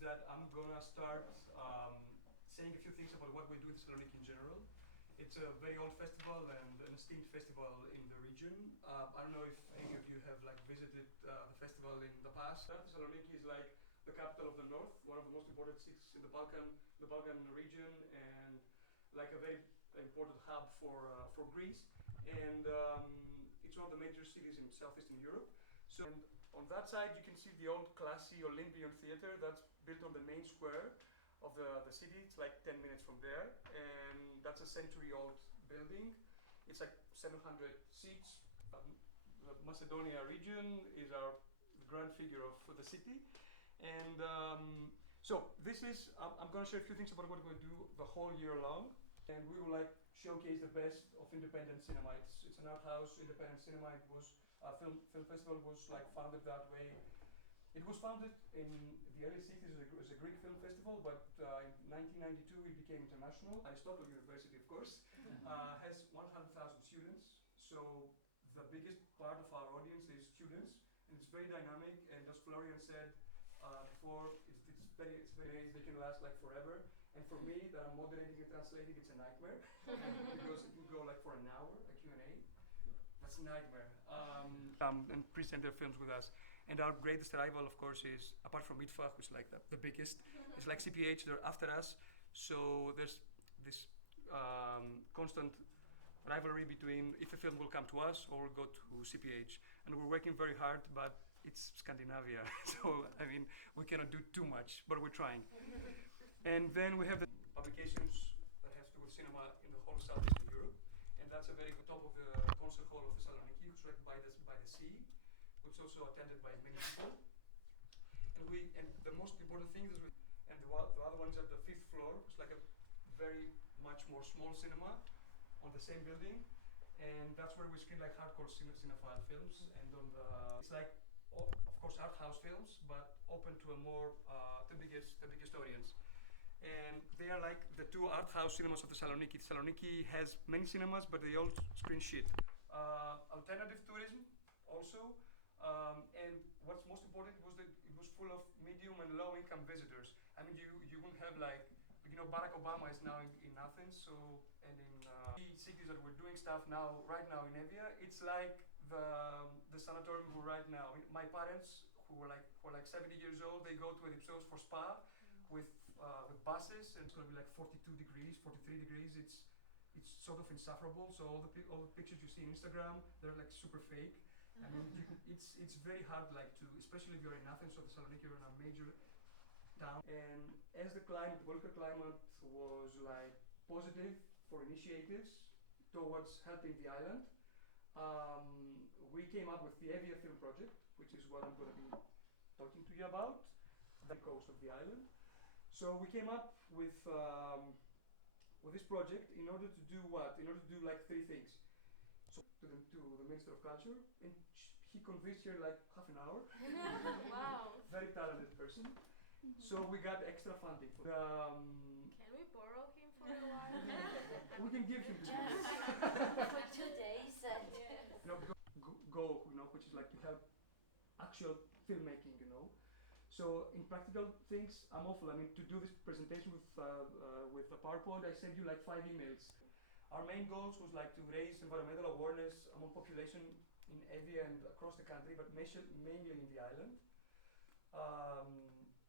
that I'm gonna start saying a few things about what we do in Thessaloniki in general. It's a very old festival and an esteemed festival in the region. I don't know if any of you have like visited the festival in the past. Thessaloniki is like the capital of the north, one of the most important cities in the Balkan region, and like a very important hub for Greece. And it's one of the major cities in southeastern Europe. So and on that side, you can see the old classy Olympian Theatre that's built on the main square of the city. It's like 10 minutes from there, and that's a century-old building. It's like 700 seats. The Macedonia region is our grand figure of the city, and so this is. I'm going to share a few things about what we're going to do the whole year long, and we will like showcase the best of independent cinema. It's an art house independent cinema. It was film festival was like founded that way. It was founded in the early 60s as a Greek film festival, but in 1992 it became international. Aristotle University, of course, has 100,000 students. So the biggest part of our audience is students, and it's very dynamic. And as Florian said before, it's very they can last like forever. And for me, that I'm moderating and translating, it's a nightmare because it will go like for an hour, a Q&A. That's a nightmare. And present their films with us. And our greatest rival, of course, is, apart from ITFA, which is like the biggest, it's like CPH, they're after us. So there's this constant rivalry between if a film will come to us or will go to CPH. And we're working very hard, but it's Scandinavia. So, I mean, we cannot do too much, but we're trying. And then we have the publications that has to do with cinema in the whole Southeastern Europe. And that's a very good top of the concert hall of Thessaloniki, which is right by the sea, which is also attended by many people. And the most important thing is, the other one is at the 5th floor. It's like a very much more small cinema on the same building, and that's where we screen like hardcore cinephile films. And on the it's like of course art house films, but open to a more the biggest audience. And they are like the two art house cinemas of Thessaloniki. Thessaloniki has many cinemas, but they all screen shit. Alternative tourism also. And what's most important was that it was full of medium and low income visitors. I mean, you wouldn't have like, you know, Barack Obama is now in Athens, so, and in cities that we're doing stuff now, right now in Evia, it's like the sanatorium we're right now. My parents, who were like 70 years old, they go to Edipsos for spa with buses, and it's going to be like 42 degrees, 43 degrees. It's sort of insufferable. So all the pictures you see on Instagram, they're like super fake. I mean, it's very hard, like to, especially if you're in Athens or Thessaloniki, you're in a major town. And as the political climate was like positive for initiatives towards helping the island, we came up with the Evia Film Project, which is what I'm going to be talking to you about, the coast of the island. So we came up with this project in order to do what? In order to do like 3 things. So to the Minister of Culture, and he convinced her like half an hour. Wow. Very talented person. So we got extra funding. Can we borrow him for a while? We can give him for 2 days. You know, go, you know, which is like to help actual filmmaking, you know. So in practical things, I'm awful. I mean, to do this presentation with a PowerPoint, I sent you like 5 emails. Our main goals was like to raise environmental awareness among population in Evia and across the country, but mainly in the island.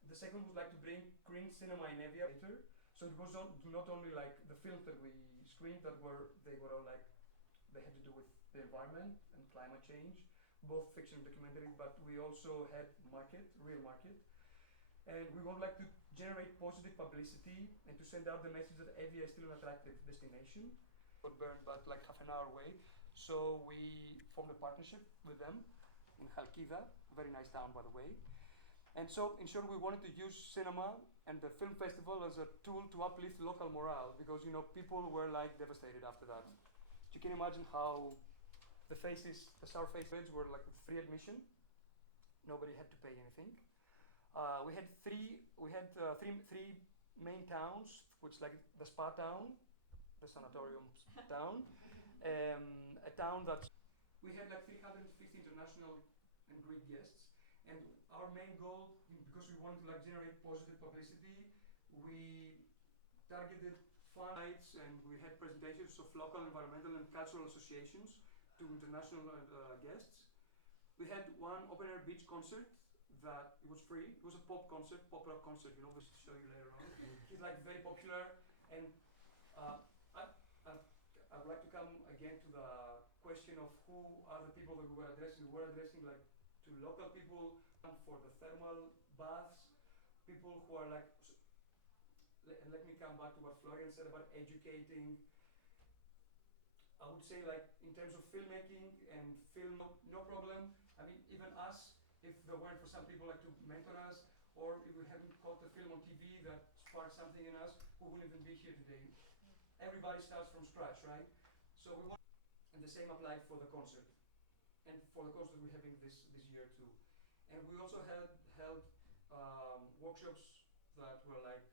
The second was like to bring green cinema in Evia later. So it was not only like the films that we screened that they were all like, they had to do with the environment and climate change, both fiction and documentary, but we also had real market. And we would like to generate positive publicity and to send out the message that Evia is still an attractive destination. Got burned, but like half an hour away. So we formed a partnership with them in Chalkida, a very nice town, by the way. And so, in short, we wanted to use cinema and the film festival as a tool to uplift local morale, because, you know, people were like devastated after that. You can imagine how the sour faces were like free admission. Nobody had to pay anything. We had three main towns, which like the spa town, the sanatorium town, a town that we had like 350 international and Greek guests. And our main goal, because we wanted to like generate positive we targeted fun nights and we had presentations of local environmental and cultural associations to international guests. We had one open air beach concert that it was free. It was a pop concert, pop rock concert, you know, which I'll show you later on. He's like very popular, and I would like to come again to the question of who are the people that we were addressing. We were addressing like to local people for the thermal baths, people who are like, let me come back to what Florian said about educating. I would say like in terms of filmmaking and film, no problem. I mean, even us, if there weren't for some people like to mentor us, or if we hadn't caught the film on TV that sparked something in us, we wouldn't even be here today. Everybody starts from scratch, right? So we want, and the same applied for the concert, and for the concert we're having this year too. And we also held workshops that were like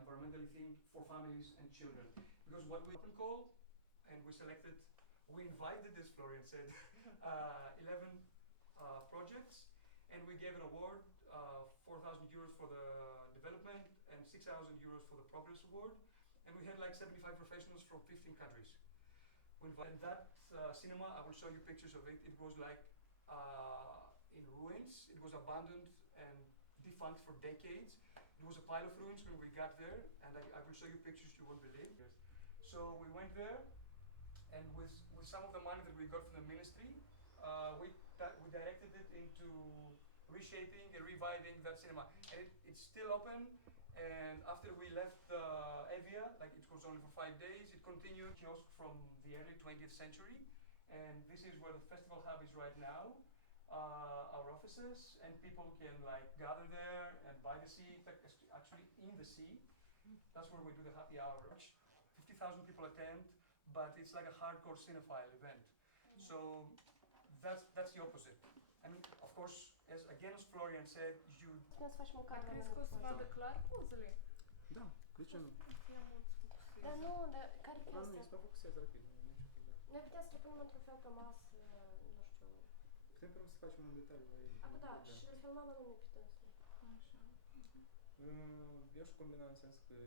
environmentally themed for families and children. Because what we often call, and we invited, as Florian said, 11 projects, and we gave an award, 4,000 euros for the development and 6,000 euros for the progress award. And we had like 75 professionals from 15 countries. We invited that cinema. I will show you pictures of it. It was like in ruins. It was abandoned and defunct for decades. It was a pile of ruins when we got there, and I will show you pictures you won't believe. Yes. So we went there, and with some of the money that we got from the ministry, we directed it into reshaping and reviving that cinema. And it's still open, and after we left Evia, like it was only for 5 days, it continued kiosk from the early 20th century, and this is where the festival hub is right now. Our offices, and people can like gather there and by the sea, actually in the sea. That's where we do the happy hour. 50,000 people attend, but it's like a hardcore cinephile event. So that's the opposite. I mean, of course, as Florian said, you... Să facem o A cadră crezi că o să vadă clar pozele? Da, de ce nu? Ia mult focusează. Dar nu, dar care e Nu, nu, chestia? se focusează rapid, nu e nicio problemă. Noi putem să le punem într-un fel pe masă, nu știu. Putem să facem un detaliu la ei. A, da, și le filmăm anume pe dânsul. Așa. Eu aș combina în sens că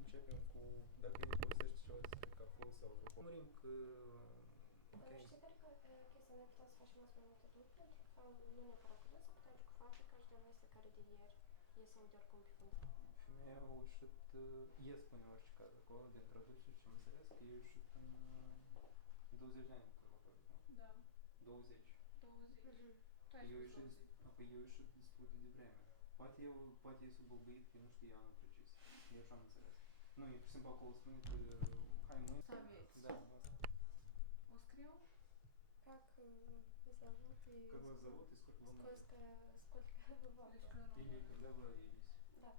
începem cu, dacă el folosește ceva ca full sau murim că... Dar știi care e chestia? Noi putem să facem astfel multe lucruri, pentru că nu neapărat cu dânsul, putem cu fabrica și de la este care de ieri ies aude oricum pe fundal. Femeia a ieșit, ies până orice caz acolo, din traduceri și am înțeles că e ieșit în 20 de ani, probabil, nu? Da. 20. 20. Tu ai Eu spus 20. apoi eu ieșit destul de devreme. Poate e subălbuit că nu știe anul precis. Eu așa am înțeles. Nu, e pur și simplu acolo spune că hai mâine. Să aveți. Da, asta. O scriu? Как зовут и Как вас зовут и сколько вам надо? сколько вам? Deci că nu. Или когда вы родились? Да.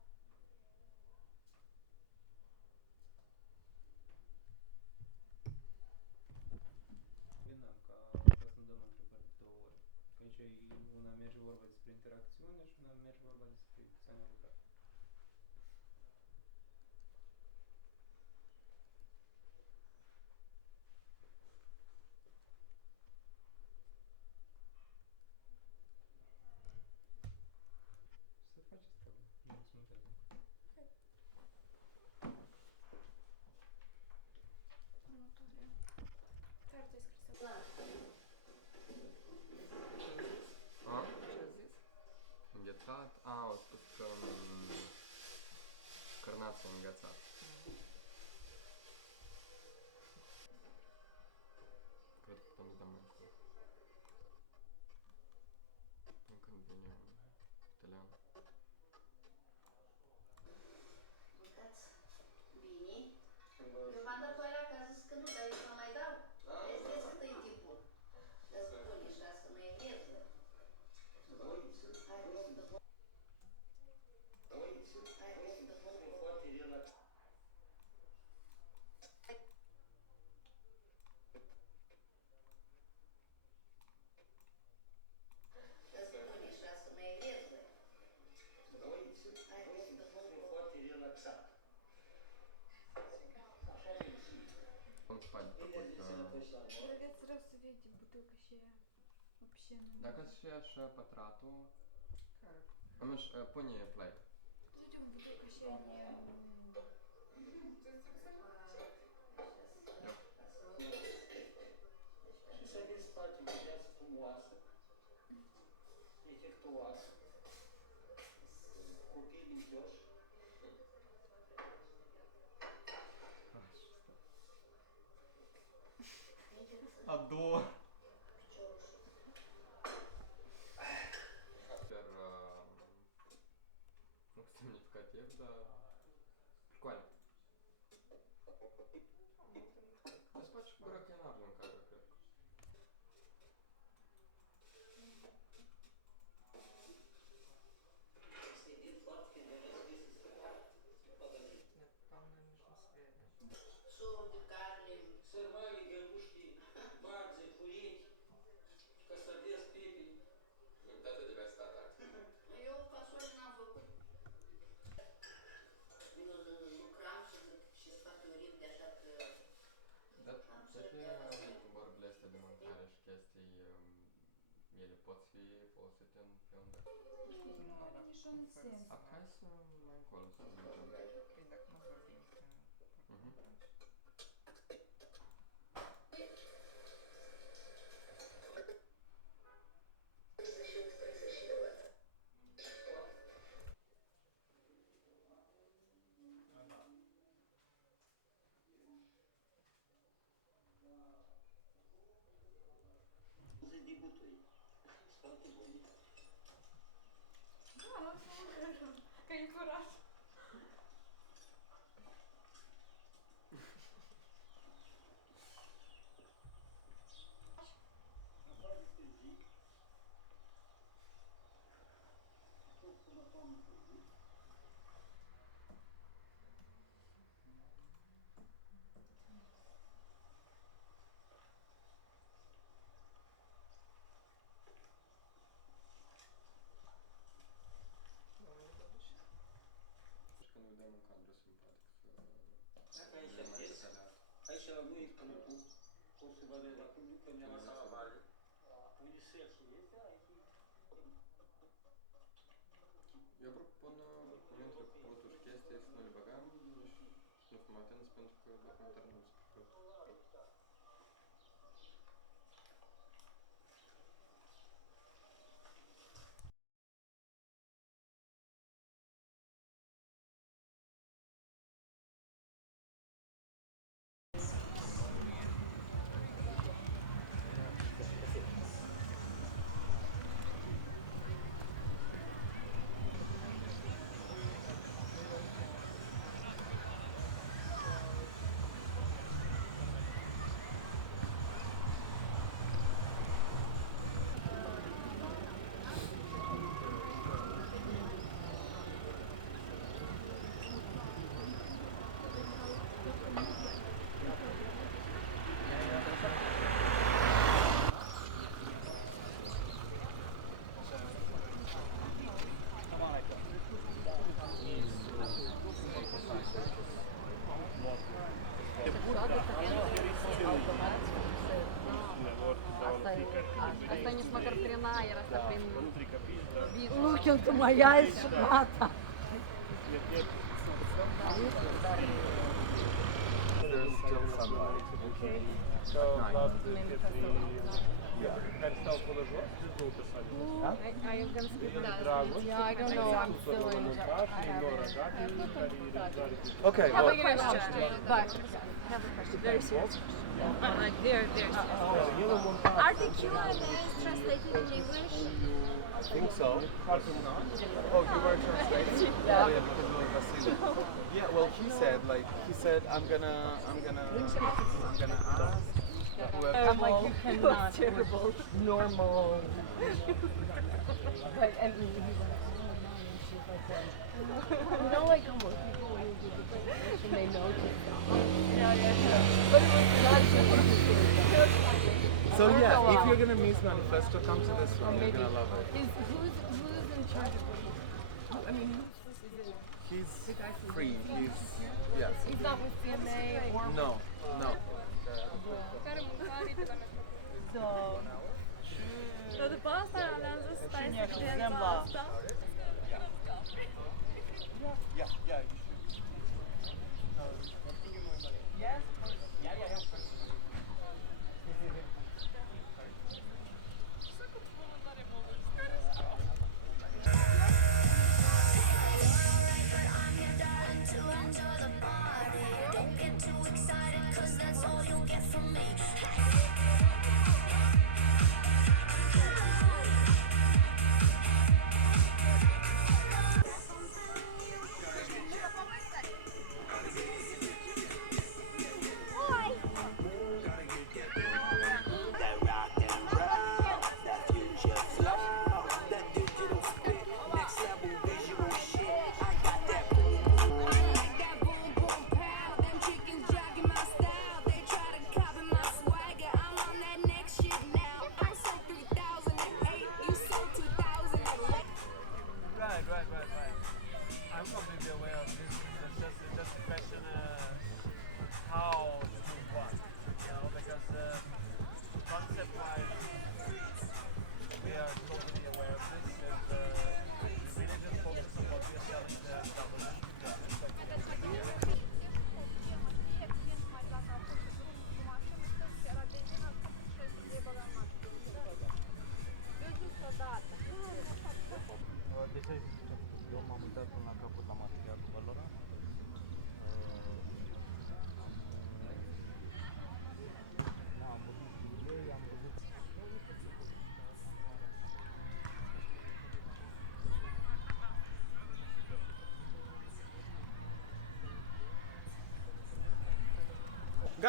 Vedem ca asta ne dăm întrebări de două ori. Aici una merge vorba despre interacțiune și una merge vorba despre câți ani au lucrat. Să faceți treaba, nu se notează. Următoarea. Care ți-ai scris? A? Ce ai zis? Înghețat? A, au spus că cărnața înghețat. Cred că putem să dăm încă. Până când vine Telean. Mâncați bine. Eu m-am dat cu alea că a zis că nu, dar eu mă mai dau. Vezi cât e tipul. Dar spune și asta nu e engleză. Hai, poftă, poftă. Hai, poftă, poftă. Dar spune și asta nu e engleză. Hai, poftă, poftă. Cum spate făcut... Vedeți rău să vede butâlcă și aia. Вообще nu. Dacă și așa pătratul... Care? Anuși, pune play. Vedem butâlcă și печенье. Și să vezi să facem o viață frumoasă, efectuoasă, copii limpioși. A doua. Chiar nu semnificativ, dar pricole. Îți faci gura canară în care, cred. Следит foarte физически să păgălit. Soul de carne. Sărmale, găluști, barze, furechi, căsărdesc, pepini. Toată diversitatea. Eu fasole n-am făcut. Eu lucram și zic și sfăturim de așa că Dar vorbele astea de mâncare și chestii, ele pot fi folosite în filmuri? Nu are niciun sens. Hai să mai încolo, să ajungem. Păi dacă nu vorbim că... Zi de guturi. Sunt foarte bune. Da, nu știu că e curaj. Afară despre zi, tot până toamnă pe zi. Și când vedem un cadru simpatic să Dacă aici vedem mai vezi, detaliat. aici la noi până tu, poți să vadă la cum că mi-am Când asta se la vede. unisex-ul este, aici. Eu propun între bruturi și chestii să nu le băgăm și să nu fim atenți pentru că documentar nu despre brut. Asta nici măcar prin aer, asta prin... Лукин-то моя шмата. There's still sunlight. Okay. Că Vlad care stau acolo jos, dezvoltă să I am gonna skip that. Dragoste, Yeah, I don't know, I'm still in... Okay, Have a question, but have a question, very serious question. Like, they're serious. Are the Q&As translated in English? I think so. Oh, you were translating? Yeah. Oh, yeah, because of Vasily. Yeah, well, he said, I'm gonna ask whoever. I'm like, you cannot. Terrible. Normal. But, and he went, oh, no, and she's like, you know, like, almost people when you do the translation, they know to stop. Yeah. But it was not So yeah, if you're gonna meet Manifesto, come to this one. You're gonna love it. Who's in charge of what? I mean, He's free. Yeah. he's not with CMA or... No. Dar după asta le-am zis stai să creăm asta. Yeah.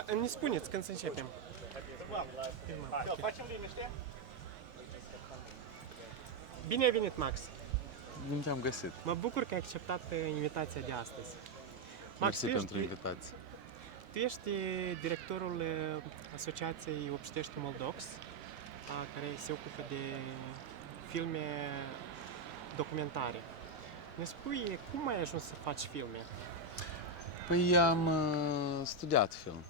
Ne spuneți când să începem. Facem liniște? Bine ai venit, Max. Nu te-am găsit. Mă bucur că ai acceptat invitația de astăzi. Mersi pentru invitație. Tu ești directorul Asociației Obștești Moldox, care se ocupă de filme documentare. Ne spui cum ai ajuns să faci filme? Păi am studiat film.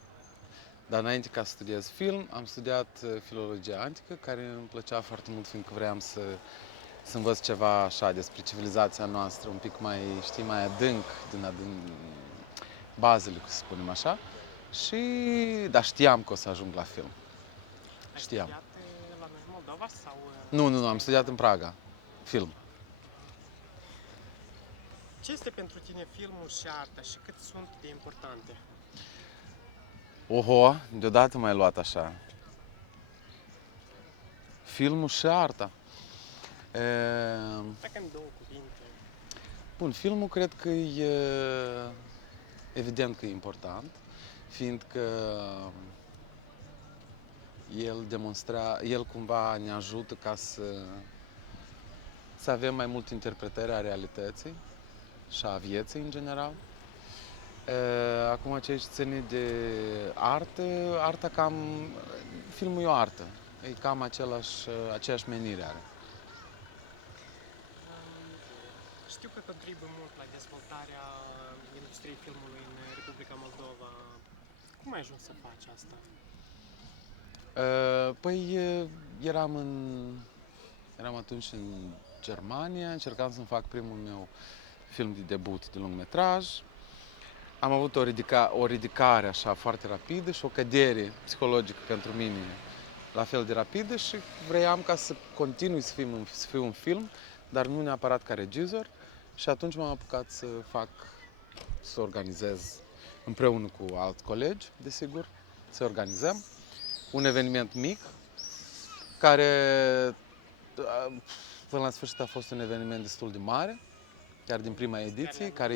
Dar înainte ca să studiez film, am studiat filologia antică, care îmi plăcea foarte mult, fiindcă vreau să învăț ceva așa despre civilizația noastră, un pic mai, știi, mai adânc, din bazele, să spunem așa. Dar știam că o să ajung la film. Știam. Ai studiat la noi în Moldova sau? Nu, am studiat în Praga. Film. Ce este pentru tine filmul și arta și cât sunt de importante? Oho, deodată m-ai luat așa. Filmul și arta. Dacă în două cuvinte. Bun, filmul cred că e evident că e important, fiindcă el cumva ne ajută ca să avem mai multă interpretare a realității și a vieții în general. Acum ce ține de artă, filmul e o artă. E cam aceeași menire are. Știu că contribuie mult la dezvoltarea industriei filmului în Republica Moldova. Cum ai ajuns să faci asta? Păi eram atunci în Germania, încercam să-mi fac primul meu film de debut de lungmetraj. Am avut o ridicare așa foarte rapidă și o cădere psihologică pentru mine la fel de rapidă și vroiam ca să continui să fiu un film, dar nu neapărat ca regizor. Și atunci m-am apucat să organizez împreună cu alți colegi, desigur, să organizăm un eveniment mic, care până la sfârșit a fost un eveniment destul de mare, chiar din prima ediție, care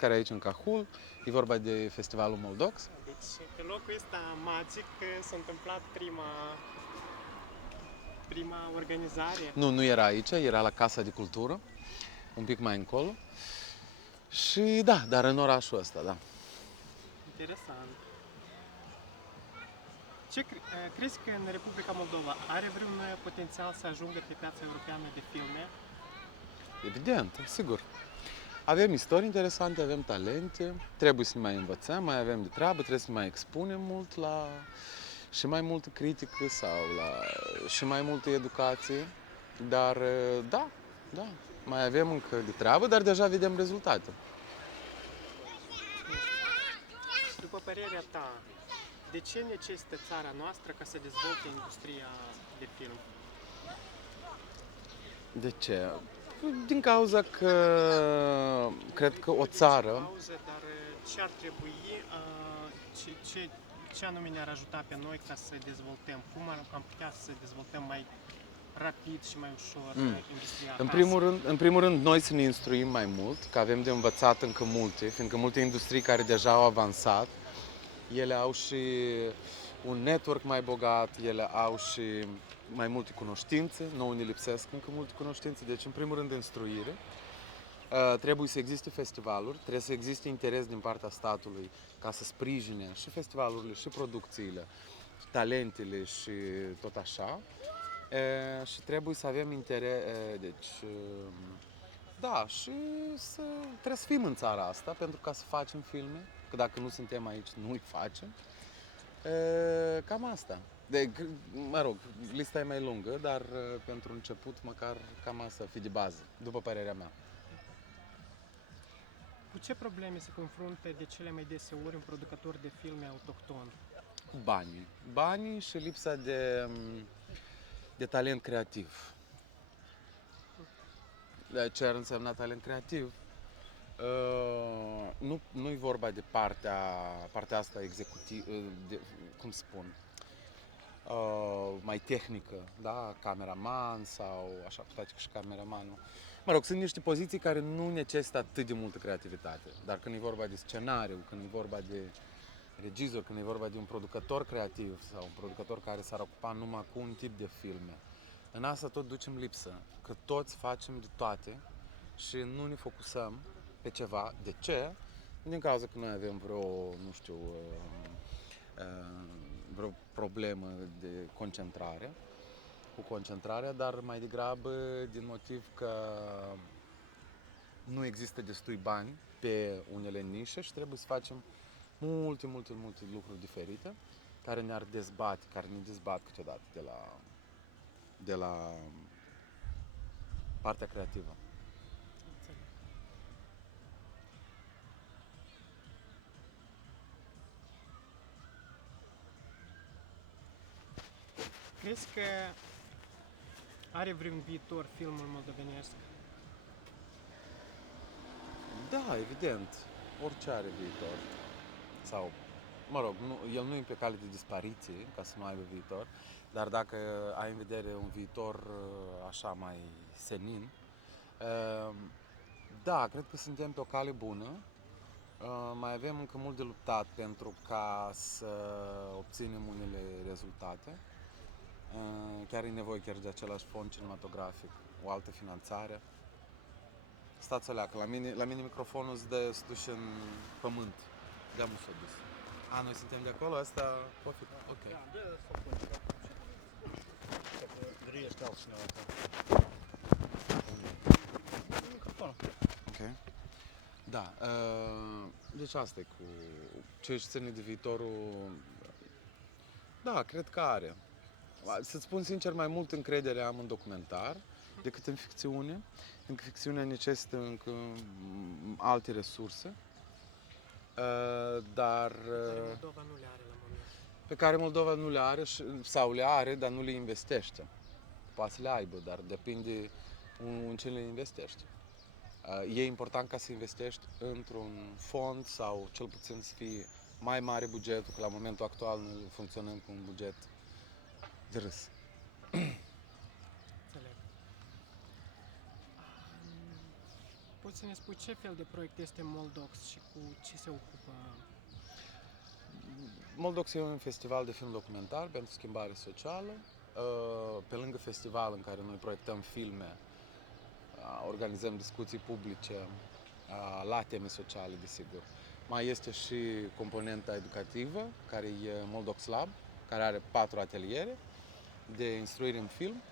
e aici în Cahul, e vorba de Festivalul Moldox. Deci pe locul ăsta magic s-a întâmplat prima organizare? Nu era aici, era la Casa de Cultură, un pic mai încolo. Și da, dar în orașul ăsta, da. Interesant. Crezi că în Republica Moldova are vreun potențial să ajungă pe piața europeană de filme? Evident, sigur. Avem istorii interesante, avem talente, trebuie să ne mai învățăm, mai avem de treabă, trebuie să ne mai expunem mult la și mai multă critică sau și mai multă educație. Dar da, mai avem încă de treabă, dar deja vedem rezultate. După părerea ta, de ce necesită țara noastră ca să dezvolte industria de film? De ce? Din cauza că cred că o țară... Dar ce ar trebui, ce anume ne-ar ajuta pe noi ca să dezvoltăm? Cum am putea să dezvoltăm mai rapid și mai ușor industria? În primul rând, noi să ne instruim mai mult, că avem de învățat încă multe, fiindcă multe industrii care deja au avansat, ele au și un network mai bogat, ele au și mai multe cunoștințe, nouă ne lipsesc încă multe cunoștințe, deci în primul rând instruire. Trebuie să existe festivaluri, trebuie să existe interes din partea statului ca să sprijine și festivalurile, și producțiile, talentele și tot așa. Și trebuie să avem interes, și trebuie să fim în țara asta pentru ca să facem filme, că dacă nu suntem aici, nu-i facem. Cam asta. Lista e mai lungă, dar pentru început măcar cam asta fi de bază, după părerea mea. Cu ce probleme se confruntă de cele mai deseori un producător de filme autohton? Cu banii. Banii și lipsa de talent creativ. Ce ar însemna talent creativ? Nu-i vorba de partea asta executivă, cum spun, mai tehnică, da? Cameraman sau așa, cu toate că și cameramanul. Sunt niște poziții care nu necesită atât de multă creativitate, dar când e vorba de scenariu, când e vorba de regizor, când e vorba de un producător creativ sau un producător care s-ar ocupa numai cu un tip de filme. În asta tot ducem lipsă, că toți facem de toate și nu ne focusăm pe ceva. De ce? Din cauza că noi avem vreo problemă de concentrare, cu concentrarea, dar mai degrabă din motiv că nu există destui bani pe unele nișe și trebuie să facem multe lucruri diferite care ne dezbat câteodată de la partea creativă. Crezi că are vreun viitor filmul moldovenesc? Da, evident. Orice are viitor. Sau, mă rog, el nu e pe cale de dispariție, ca să nu aibă viitor, dar dacă ai în vedere un viitor așa mai senin, da, cred că suntem pe o cale bună. Mai avem încă mult de luptat pentru ca să obținem unele rezultate. Chiar e nevoie chiar de același fond cinematografic, o altă finanțare. Stați aleacă, la mine microfonul se duce în pământ. De-am s-o dus. Noi suntem de acolo, asta poate fi. Ok. Da, să pun griește altcineva acolo. Microfonul. Ok. Da, deci asta e cu ce își ține de viitorul. Da, cred că are. Să-ți spun sincer, mai mult încredere am în documentar decât în ficțiune. În ficțiunea necesită încă alte resurse. Dar Moldova nu le are la moment. pe care Moldova nu le are sau le are, dar nu le investește. Poate să le aibă, dar depinde în ce le investești. E important ca să investești într-un fond sau cel puțin să fie mai mare bugetul, că la momentul actual nu funcționăm cu un buget de râs. Înțeleg. Poți să ne spui ce fel de proiect este Moldox și cu ce se ocupă? Moldox e un festival de film documentar pentru schimbare socială. Pe lângă festival în care noi proiectăm filme, organizăm discuții publice la teme sociale, desigur. Mai este și componenta educativă, care e Moldox Lab, care are 4 ateliere de instruire în film,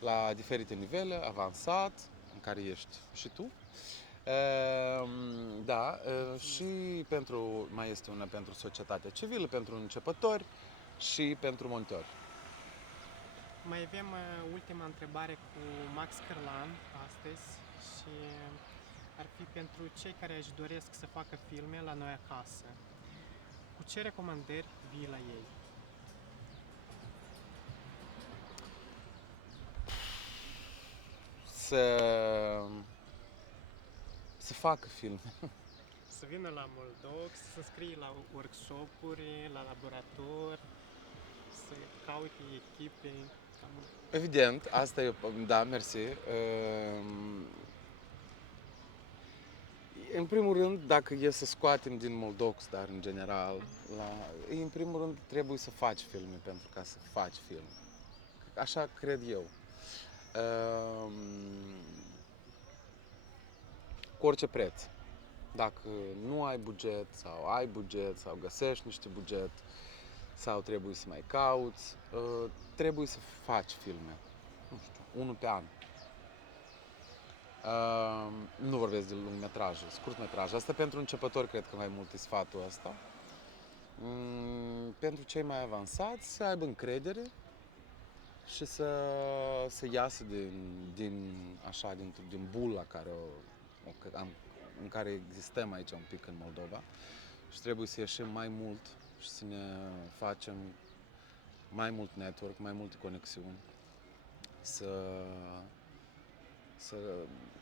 la diferite nivele, avansat, în care ești și tu. Da, și mai este una pentru societatea civilă, pentru începători și pentru montori. Mai avem ultima întrebare cu Max Cârlan astăzi și ar fi pentru cei care își doresc să facă filme la noi acasă. Cu ce recomandări vii la ei? Să facă filme. Să vină la Moldox, să scrie la workshop-uri, la laborator, să caute echipe. Evident, asta e, da, mersi. În primul rând, dacă e să scoatem din Moldox, dar în general, în primul rând trebuie să faci filme pentru ca să faci filme. Așa cred eu. Cu orice preț. Dacă nu ai buget sau ai buget sau găsești niște buget sau trebuie să mai cauți, trebuie să faci filme. Nu știu, unul pe an. Nu vorbesc de lungmetraje, scurtmetraje. Asta pentru începători cred că mai mult e sfatul ăsta. Pentru cei mai avansați să aibă încredere și să iasă din bula în care existăm aici un pic în Moldova și trebuie să ieșim mai mult și să ne facem mai mult network, mai multe conexiuni,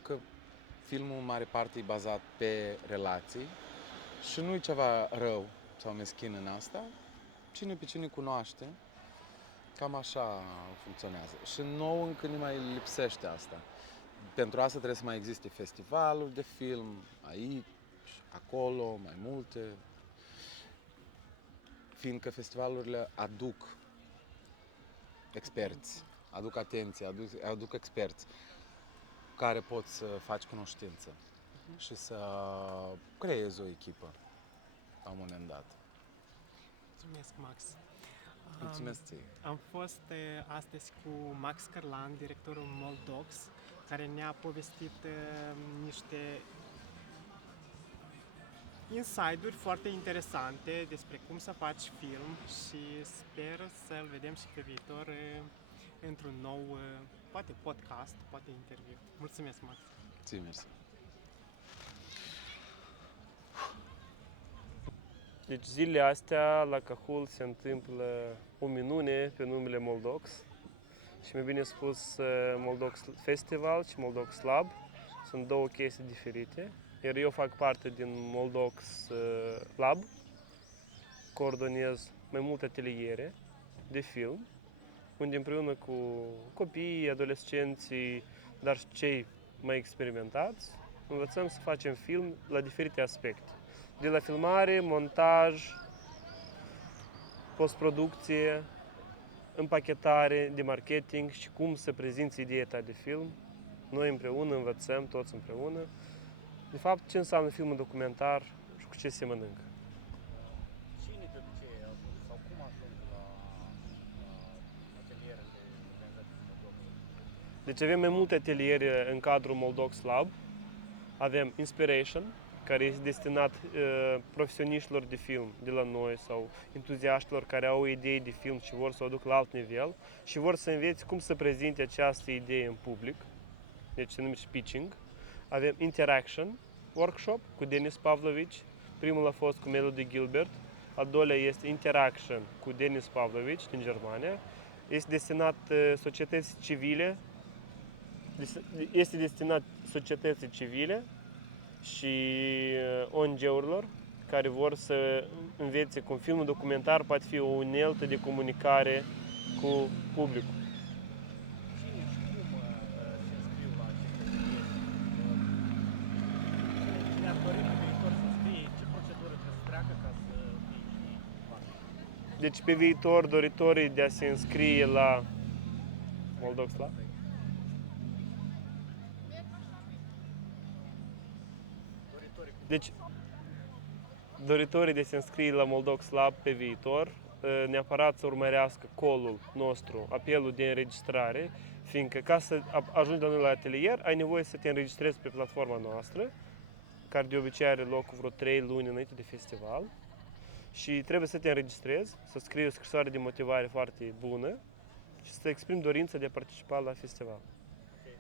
că filmul în mare parte e bazat pe relații și nu e ceva rău sau meschin în asta. Cine pe cine cunoaște, cam așa funcționează. Și nouă încă ne mai lipsește asta. Pentru asta trebuie să mai existe festivaluri de film, aici, acolo, mai multe. fiindcă festivalurile aduc experți, aduc atenție, aduc experți care pot să faci cunoștință și să creezi o echipă la un moment dat. Mulțumesc, Max. Mulțumesc ție. Am fost astăzi cu Max Cărlan, directorul Moldox, care ne-a povestit niște insight-uri foarte interesante despre cum să faci film și sper să-l vedem și pe viitor într-un nou, poate podcast, poate interviu. Mulțumesc, Max! Ție, mersi! Deci zilele astea la Cahul se întâmplă o minune pe numele Moldox și mai bine spus Moldox Festival și Moldox Lab. Sunt două chestii diferite, iar eu fac parte din Moldox Lab, coordonez mai multe ateliere de film, unde împreună cu copiii, adolescenții, dar și cei mai experimentați, învățăm să facem film la diferite aspecte. De la filmare, montaj, postproducție, împachetare, de marketing și cum să prezinți ideea ta de film. Noi împreună învățăm, toți împreună, de fapt ce înseamnă filmul documentar și cu ce se mănâncă. Cine de obicei sau cum ajung la atelierele organizate în Moldova? Deci avem mai multe ateliere în cadrul Moldox Lab. Avem Inspiration, care este destinat profesioniștilor de film de la noi sau entuziaștilor care au idei de film și vor să o duc la alt nivel și vor să învețe cum să prezinte această idee în public. Deci se numește pitching. Avem Interaction Workshop cu Denis Pavlovici. Primul a fost cu Melody Gilbert. Al doilea este Interaction cu Denis Pavlovici din Germania. Este destinat societății civile. Este destinat societății civile și ONG-urilor care vor să învețe cum filmul documentar poate fi o uneltă de comunicare cu publicul. Cine și cum se înscriu la aceste cine ar dori pe viitor să scrie, ce procedură trebuie să treacă ca să fie parte? Deci pe viitor doritorii de a se înscrie la Moldox Lab. Deci, doritorii de a se înscrie la Moldox Lab pe viitor, neapărat să urmărească call-ul nostru, apelul de înregistrare, fiindcă ca să ajungi la noi la atelier, ai nevoie să te înregistrezi pe platforma noastră, care de obicei are loc vreo 3 luni înainte de festival, și trebuie să te înregistrezi, să scrii o scrisoare de motivare foarte bună și să exprimi dorința de a participa la festival. Okay.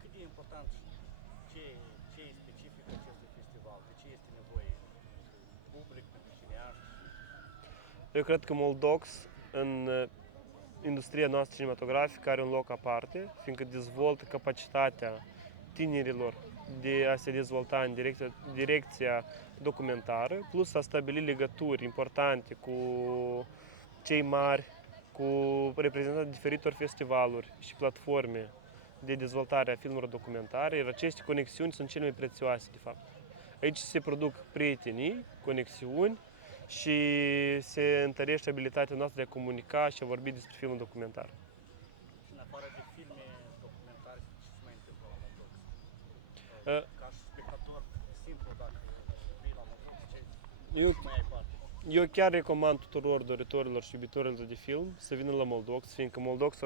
Cât de important ce e specific acestui festival? De ce este nevoie public, pentru cineași? Eu cred că Moldox în industria noastră cinematografică are un loc aparte, fiindcă dezvoltă capacitatea tinerilor de a se dezvolta în direcția documentară, plus a stabili legături importante cu cei mari, cu reprezentanții diferitor festivaluri și platforme de dezvoltare a filmelor documentare, iar aceste conexiuni sunt cele mai prețioase, de fapt. Aici se produc prietenii, conexiuni și se întărește abilitatea noastră de a comunica și a vorbi despre filmul documentar. Și în afară de filme documentare, ce se mai întâmplă la Moldox? Ca și spectator simplu, dacă vii la Moldox, ce mai ai parte? Eu chiar recomand tuturor doritorilor și iubitorilor de film să vină la Moldox, fiindcă Moldox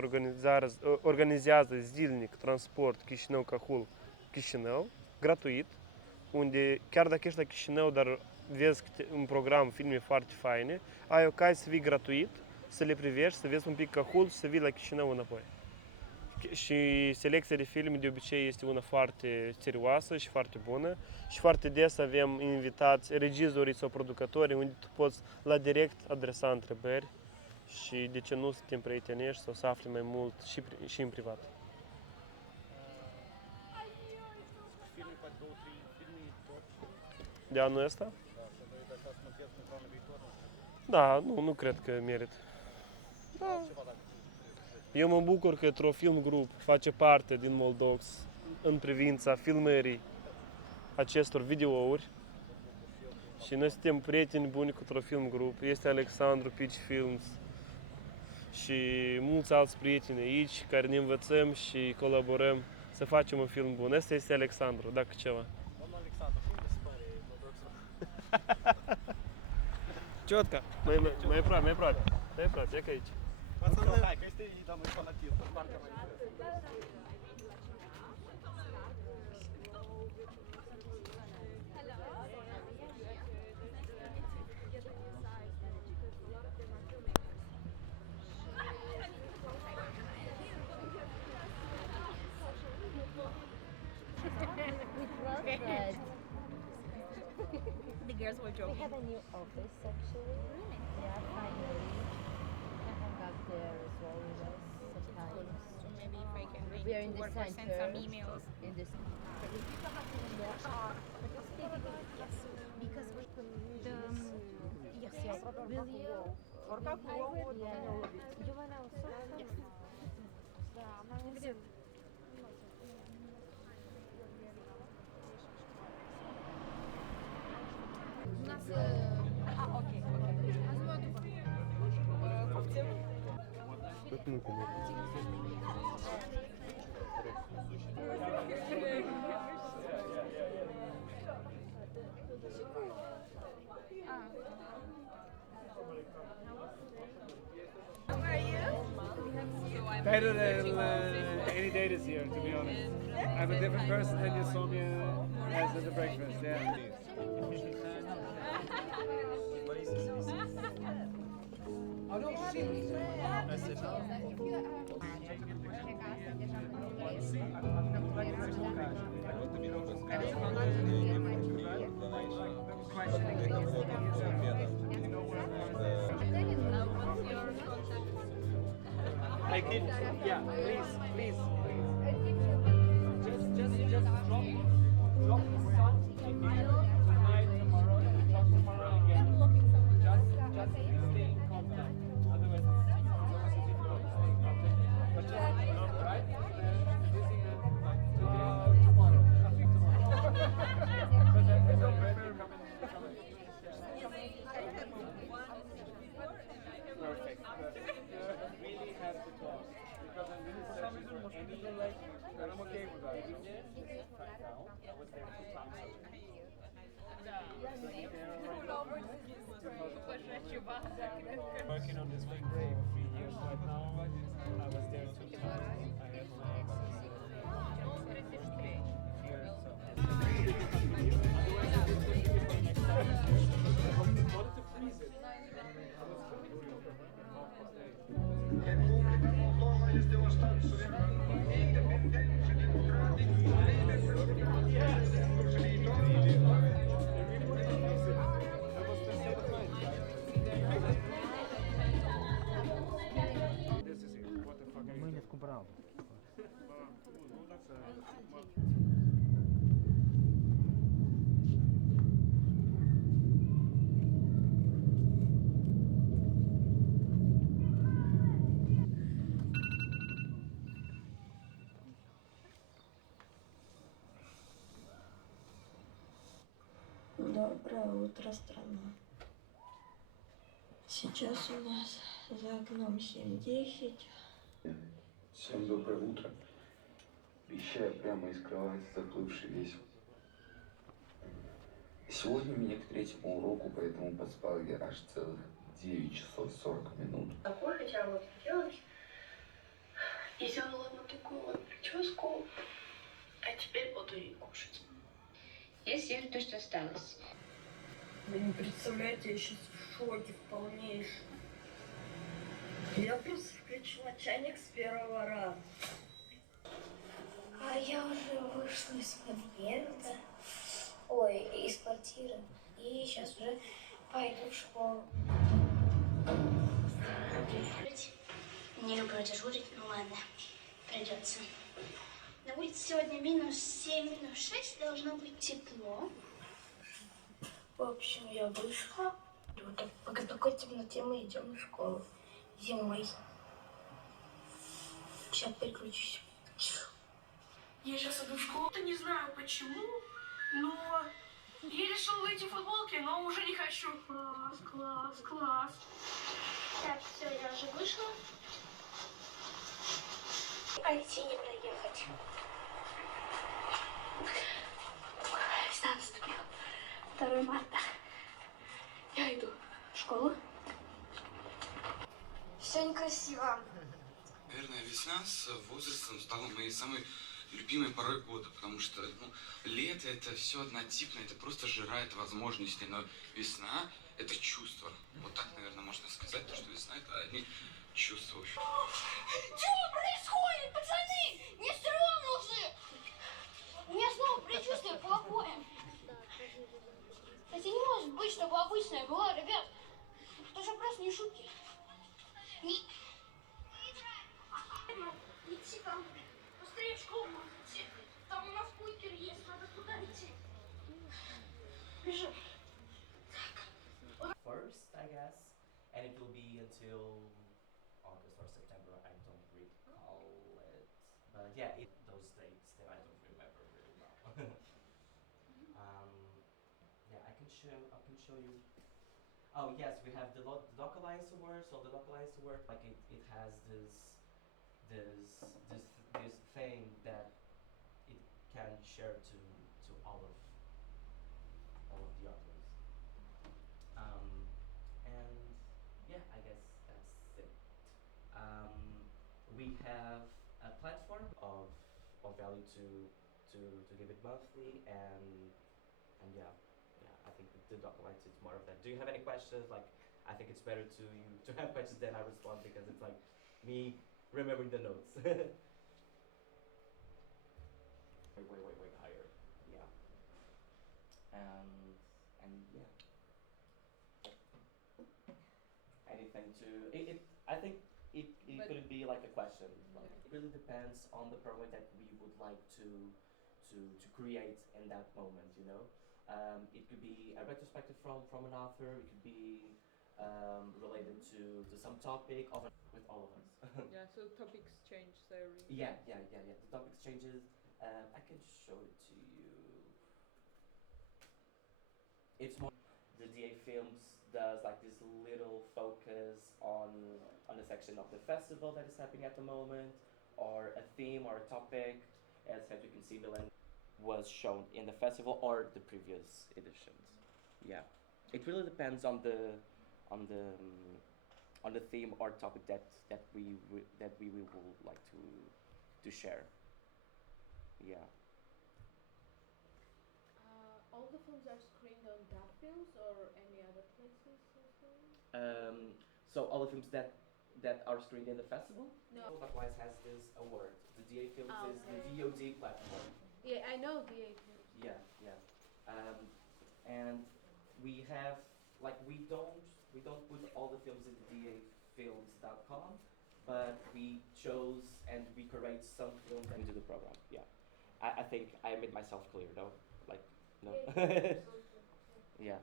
organizează zilnic transport Chișinău-Cahul-Chișinău, gratuit, unde chiar dacă ești la Chișinău, dar vezi un program, filme foarte faine, ai ocazia să vii gratuit, să le privești, să vezi un pic Cahul și să vii la Chișinău înapoi. Și selecția de filme de obicei este una foarte serioasă și foarte bună și foarte des avem invitați regizorii sau producătorii unde tu poți la direct adresa întrebări și de ce nu să te împrietenești sau să afli mai mult și în privat. Filme, poate 2-3 filme tot? De anul ăsta? Da, și voi dați să montez pentru anul viitor, nu știu. Da, nu cred că merit. Da. Altceva dacă Eu mă bucur că Trofilm Group face parte din Moldox în privința filmării acestor videouri Și noi suntem prieteni buni cu o film grup. Este Alexandru, Pitch Films și mulți alți prieteni aici care ne învățăm și colaborăm să facem un film bun. Asta este Alexandru, dacă ceva. Domnul Alexandru, cum vi se pare Moldoxul? Ciotca, mai aproape, ia că aici. Hai, că este domnul fanatism, partea mai The girls were joking. We have a new office actually. Really? Yeah, finally. I hang out there as well with us sometimes. So maybe if I can make We are in it the work or send center. some emails. In this. Because we can. Yes, yes. Will you? Yeah. You wanna also? Yes. Better than any day this year, to be honest. I'm a different person than you saw me as at the breakfast, yeah. I did, yeah, please. Just drop me some tonight, tomorrow, talk tomorrow again. Just stay in contact. Otherwise, it's always difficult to stay in contact. But just, right? This email, like today, tomorrow. I think tomorrow. But that's all right. Come and Perfect. Really have to talk. Because I'm really searching for anything like you, and I'm okay with that. Right now, I was there 2 times. Working on this thing for 3 years right now. I was there 2 times. I have my access here, Mâine îți cumpărau. Доброе утро, страна. Сейчас у нас за окном 7:10. Всем доброе утро. Вещаю прямо из кровати, заплывший весь. Сегодня мне к 3-му уроку, поэтому поспал я аж целых 9 часов 40 минут. Такой хотела вот сделать. И сделала вот такую вот прическу. А теперь буду ее кушать. Я съем то, что осталось. Вы не представляете, я сейчас в шоке в полнейшем. Я просто включила чайник с первого раза. А я уже вышла из подъезда. Ой, из квартиры. И сейчас уже пойду в школу. Не люблю дежурить, ну ладно, придется. На улице сегодня -7, -6, должно быть тепло. В общем, я вышла. Вот пока такой темноте мы идем в школу. Зимой. Сейчас переключусь. Я сейчас иду в школу, не знаю почему, но я решил выйти в футболке, но уже не хочу. Класс, класс, класс. Так, все, я уже вышла. Пойти не проехать. Весна наступила. 2 марта. Я иду в школу. Все некрасиво. Наверное, весна с возрастом стала моей самой любимой порой года, потому что лето это все однотипно, это просто жира, это возможности, но весна это чувство. Вот так, наверное, можно сказать, что весна это одни чувства. Что происходит, пацаны? Не стрёмно уже! У меня снова предчувствие плохое. Это не может быть, чтобы обычная была, ребят. Это же просто не шутки. Идти там, быстрее в школу идти. Там у нас бункер есть, надо туда идти. Бежим. First, I guess, and it will be until August or September. I don't recall it, but yeah, those dates that I don't remember really well. Yeah, I can show you. Oh yes, we have the Doc Alliance Award. So the Doc Alliance Award, like it has this thing that it can share to all of the audience. And yeah, I guess that's it. We have a platform of value to give it monthly, and yeah, I think the Doc Alliance is more of that. Do you have any questions? Like, I think it's better to have questions than I respond, because it's like me remembering the notes. Way higher. Yeah. And yeah. Anything to I think it could be like a question. Like, it really depends on the program that we would like to create in that moment, you know. It could be a retrospective from an author. It could be related to some topic with all of us. Yeah, so topics change theory. Yeah. The topics changes. I can show it to you. It's more the DA Films does like this little focus on a section of the festival that is happening at the moment, or a theme or a topic. As you can see, Milan was shown in the festival or the previous editions. Yeah, it really depends on the theme or topic that we would like to share. Yeah. All the films are screened on that films or any other places also? So all the films that are screened in the festival? No. Likewise has this award. The DA Films is the Okay. VOD platform. Yeah, I know DA films. Yeah. And we have, like, we don't put all the films in the dafilms.com, but we chose and we curate some films into the program. Yeah. I think I made myself clear, no? Like, no? Yeah.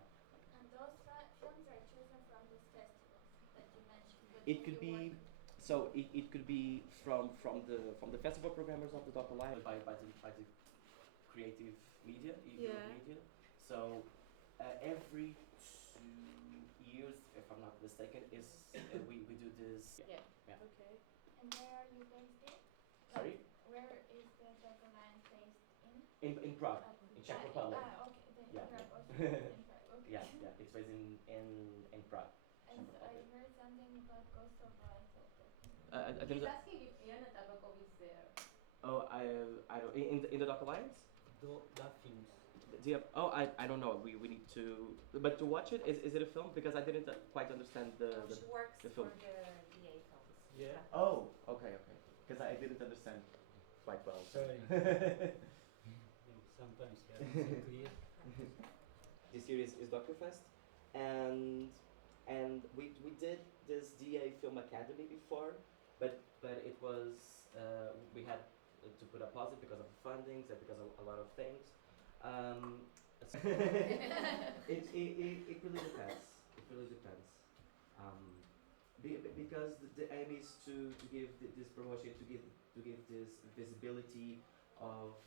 And those films are chosen from this festival that you mentioned. But It could be, so it could be from the festival programmers of the Doc Alliance by the creative media, media. So every 2 years, if I'm not mistaken, is we do this. Yeah. Okay. And where are you based in? Sorry? Where is the Doc Alliance based in? In Prague, in Czech Republic. Okay. Yeah. Prague also in Prague. Okay. Yeah. It's based in Prague. And I heard something about Ghost of Light. I think He's that, asking if Iana Tabakov is there. oh, I don't, in the Doc Alliance? That films. Do you have, oh, I don't know. We need to, but to watch it, is it a film? Because I didn't quite understand the She works the film. for the DA films. Yeah. Oh, okay. Because I didn't understand quite well. Sorry. Sometimes, yeah, it's not clear. This year is DoctorFest, and we did this DA Film Academy before, but it was we had to put a pause it because of the fundings and because of a lot of things. It really depends. It really depends. Because the aim is to give this promotion, to give this visibility of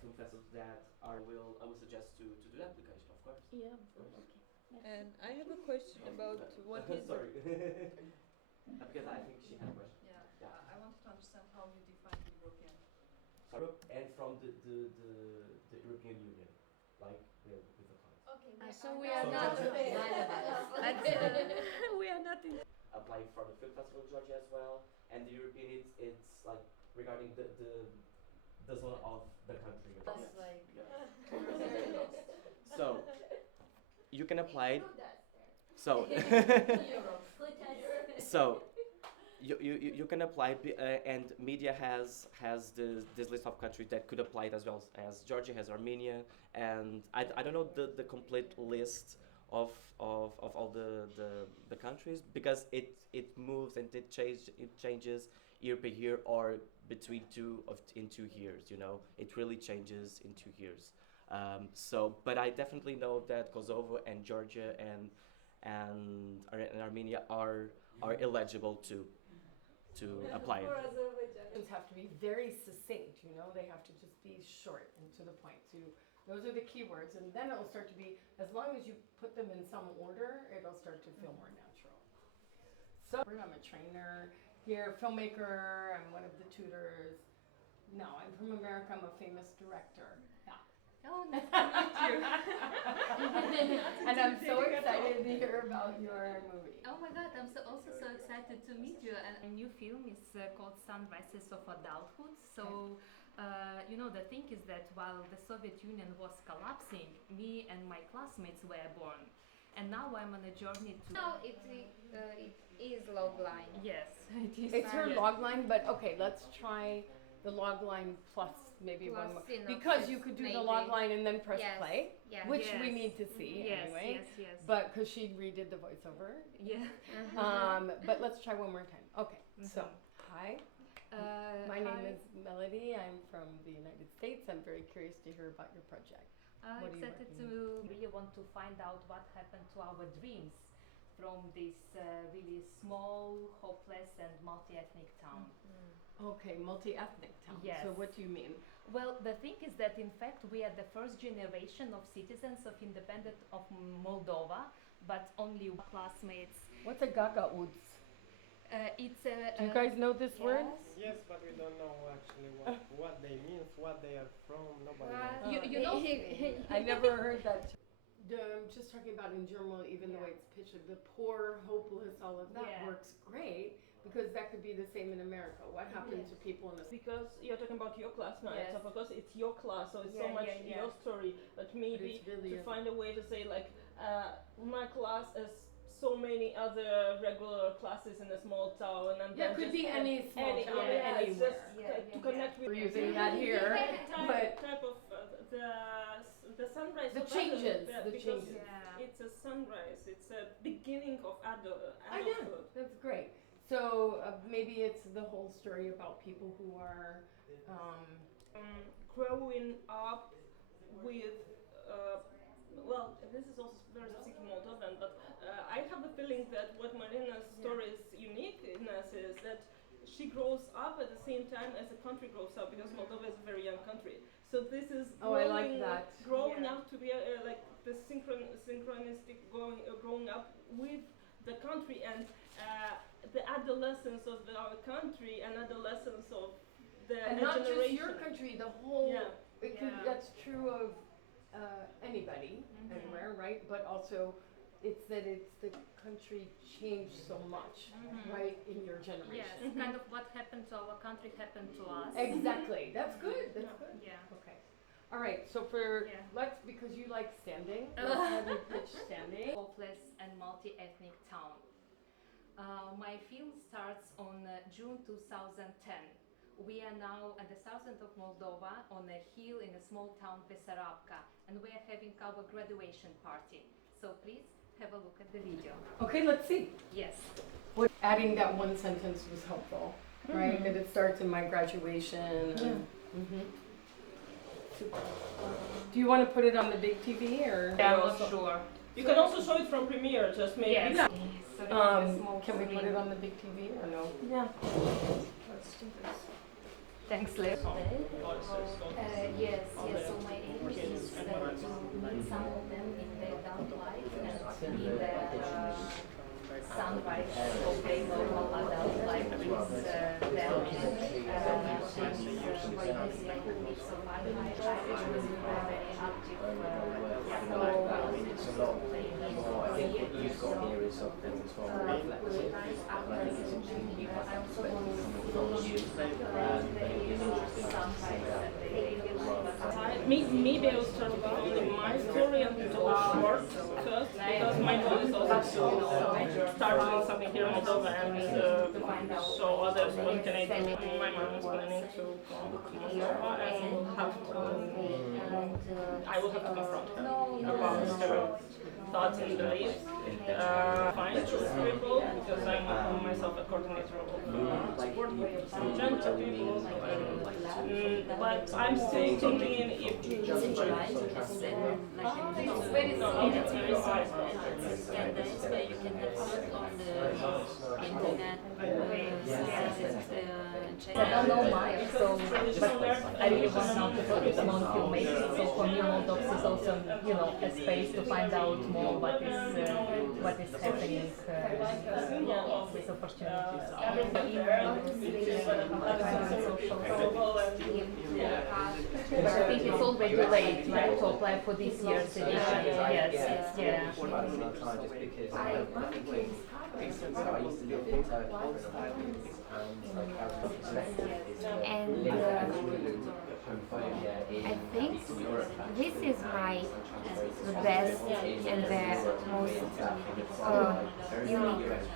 film festivals that I will suggest to do the application of Of course. Yeah. Of course. And I have a question about what is Sorry. Because I think she had a question. Yeah. I wanted to understand how you define European. Europe and from the European Union, like with the funds. Okay. So we are not. We are not in. Applying for the film festival in Georgia as well, and the European it's like regarding the zone of the country. That's like. So you can apply. So so you can apply and media has this list of countries that could apply it as well as Georgia has Armenia, and I don't know the complete list of all the countries, because it moves and it changes year by year or between 2 years, you know, it really changes in 2 years. So but I definitely know that Kosovo and Georgia and Armenia are eligible to apply it. Have to be very succinct, you know, they have to just be short and to the point. So those are the keywords, and then it'll start to be, as long as you put them in some order, it'll start to feel more natural. So I'm a trainer here, filmmaker, I'm one of the tutors. No, I'm from America, I'm a famous director. Yeah. Oh, nice to meet you. And I'm so excited to hear about your movie. Oh my God, I'm also so excited to meet you. And a new film is called Sunrises of Adulthood. So, you know, the thing is that while the Soviet Union was collapsing, me and my classmates were born. And now I'm on a journey to... No, it is logline. Yes, it is. It's her logline, but okay, let's try the logline plus maybe Plus one more. synopsis, Because you could do the maybe. logline and then press Yes, play, yes. which we Yes. need to see Yes, anyway. yes, yes. But because she redid the voiceover. Yeah. But let's try one more time. Okay, so hi. My name hi. is Melody. I'm from the United States. I'm very curious to hear about your project. I'm What are you excited working to really want to find out what happened to our dreams from this really small, hopeless and multi-ethnic town. Okay, multi-ethnic town. Yes. So what do you mean? Well, the thing is that in fact we are the first generation of citizens of independent of Moldova, but only classmates. What's a gagauds? It's a. Do you guys know this word? Yes, but we don't know actually what they mean, what they are from. Nobody knows. You know, I never heard that. Just talking about in German, even the way it's pitched, the poor, hopeless, all of that works great, because that could be the same in America. What happens to people in the... Because you're talking about your class now, Yes. so because it's your class, so it's so Yeah, much yeah, yeah. your story, but maybe it's really to a- find a way to say like, my class is so many other regular classes in a small town, and Yeah, then it could just be have any small town it's anywhere. just to connect with We're using that here, but type of the sunrise. The of changes, adulthood, the because changes. it's a sunrise. It's a beginning of adulthood. I know, that's great. So maybe it's the whole story about people who are growing up with, well, this is also very specific Moldovan, but I have a feeling that what Marina's story's uniqueness is that she grows up at the same time as the country grows up, because Moldova is a very young country. So this is I like that. growing up to be like the synchronistic growing up with the country, and the adolescence of our country and adolescence of the and not generation. just your country, the whole. Yeah. It could, that's true of anybody, anywhere, right? But also, it's that it's the country changed so much, right, in your generation. Yes, kind of what happened to our country happened to us. Exactly. That's good. That's good. Yeah. Okay. All right. So for let's, because you like standing, let's have you pitch standing. Hopeless and multi-ethnic town. My film starts on June 2010. We are now at the south end of Moldova on a hill in a small town Besarabka, and we are having our graduation party. So please have a look at the video. Okay, let's see. Yes. Adding that one sentence was helpful, right? That it starts in my graduation. Super. Do you want to put it on the big TV or? Yeah, I'm not sure. You can also show it from Premiere, just maybe. Yes. Can we put it on the big TV or no? Yeah. Let's do this. Thanks, Liv. Yes, yes. So my aim is to meet some of them in see their sunrise of their normal adult life with them. And for this weeks of our life, it was very active. Maybe I will start with only my story and do a short first, because my goal is also to start doing something here in Moldova and show others what can I do. My mom is planning to go to Moldova and I will have to confront her about her thoughts and beliefs. Find those people, because I'm myself a coordinator of support groups for gender people. But I'm still thinking if It's in July, it's very soon. It's very soon. And that's why you can have it on the internet. I don't know much, so but I really want now to focus on filmmaking. So for me, Moldox is also, you know, a space to find out more what is happening with opportunities. I think it's already too late, right, to apply for this year's edition. Yes, yeah. And I think this is my the best and the most unique gift.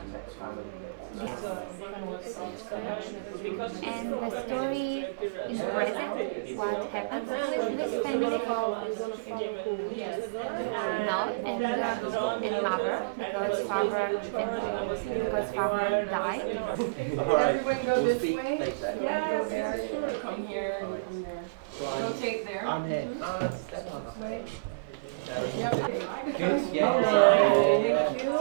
And the story in present, what happens with this family now and mother, because father died. Everyone go this way? Yeah, go there. Come here, come there. Rotate there. I'm here. Good, yeah. Thank you.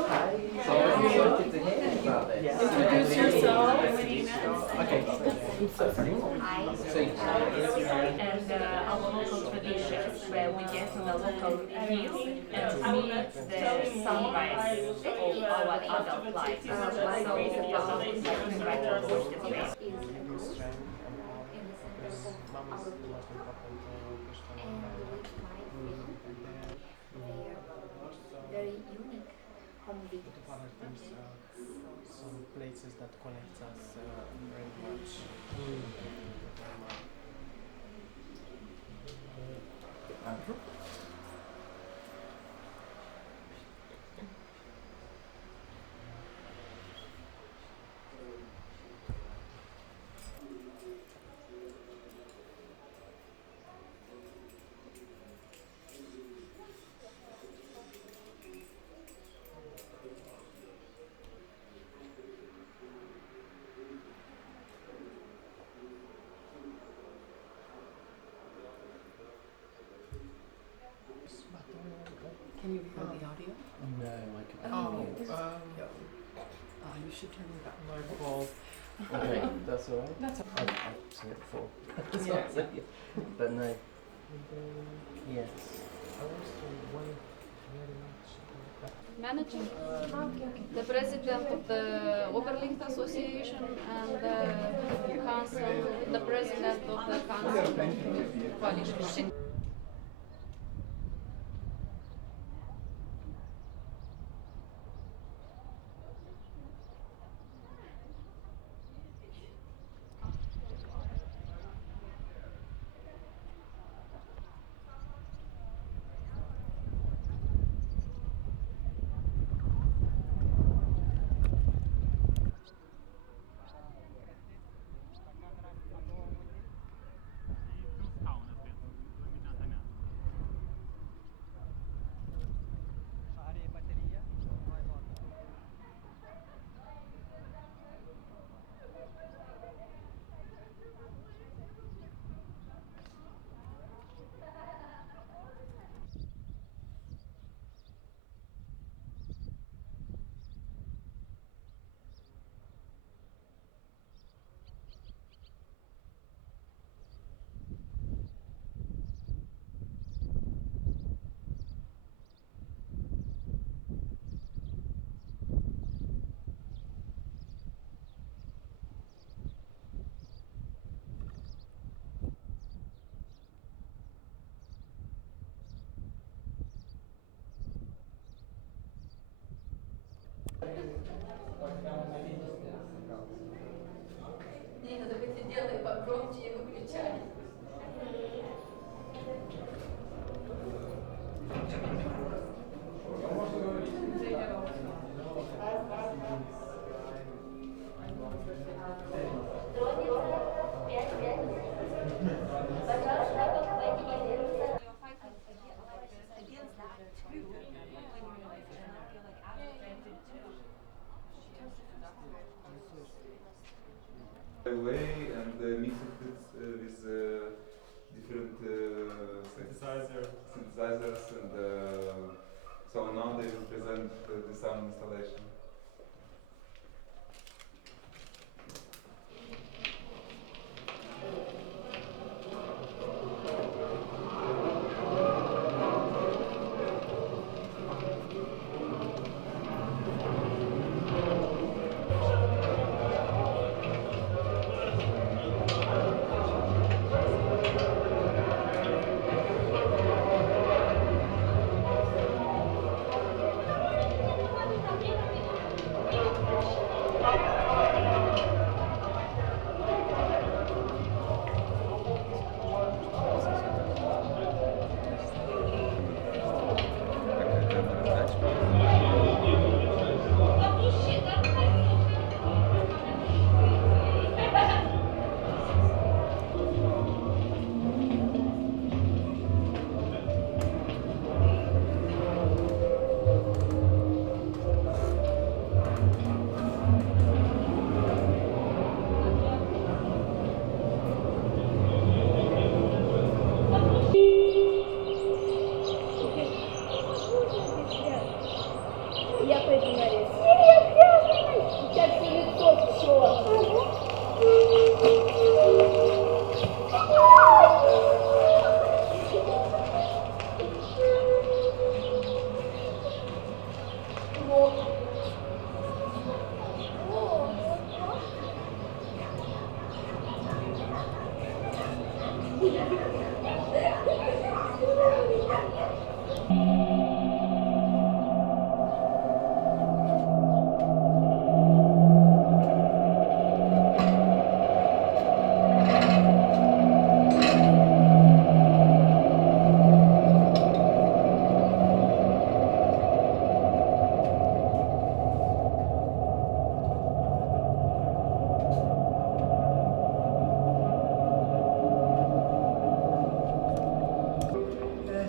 So I'm excited to hear about this. Introduce yourself. Okay. And our local traditions, where we get to the local fields and meet the sunrise of our adult life. So it's about like watch the place. Very unique home videos. Some places that connect us very much. Can you hear the audio? No, I can. You should turn it up. My fault. Okay, that's alright. That's I've seen it before. Yeah. But no. Yes. Manager, the president of the Oberlicht Association, and the council, the president of the council coalition. Way and mixed it with different synthesizers and so now they will present the sound installation. Я пойду на рейс. У тебя все лицо в черном.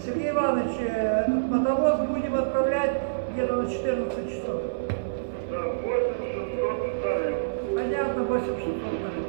Сергей Иванович, мотовоз будем отправлять где-то на 14 часов. Да, 8600 ставим. Понятно, 8600 ставим.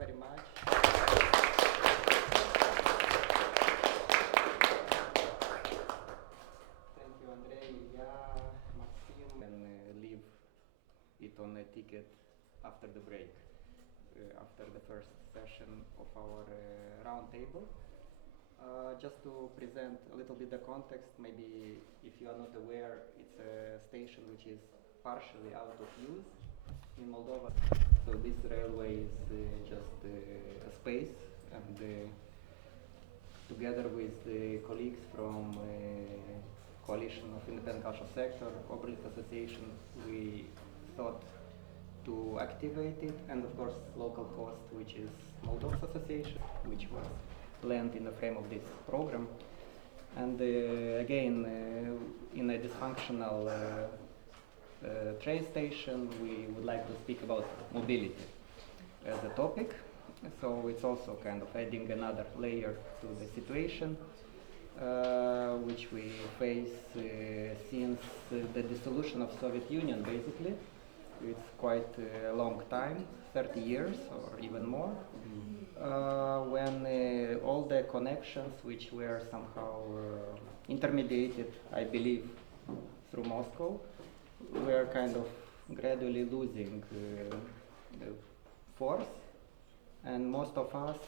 very much. Thank you, Andrei, Ilya, Maxim, and leave it on a ticket after the break, after the first session of our round table. Just to present a little bit the context, maybe if you are not aware, it's a station which is partially out of use in Moldova. So this railway is just a space, and together with the colleagues from Coalition of Independent Cultural Sector, Oberlicht Association, we thought to activate it, and of course local host, which is Moldox Association, which was planned in the frame of this program. And again, in a dysfunctional train station, we would like to speak about mobility as a topic. So it's also kind of adding another layer to the situation which we face since the dissolution of Soviet Union, basically. It's quite a long time, 30 years or even more, when all the connections which were somehow intermediated, I believe, through Moscow, were kind of gradually losing force, and most of us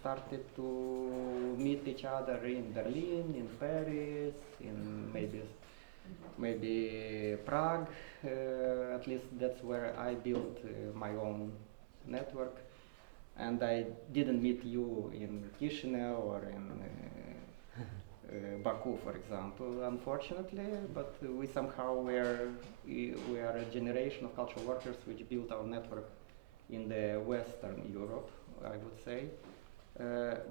started to meet each other in Berlin, in Paris, in maybe Prague. At least that's where I built my own network, and I didn't meet you in Chisinau or in Baku, for example, unfortunately, but we somehow we are a generation of cultural workers which built our network in the Western Europe, I would say.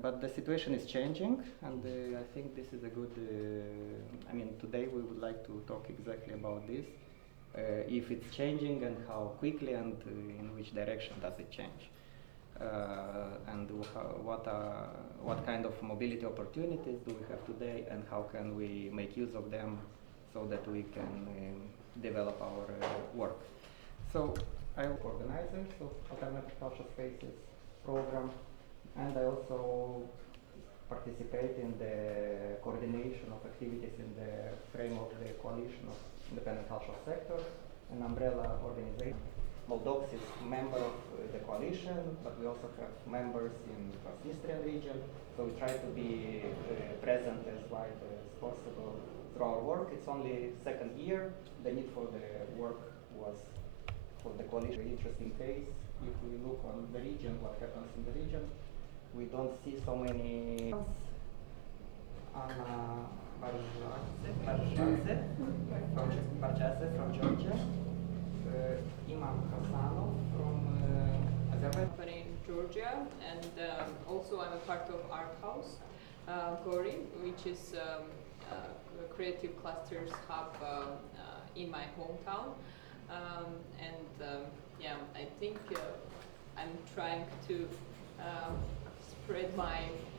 But the situation is changing, and I think this is a good, I mean, today we would like to talk exactly about this, if it's changing and how quickly and in which direction does it change. And what kind of mobility opportunities do we have today, and how can we make use of them so that we can develop our work. So I'm organizer of Alternative Cultural Spaces program, and I also participate in the coordination of activities in the frame of the Coalition of Independent Cultural Sector, an umbrella organization. Moldox is a member of the coalition, but we also have members in Transnistrian region, so we try to be present as wide as possible through our work. It's only second year. The need for the work was for the coalition. Very interesting case. If we look on the region, what happens in the region, we don't see so many. Anna Barjase from Georgia. Imam Hasanov from Azerbaijan. Company in Georgia, and also I'm a part of Art House, Gori, which is a creative clusters hub in my hometown. Yeah, I think I'm trying to spread my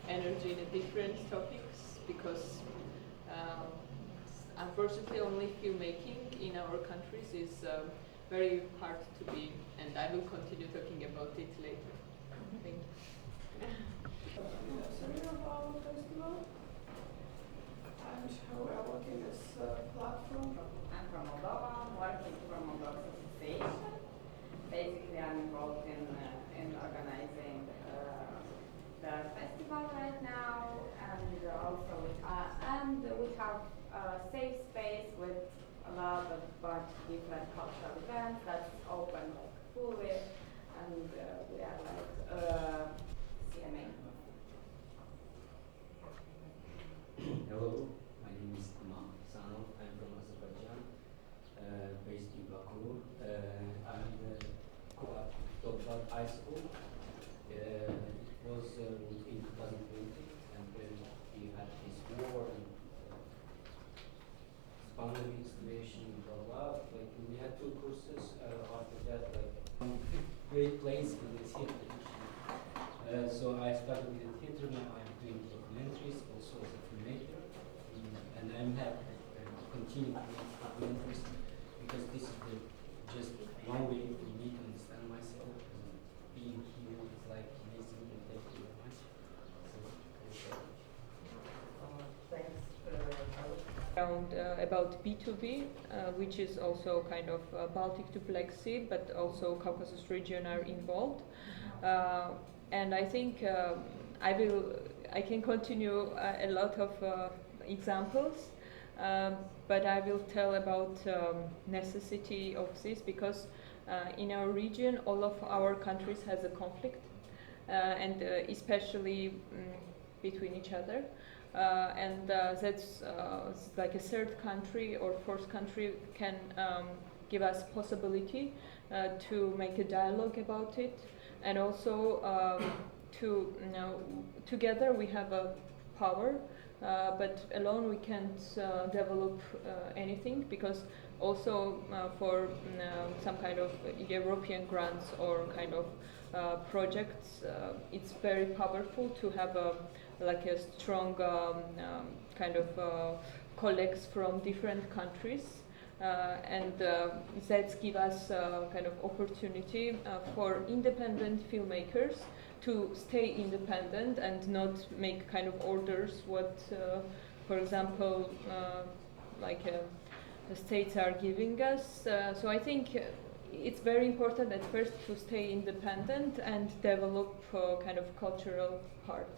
energy in a different topics, because unfortunately only filmmaking in our countries is very hard to be, and I will continue talking about it later. Thank you. Of our festival, and we are working this platform. I'm from Moldova, working for Moldox Association. Basically, I'm involved in organizing the festival right now, and also we have a safe space with a lot of bunch of different cultural events that's open like fully, and we are like CMA. Hello, my name is Imam Hasanov. I'm from Azerbaijan, based in Baku. I'm the co-active Top High School. It was in 2020, and then we had this war and pandemic situation, blah blah. Like we had 2 courses. After that, like great place in the theater. So I started with the theater. Now I'm doing documentaries also as a filmmaker, and I'm happy to continue to make documentaries, because this is just one way for me to understand myself, being here about B2B, which is also kind of Baltic to Black Sea, but also Caucasus region are involved. And I think I can continue a lot of examples, but I will tell about necessity of this because in our region, all of our countries has a conflict, and especially between each other. And that's like a third country or fourth country can give us possibility to make a dialogue about it, and also to together we have a power, but alone we can't develop anything, because also for some kind of European grants or kind of projects, it's very powerful to have a strong kind of colleagues from different countries, and that give us kind of opportunity for independent filmmakers to stay independent and not make kind of orders what, for example, the states are giving us. So I think it's very important at first to stay independent and develop kind of cultural part.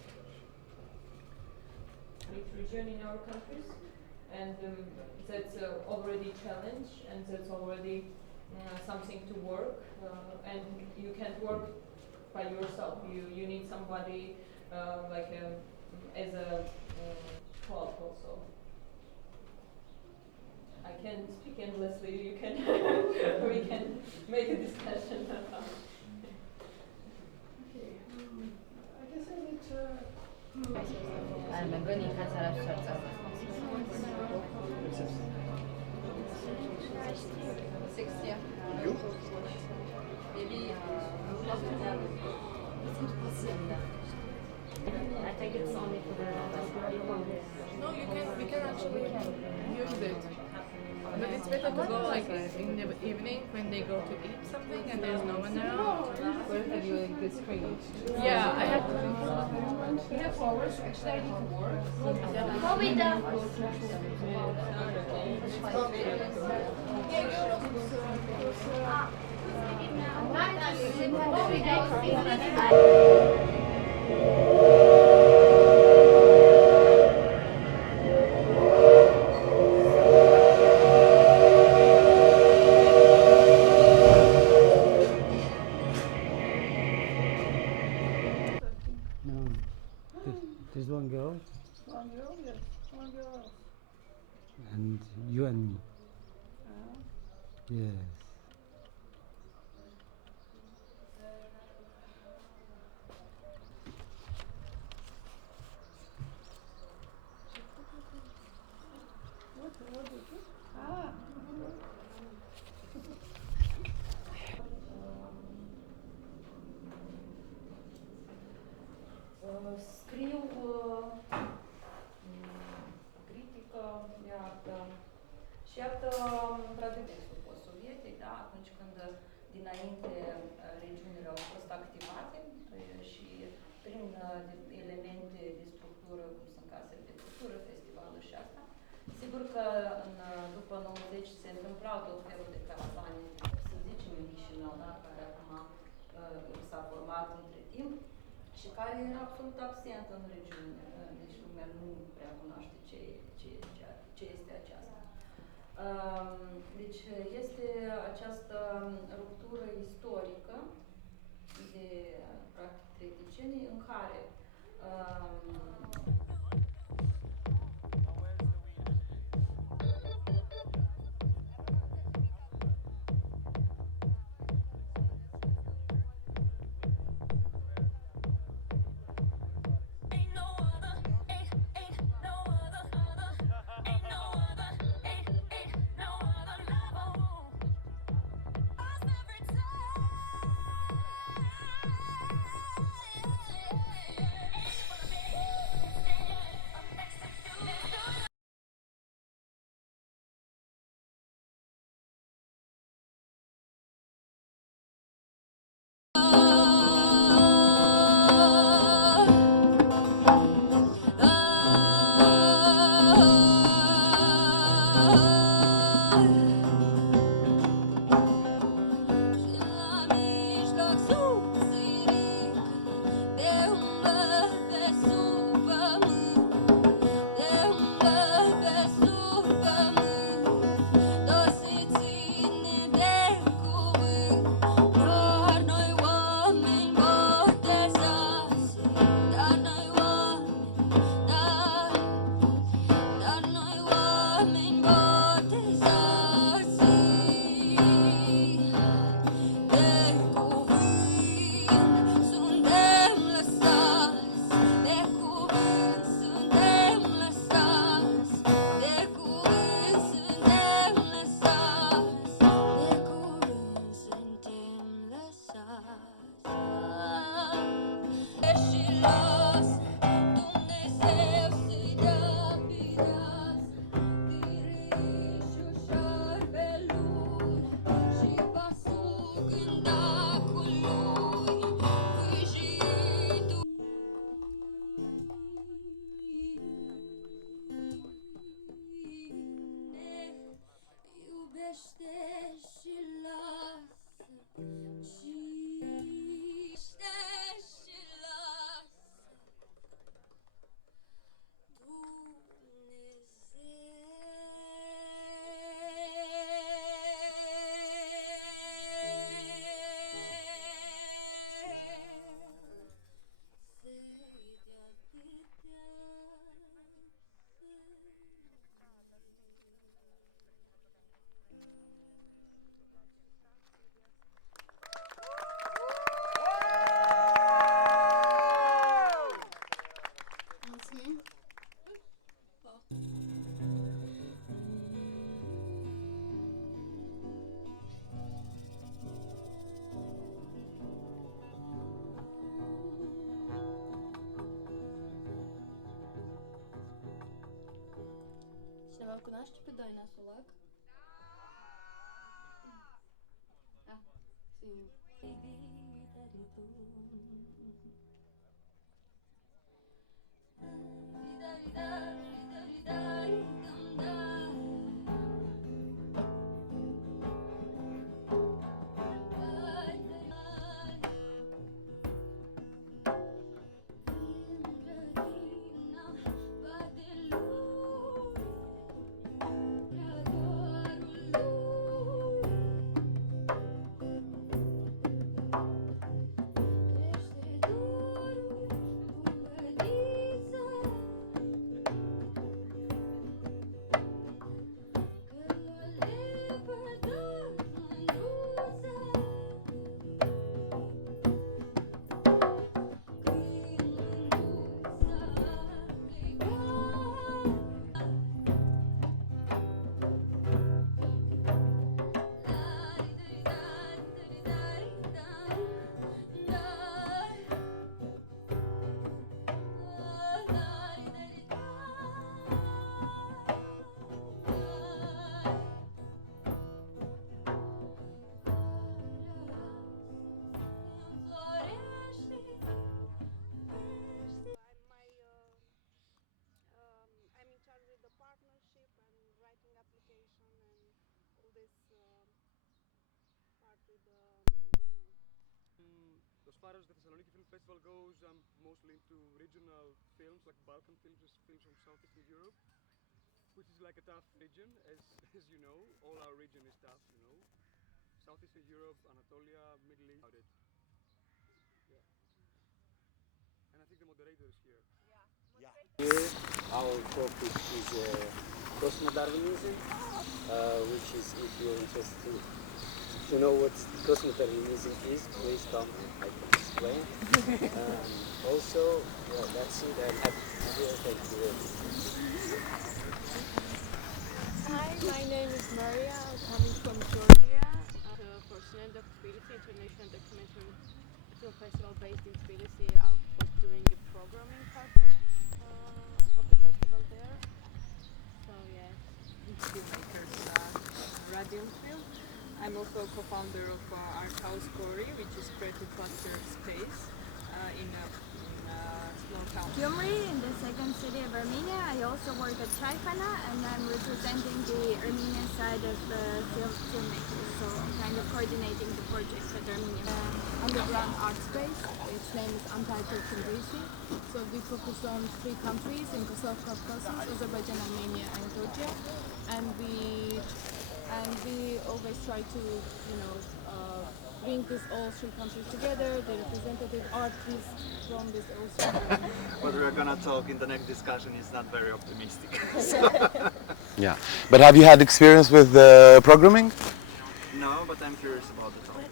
Each region in our countries, and that's already challenge, and that's already something to work, and you can't work by yourself. You need somebody as a club also. I can speak endlessly. You can we can make a discussion about. Okay. I guess I need to. I'm going to cut out six, yeah. You? Maybe I think it's only for the No, we can actually use it. But it's better to go like in the evening when they go to eat something and there's no one around. Where have you like the screen? Yeah, I have We have hours. Actually, I need to work. What we done? No. There's one girl One girl, yes. One girl. and you and me. Yes. What did you? Ah. Scriu critică, iată, și iată, într-adevăr, textul post-sovietic, da, atunci când dinainte regiunile au fost activate și prin elemente de structură, cum sunt casele de cultură, festivaluri și asta. Sigur că după 90 se întâmplau tot felul de caravane, să zicem, în Chișinău, da, care acum s-a format între timp, și care era absolut absent în regiune. Deci lumea nu prea cunoaște ce este aceasta. Deci este această ruptură istorică de practic trecticienii în care Cunoaște pe Doina Solac? Ah, sim. I'm in charge with the partnership and writing application and all this part with the. As far as the Thessaloniki Film Festival goes, I'm mostly into regional films, like Balkan films, films from Southeastern Europe, which is like a tough region, as you know. All our region is tough, you know. Southeastern Europe, Anatolia, Middle East. About it. Yeah. And I think the moderator is here. Here, our topic is cosmodarwinism, which is, if you're interested to know what cosmodarwinism is, please come and I can explain. Also, yeah, that's it. I'm happy to be here. Thank you. Hi, my name is Maria. I'm coming from Georgia. For Synodok Tbilisi International Documentary Film Festival based in Tbilisi, I was doing a programming part of the festival there. So yeah, filmmakers Radium Film. I'm also co-founder of Art House Gori, which is creative cluster space in a small town. Gyumri in the second city of Armenia. I also work at Chaifana and I'm representing the Armenian side of the filmmakers. So I'm kind of coordinating the project at Armenia. Underground art space, its name is Untitled Tbilisi. So we focus on 3 countries in Kosovo, Caucasus, Azerbaijan, Armenia and Georgia. And we always try to, bring these all 3 countries together. The representative artists from these all 3 countries. What we're gonna talk in the next discussion is not very optimistic. Yeah, but have you had experience with programming? No, but I'm curious about the topic.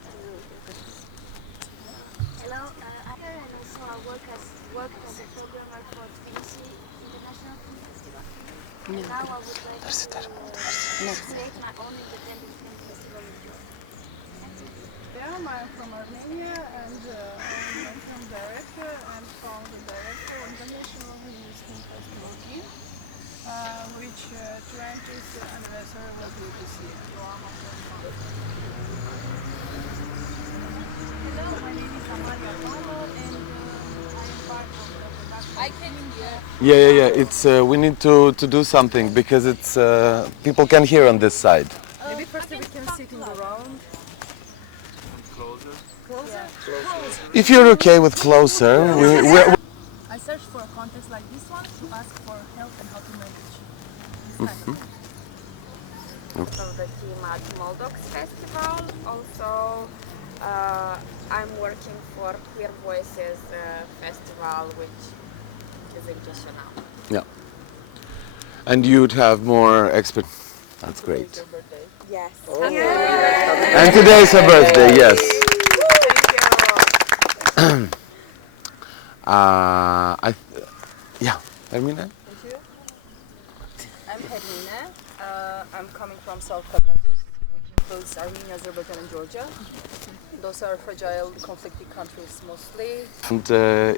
Hello, I'm here and also I worked as a programmer for Tbilisi International Film Festival. And now I would like to create my own independent film festival in Georgia. Yeah, I'm from Armenia and I'm a film director and founding director of the National Film Festival team, which 20th anniversary was due this year. Hello, my name is Amalia Palo and I am part of the production. I can hear. Yeah. It's we need to do something because it's people can hear on this side. Maybe first we can sit in the round. Closer. Closer? If you're okay with closer, I searched for a context like this one to ask for help and how to manage. So the team at Moldox Festival. Also, I'm working for Queer Voices Festival, which is in Chisinau. Yeah. And you'd have more expert. That's great. Yes. Oh. And today's her birthday, yes. Hermine? I'm Hermine. I'm coming from South Caucasus, which includes Armenia, Azerbaijan and Georgia. Those are fragile, conflicted countries mostly. And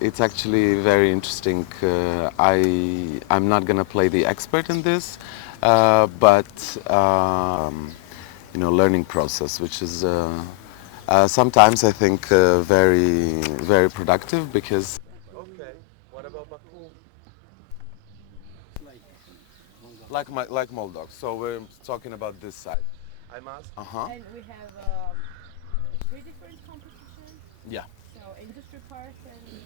it's actually very interesting. I'm not going to play the expert in this, but you know, learning process, which is sometimes I think very productive because. Okay. What about Baku? Like Moldox. So we're talking about this side. I'm asked. And we have 3 different competitions. Yeah. So industry part and.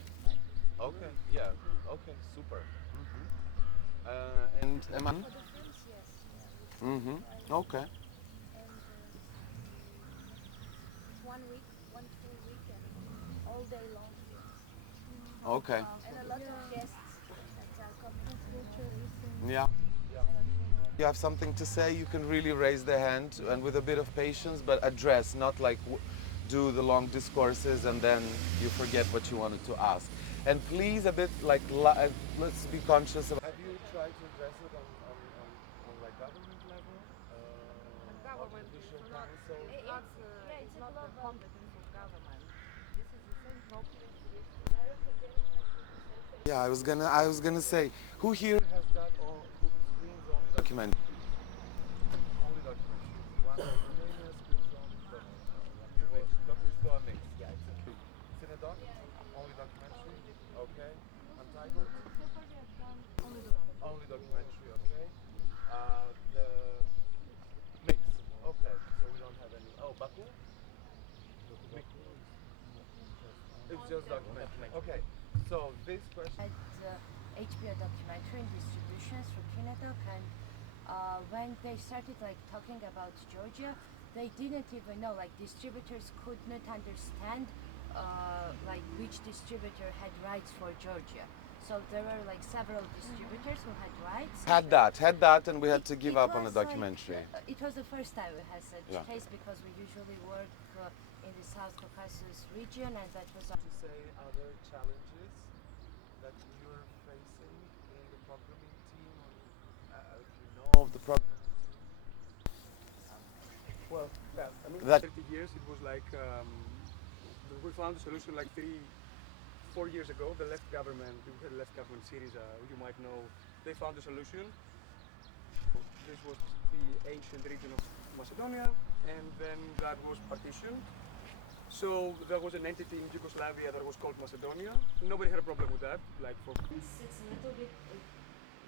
Okay. Yeah. Okay. Super. And Eman? For the films, yes. Okay. And it's 1 week, 1 full week, and all day long films. Okay. And a lot of guests that are coming. Yeah. You have something to say, you can really raise the hand and with a bit of patience, but address, not like do the long discourses and then you forget what you wanted to ask. And please, a bit like, let's be conscious of. Have you tried to address it on like government level? Government is not, it's not the competence of government. This is the same problem Yeah, I was gonna say, who here has got all screens only document? Only documentary. One Romania screens only documentary. You're which? Doctors do a mix. Yeah, it's a Cinedoc? Only documentary. Okay. Untitled? So far we have done only documentary. Only documentary. Okay. The mix. Okay. So we don't have any. Oh, Baku? It's just documentary. Okay. So this question. HBO documentary and distributions for Kinedoc, and when they started like talking about Georgia, they didn't even know, like distributors could not understand like which distributor had rights for Georgia. So there were like several distributors who had rights. Had that, and we had to give up on the documentary. It was the first time we had such Yeah. case because we usually work in the South Caucasus region, and that was. To say other challenges that you're facing in the programming team, or if you know of the programming team. Well, yeah, I mean, That 30 years it was like we found a solution like 4 years ago. The left government, we had left government Syriza, you might know, they found a solution. This was the ancient region of Macedonia, and then that was partitioned. So there was an entity in Yugoslavia that was called Macedonia. Nobody had a problem with that. Like for It's a little bit,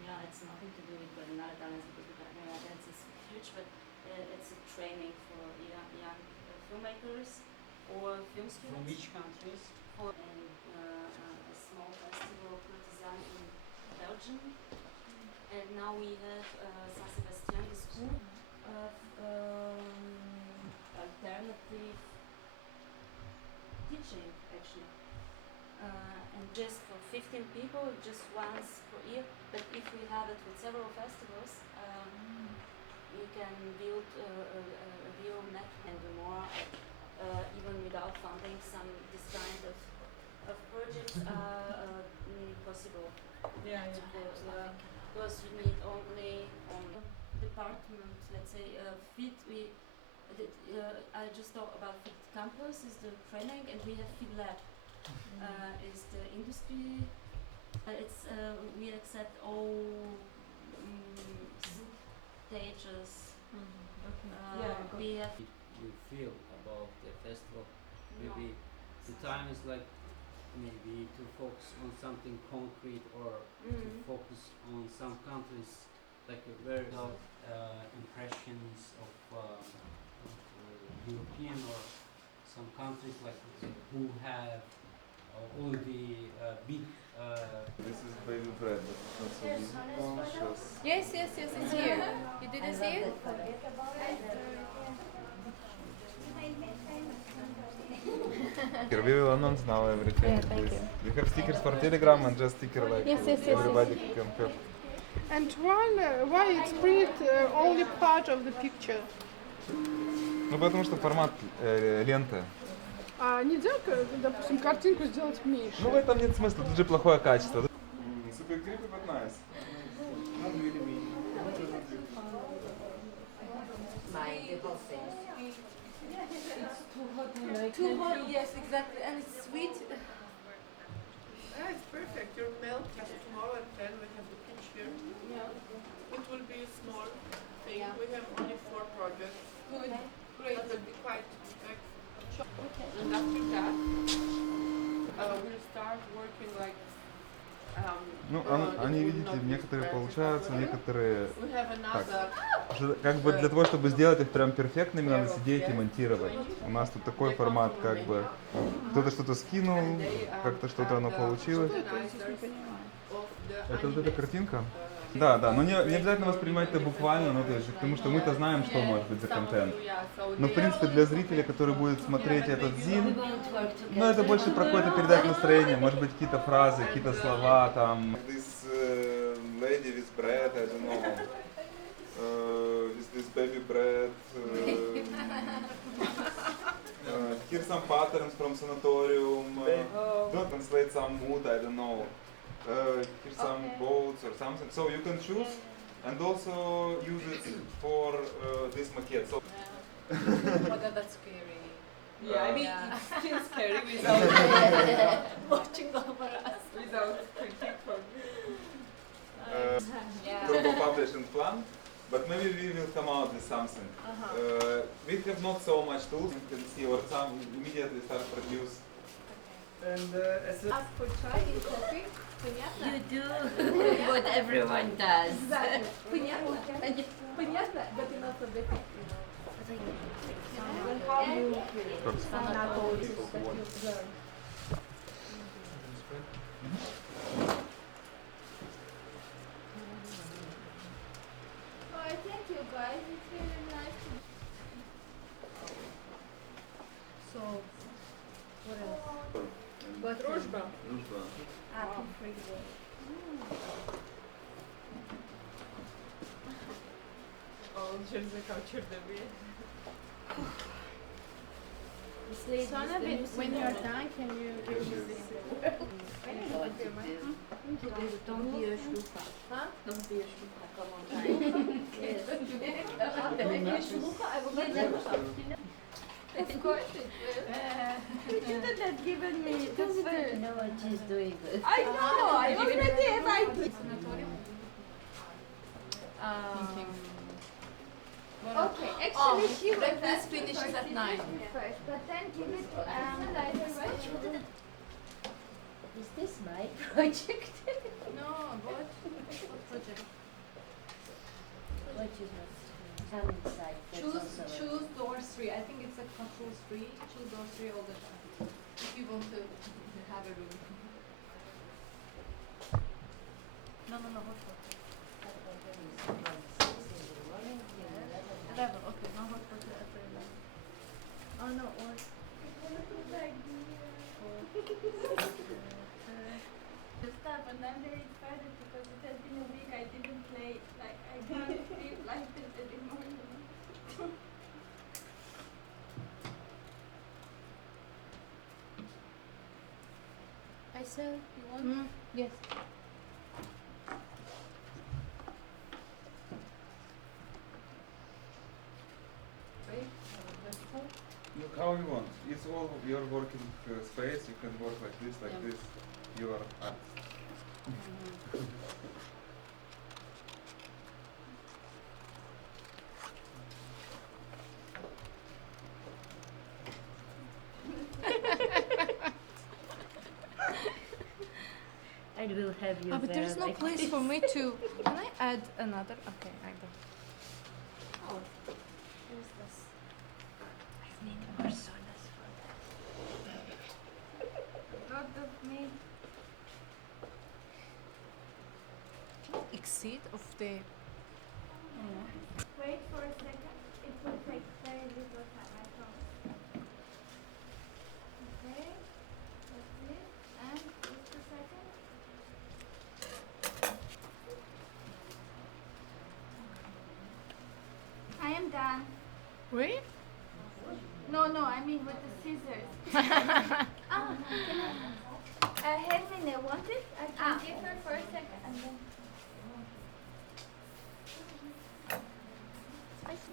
yeah, it's nothing to do with culinary talents because culinary talents is huge, but it's a training for young filmmakers or film students. From which countries? For a small festival, Courtesan in Belgium, and now we have San Sebastian, the school of alternative teaching actually, and just for 15 people, just once per year. But if we have it with several festivals, we can build a real net and do more. Even without funding, this kind of projects are possible. Because you need only department, let's say, fit. I just talked about Fit Campus is the training, and we have Fit Lab is the industry. It's we accept all stages. We have. You feel about the festival? Maybe the time is like maybe to focus on something concrete or to focus on some countries, like a very impressions of European or some countries like who have all the big. This is baby bread. Yes, it's here. You didn't see it? We will announce now everything. Yeah, thank you. We have stickers for Telegram and just sticker like Yes. everybody can have. And why it's print only part of the picture? Ну потому что формат ленты. А нельзя, допустим, картинку сделать меньше? Ну в этом нет смысла, тут же плохое качество. Super creepy but nice. Not really mean. My the whole thing. It's too hot, you know. Too hot, yes, exactly, and it's sweet. Yeah, it's perfect. You're melting. Tomorrow at 10 we have the pitch here. Yeah. It will be a small thing. Yeah. We have only 4 projects. Good. Great. But will be quite short. And after that, we'll start working like Ну, они, видите ли, некоторые получаются, некоторые we have another как бы для того, чтобы сделать их прям перфектными, надо сидеть и монтировать. У нас тут такой формат, как бы кто-то что-то скинул, как-то что-то оно получилось. Это вот эта картинка? Да, да, но не обязательно воспринимать это буквально, ну, то есть, потому что мы-то знаем, что может быть за контент. Но, в принципе, для зрителя, который будет смотреть этот зин, ну, это больше про какое-то передать настроение, может быть, какие-то фразы, какие-то слова, там. This lady with bread, I don't know, is this baby bread, here's some patterns from sanatorium, don't translate some mood, I don't know. Here's some boats or something. So you can choose and also use it for this maquette. So That's scary. Yeah, I mean, it's still scary without watching over us. Without critique from turbo publishing plan, but maybe we will come out with something. We have not so much tools, you can see, or some immediately start produce. And ask for chai in coffee. You do what everyone does. Exactly. Понятно, but not so difficult. how you find out all this that you've learned? Oh, thank you guys. It's really nice to So, what else? Дружба. Через culture Sana, when you're done, can you give me this? Don't be a shluka. Huh? Don't be a shluka. Come on, Yes. Of course it will. You shouldn't have given me the first. You know what she's doing this. I know, I already have idea. Okay, actually she was breakfast finishes at 9. first, but then give it to right? Is this my project? No, what project? What is it? Come inside. Choose door 3. I think it's a control 3. Choose door 3 all the time. If you want to have a room. No, hot water. 11, okay, no hot water after 11. Oh no, or... Stop, and I'm very excited because it has been a week I didn't play, like I can't feel like this anymore. I said, you want? Yes. Look how you want. It's all your working space. You can work like this, You are artist. I will have you But there there's no like place this. for me to. Can I add another? Okay, I go. Oh, who's this? I need more sodas for that. Lot of me. Exceed of the. Wait for a second. It will take very little time, I promise. Okay. That's it. And just a second. I am done. Really? No, I mean with the scissors. Can I? Hermine, want it? I can give her for a second and then. Spicy.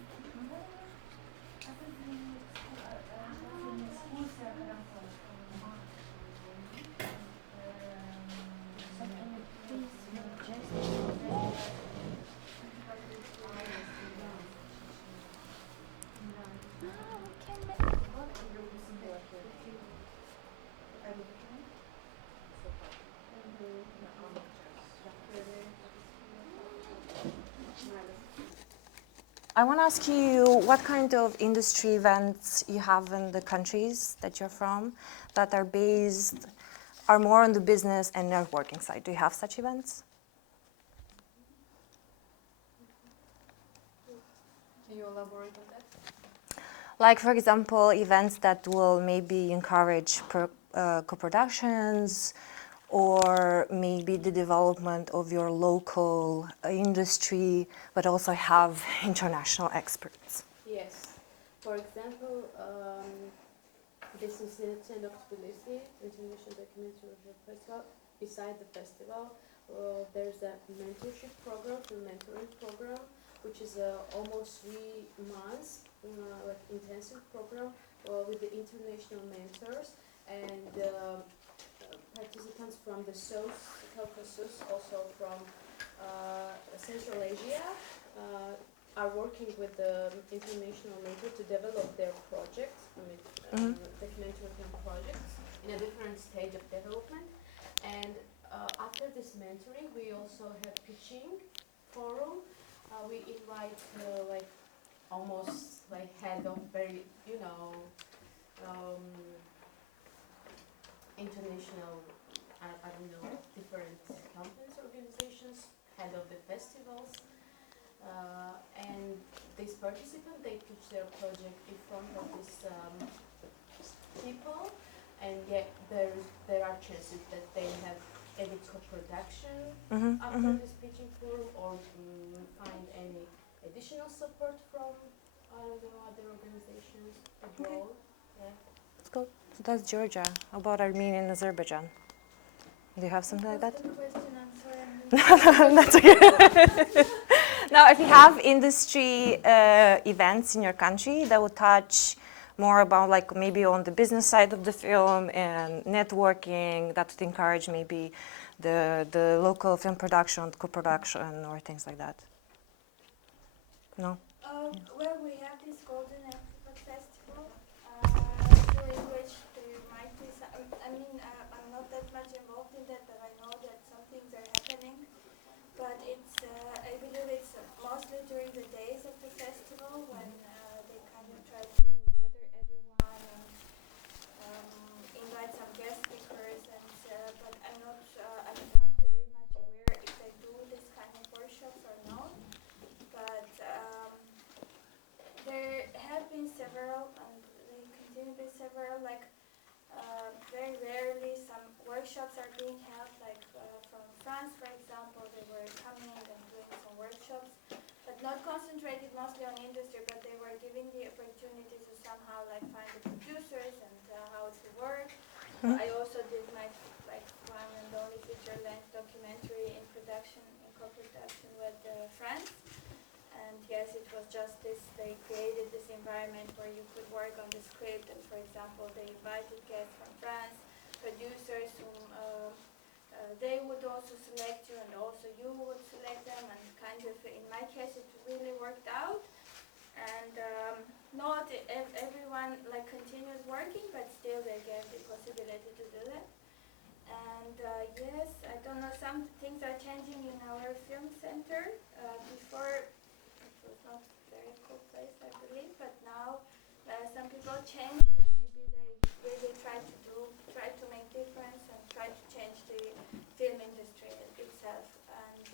I want to ask you what kind of industry events you have in the countries that you're from that are more on the business and networking side. Do you have such events? Can you elaborate on that? Like, for example, events that will maybe encourage co-productions, or maybe the development of your local industry, but also have international experts. Yes. For example, this is in of Tbilisi, International Documentary Festival. Beside the festival, there's a mentorship program, a mentoring program, which is almost 3 months, like intensive program with the international mentors and participants from the South Caucasus, also from Central Asia, are working with the international mentor to develop their projects, documentary film projects, in a different stage of development. And after this mentoring, we also have pitching forum. We invite like almost like head of very, international, I don't know, different companies, organizations, head of the festivals, and these participants, they pitch their project in front of these people, and yet there are chances that they have any co-production after this pitching forum, or find any additional support from other organizations abroad. Yeah. Let's go. So that's Georgia. How about Armenia and Azerbaijan? Do you have something like that? That's okay. Now, if you have industry events in your country that would touch more about like maybe on the business side of the film and networking, that would encourage maybe the local film production, co-production, or things like that. No? Well, we have this Golden Apricot Festival, during which there might be some, I'm not that much involved in that, but I know that some things are happening. But it's, I believe it's mostly during the days of the festival when they kind of try to gather everyone and invite some guest speakers. And but I'm not very much aware if they do this kind of workshops or not. But there have been several, and they continue to be several. Like very rarely, some workshops are being held. Like from France, for example, they were coming and doing some workshops, but not concentrated mostly on industry. But they were giving the opportunity to somehow like find the producers and how to work. I also did my one and only feature-length documentary in co-production with France. And yes, it was just this, they created this environment where you could work on the script, and for example, they invited guests from France, producers whom they would also select you, and also you would select them, and kind of, in my case, it really worked out. And not everyone like continues working, but still they gave the possibility to do that. And yes, I don't know, some things are changing in our film center. Before, it was not a very cool place, I believe, but now some people changed, and maybe they really try to make difference and try to change the film industry itself. And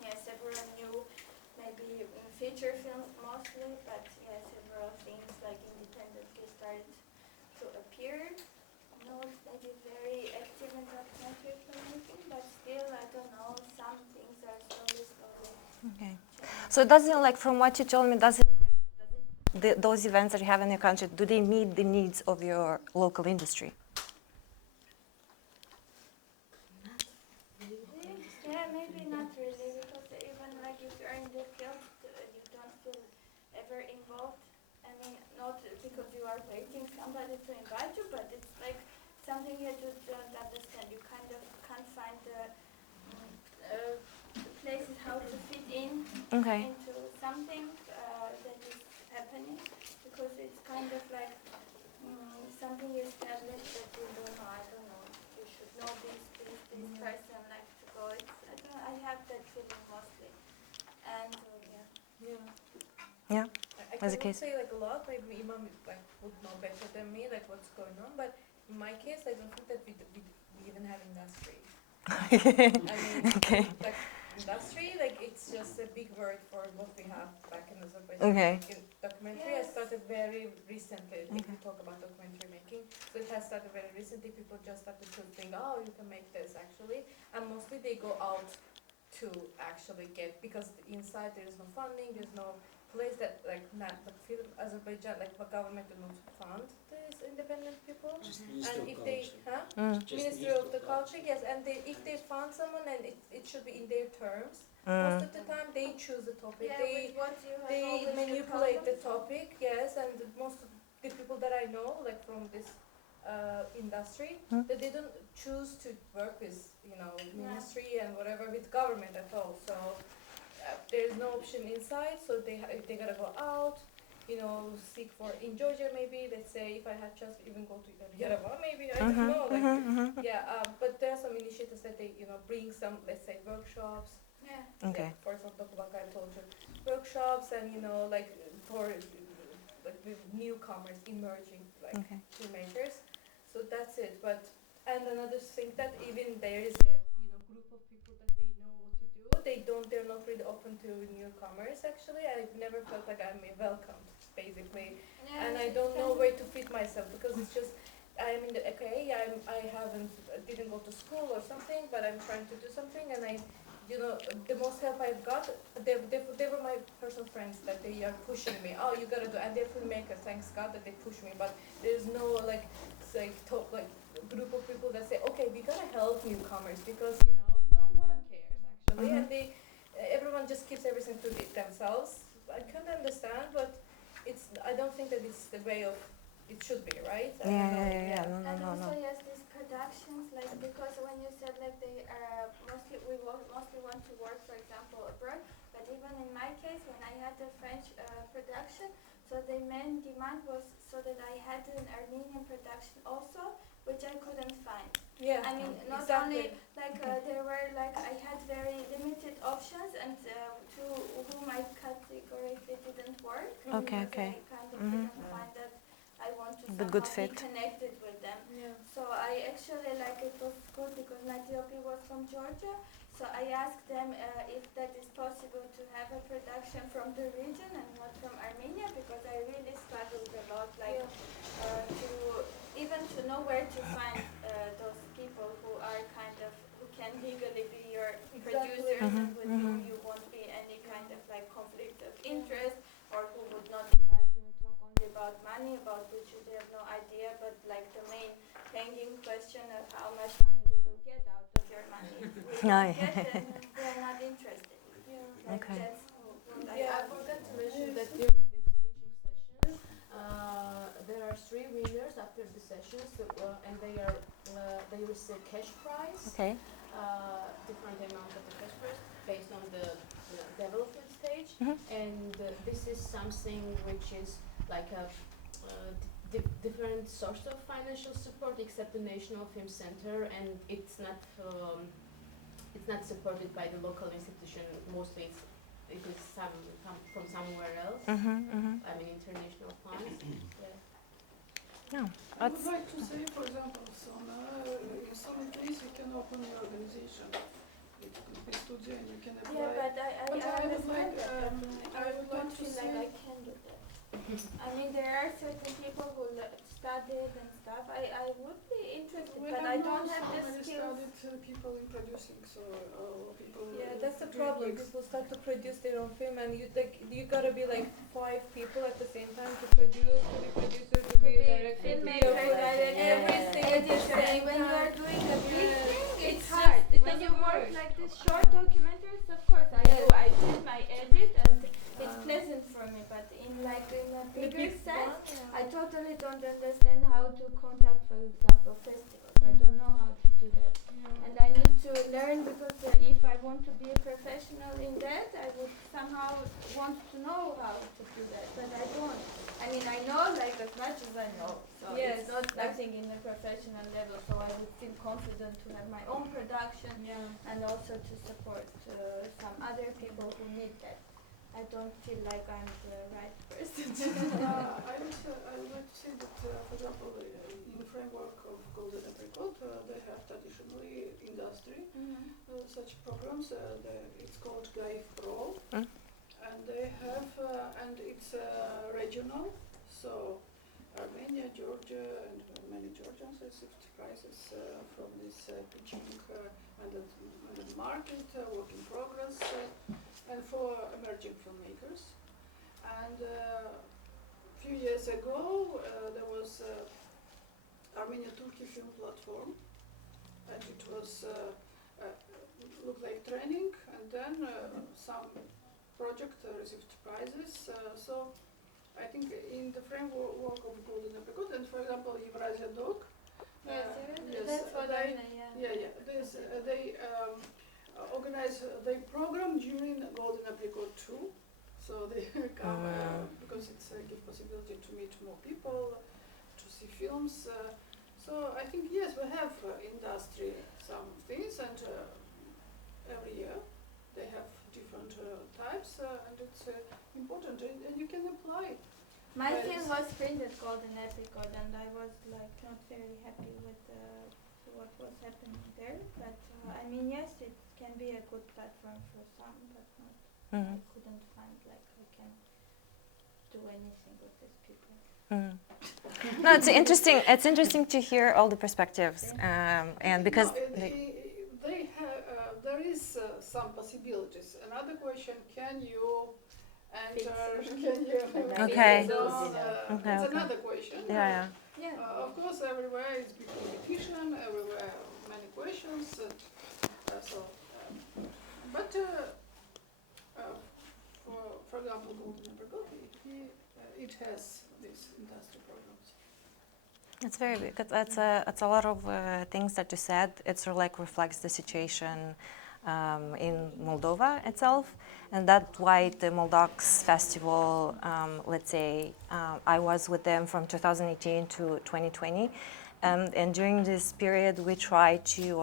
yes, several new, maybe feature films mostly, but yeah, several things like independently started to appear. Not maybe very active in documentary filmmaking, but still, I don't know, some things are slowly. Okay. So doesn't, like, from what you told me, those events that you have in your country, do they meet the needs of your local industry? Yeah, maybe not really, because even like if you're in the field, you don't feel ever involved. I mean, not because you are waiting somebody to invite you, but it's like something you don't understand. You kind of can't find the places how to fit in into something that is happening, because it's kind of like something established that you don't know. I don't know. You should know this person like to go. I have that feeling mostly, and yeah. like as I a would case? say like a lot. Maybe Imam like would know better than me like what's going on. But in my case, I don't think that we even have industry. I mean, Okay. like industry, like it's just a big word for what we have back in Azerbaijan. Okay. Like in documentary, I started very recently. If we talk about documentary making, so it has started very recently. People just started to think, oh, you can make this actually, and mostly they go out to actually get, because inside there is no funding, there's no place that like not the film Azerbaijan, like the government do not fund these independent people. Just And Ministry of if they, Culture. Just Ministry of the Culture, yes, and if they fund someone and it should be in their terms. Most of the time they choose the topic. Yeah, They with what you have they always the manipulate the problem. topic, yes, and most of the people that I know, like from this industry, that they don't choose to work with, ministry and whatever, with government at all. So there's no option inside, so they gotta go out, seek for, in Georgia maybe, let's say if I had chance to even go to Yerevan maybe, I don't know, but there are some initiatives that they, bring some, let's say, workshops. Yeah. Okay. For example, like I told you, workshops and, like for like the newcomers, emerging, like filmmakers. So that's it. But, and another thing that even there is a, group of people that they know what to do. They're not really open to newcomers actually. I've never felt like I'm welcomed, basically. Yeah, And I don't know where to fit myself, because it's just, I didn't go to school or something, but I'm trying to do something, and the most help I've got, they were my personal friends, that they are pushing me. Oh, you gotta do, and they're filmmakers, thanks God that they push me. But there's no group of people that say, okay, we gotta help newcomers, because no one cares actually, and everyone just keeps everything to themselves. I can understand, but I don't think that it's the way of it should be, right? Yeah. No. Also, yes, these productions, like, because when you said like they are mostly want to work, for example, abroad, but even in my case, when I had the French production, so the main demand was so that I had an Armenian production also, which I couldn't find. Yeah. I mean, not exactly. only like there were like I had very limited options, and to whom I categorically didn't work. Okay. I kind of didn't find that I want to The somehow good be fit. connected with them. Yeah. So I actually it was good because my DOP was from Georgia. So I asked them if that is possible to have a production from the region and not from Armenia, because I really struggled a lot, to know where to find those people who can legally be your producers and with whom you won't be any kind of conflict of interest, or who would not invite you and talk only about money, about which you have no idea, but the main hanging question of how much money we will get out of your money. If we don't get, then we're not interested. Okay. That's I forgot to mention that during this pitching session, there are 3 winners after the session, and they receive cash prize. Okay. Different amount of the cash prize based on the development stage, and this is something which is like a different source of financial support, except the National Film Center, and it's not supported by the local institution. Mostly it is from somewhere else. I mean, international funds. No, I would like to say, for example, in some place you can open an organization. It could be studio and you can apply. Yeah, but I would like, I would want to say I can do that. I mean, there are certain people who studied and stuff. I would be interested, but I don't have the skills. Studied people in producing, so people. Yeah, that's the problem. People start to produce their own film, and you gotta be 5 people at the same time to produce, to be producer, to be a director, Filmmaker, everything at the same when you time. are doing a big thing, it's It's hard. just- it When you doesn't work work. like this short documentaries, of course I do. I did my edit, and it's pleasant for me. But in a bigger sense, I totally don't understand how to contact, for example, festivals. I don't know how to do that, and I need to learn, because if I want to be a professional in that, I would somehow want to know how to do that, but I don't. I mean, I know as much as I know, so Yes, it's not nothing in a professional level. So I would feel confident to have my own production, and also to support some other people who need that. I don't feel like I'm the right person to I would like to say that, for example, in the framework of Golden Apricot, they have traditionally industry such programs. It's called GAIF Pro, and they have, and it's regional. So Armenia, Georgia, and many Georgians received prizes from this pitching and the market, work in progress, and for emerging filmmakers. And a few years ago, there was Armenia-Turkey Film Platform, and it was looked like training, and then some project received prizes. So I think in the framework of Golden Apricot, and for example, Eurasia Dog. Yes, that's what I know, yeah. They organize the program during Golden Apricot 2. So they come because it's a good possibility to meet more people, to see films. So I think yes, we have industry some things, and every year they have different types, and it's important, and you can apply. My film was printed Golden Apricot, and I was like not very happy with what was happening there. But I mean, yes, it can be a good platform for some, but not. I couldn't find like I can do anything with these people. No, it's interesting. It's interesting to hear all the perspectives, and because they have, there is some possibilities. Another question: can you enter? Can you? Okay. It's another question. Yeah. Of course, everywhere is big competition. Everywhere, many questions. But for example, Golden Apricot, it has these industry programs. It's very big. It's a lot of things that you said. It sort of like reflects the situation in Moldova itself, and that's why the Moldox Festival, let's say, I was with them from 2018 to 2020, and during this period we tried to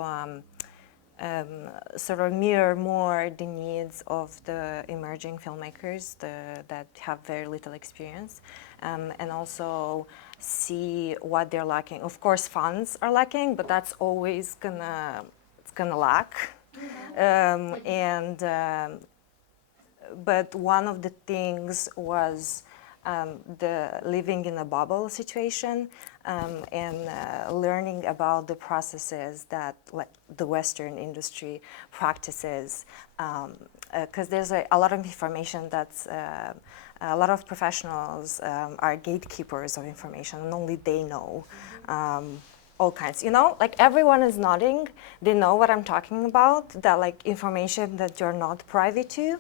sort of mirror more the needs of the emerging filmmakers that have very little experience, and also see what they're lacking. Of course, funds are lacking, but that's always gonna lack. But one of the things was the living in a bubble situation, and learning about the processes that like the Western industry practices, because there's a lot of information that's a lot of professionals are gatekeepers of information, and only they know all kinds. You know, like everyone is nodding. They know what I'm talking about. That like information that you're not privy to.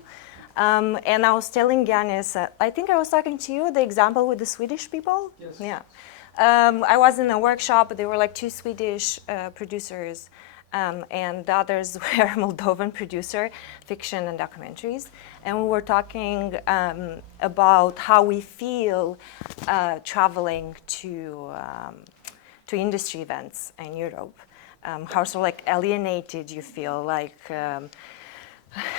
And I was telling Giannis, I think I was talking to you, the example with the Swedish people. Yes. Yeah. I was in a workshop. There were like 2 Swedish producers, and the others were Moldovan producer, fiction and documentaries. And we were talking about how we feel traveling to industry events in Europe. How sort of like alienated you feel, like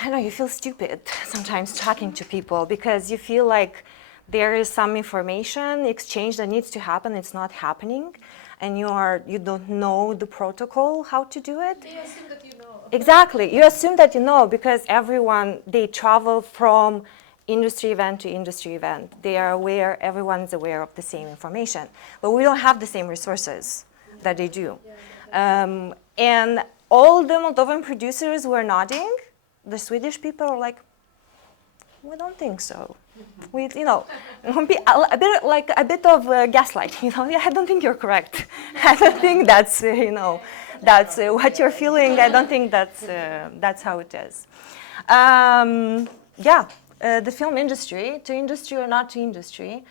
I know you feel stupid sometimes talking to people because you feel like there is some information exchange that needs to happen, it's not happening, and you don't know the protocol, how to do it. You assume that you know. Exactly, you assume that you know because everyone, they travel from industry event to industry event. They are aware, everyone's aware of the same information, but we don't have the same resources that they do. And all the Moldovan producers were nodding. The Swedish people are like, we don't think so. We, you know, a bit of gaslighting. You know, yeah, I don't think you're correct. I don't think that's that's what you're feeling. I don't think that's how it is. The film industry, to industry or not to industry.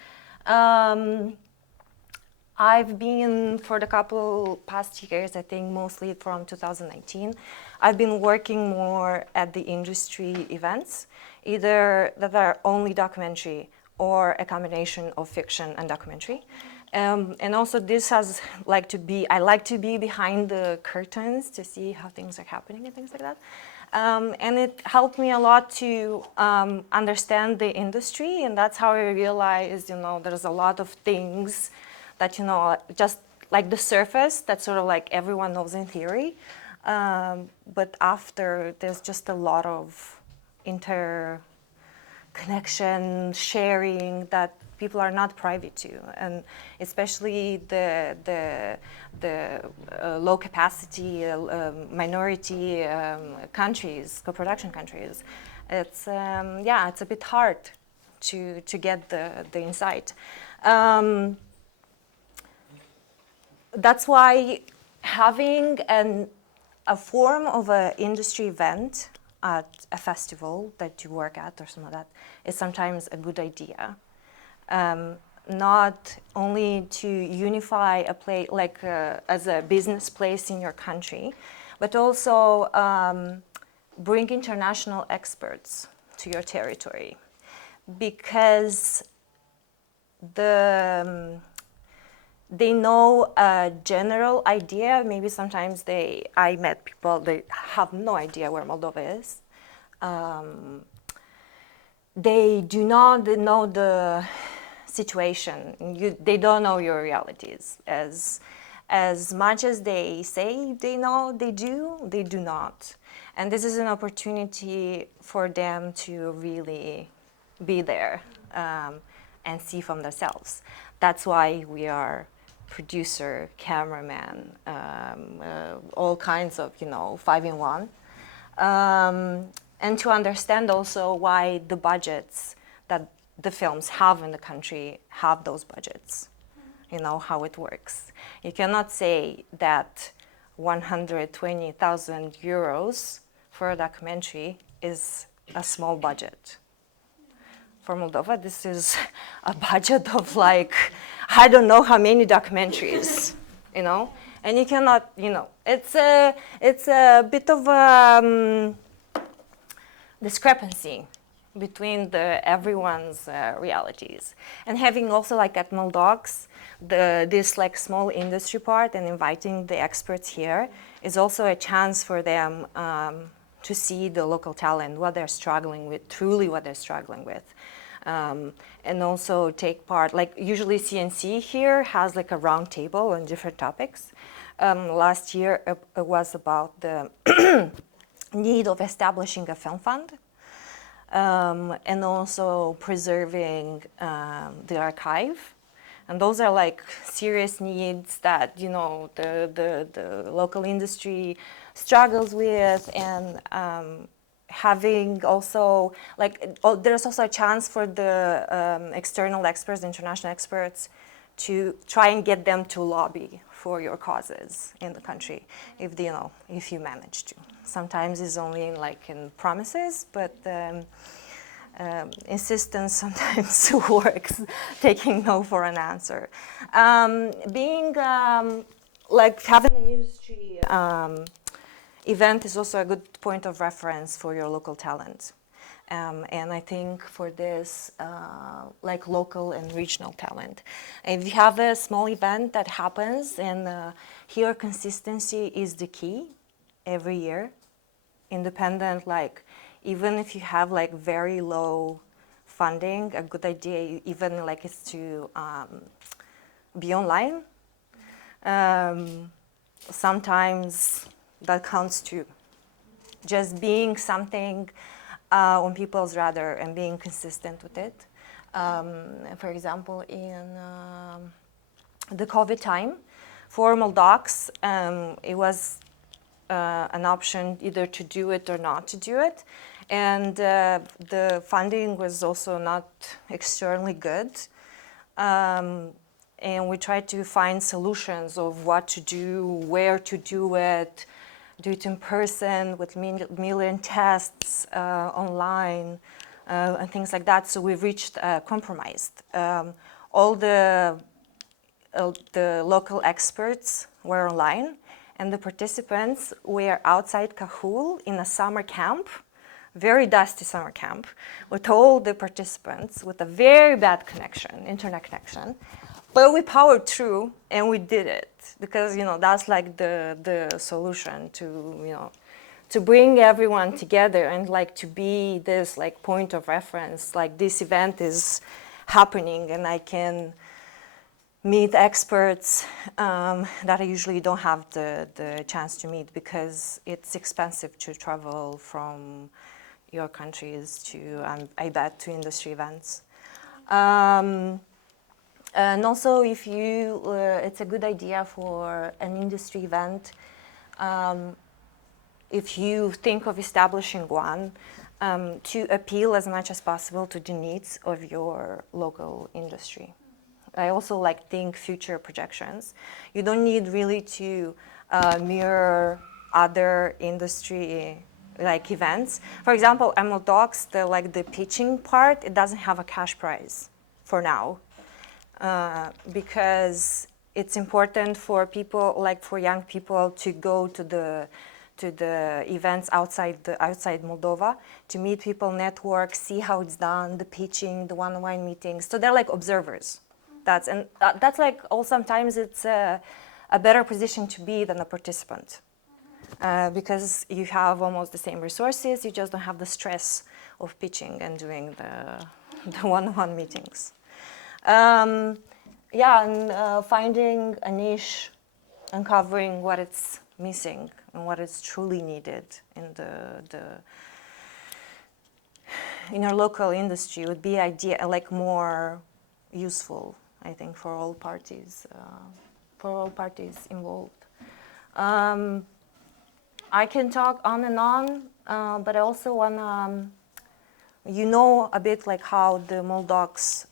I've been for the couple past years, I think mostly from 2019, I've been working more at the industry events, either that are only documentary or a combination of fiction and documentary. And also this has I like to be behind the curtains to see how things are happening and things like that. And it helped me a lot to understand the industry, and that's how I realized, there's a lot of things that, just like the surface, that sort of like everyone knows in theory, but after there's just a lot of interconnection, sharing that people are not privy to, and especially the low capacity minority countries, co-production countries. It's it's a bit hard to get the insight. That's why having a form of an industry event at a festival that you work at or something like that is sometimes a good idea. Not only to unify a place like as a business place in your country, but also bring international experts to your territory, because they know a general idea. Maybe sometimes I met people, they have no idea where Moldova is. They do not know the situation. They don't know your realities. As much as they say they know, they do not. And this is an opportunity for them to really be there and see from themselves. That's why we are producer, cameraman, all kinds of, 5-in-1. And to understand also why the budgets that the films have in the country have those budgets, how it works. You cannot say that 120,000 euros for a documentary is a small budget. For Moldova, this is a budget of like, I don't know how many documentaries, and you cannot, it's a bit of a discrepancy between everyone's realities. And having also like at Moldox, this like small industry part and inviting the experts here is also a chance for them to see the local talent, what they're struggling with, truly what they're struggling with. And also take part, like usually CNC here has like a round table on different topics. Last year it was about the need of establishing a film fund, and also preserving the archive. And those are like serious needs that, the local industry struggles with, and having also, like, there's also a chance for the external experts, international experts, to try and get them to lobby for your causes in the country, if you manage to. Sometimes it's only in promises, but insistence sometimes works, taking no for an answer. Being having an industry event is also a good point of reference for your local talent. And I think for this, local and regional talent. If you have a small event that happens, and here consistency is the key every year, independent, even if you have very low funding, a good idea even is to be online. Sometimes that counts too. Just being something on people's radar and being consistent with it. For example, in the COVID time, for Moldox, it was an option either to do it or not to do it. And the funding was also not extremely good. And we tried to find solutions of what to do, where to do it in person with million tests, online, and things like that. So we've reached a compromise. All the local experts were online, and the participants were outside Cahul in a summer camp, very dusty summer camp, with all the participants with a very bad connection, internet connection. But we powered through and we did it because, that's the solution to, to bring everyone together and like to be this like point of reference, like this event is happening and I can meet experts that I usually don't have the chance to meet because it's expensive to travel from your countries to, I bet, to industry events. And also if you, it's a good idea for an industry event, if you think of establishing one, to appeal as much as possible to the needs of your local industry. I also like think future projections. You don't need really to mirror other industry like events. For example, Moldox, the pitching part, it doesn't have a cash prize for now because it's important for people, like for young people, to go to the events outside Moldova, to meet people, network, see how it's done, the pitching, the one-on-one meetings. So they're like observers. That's like, sometimes it's a better position to be than a participant because you have almost the same resources, you just don't have the stress of pitching and doing the one-on-one meetings. Finding a niche, uncovering what it's missing and what is truly needed in our local industry would be more useful, I think, for all parties involved. I can talk on and on, but I also want to, you know, a bit like how the Moldox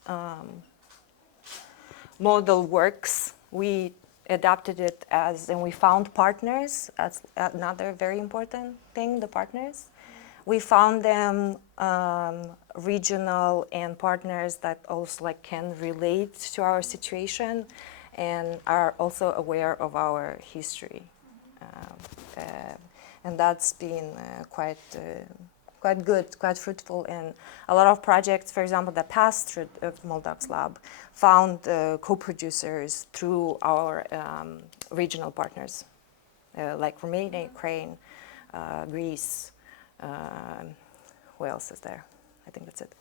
model works. We adapted it and we found partners. That's another very important thing, the partners. We found them regional and partners that also can relate to our situation and are also aware of our history. And that's been quite good, quite fruitful. And a lot of projects, for example, that passed through the Moldox Lab, found co-producers through our regional partners, like Romania, Ukraine, Greece. Who else is there? I think that's it.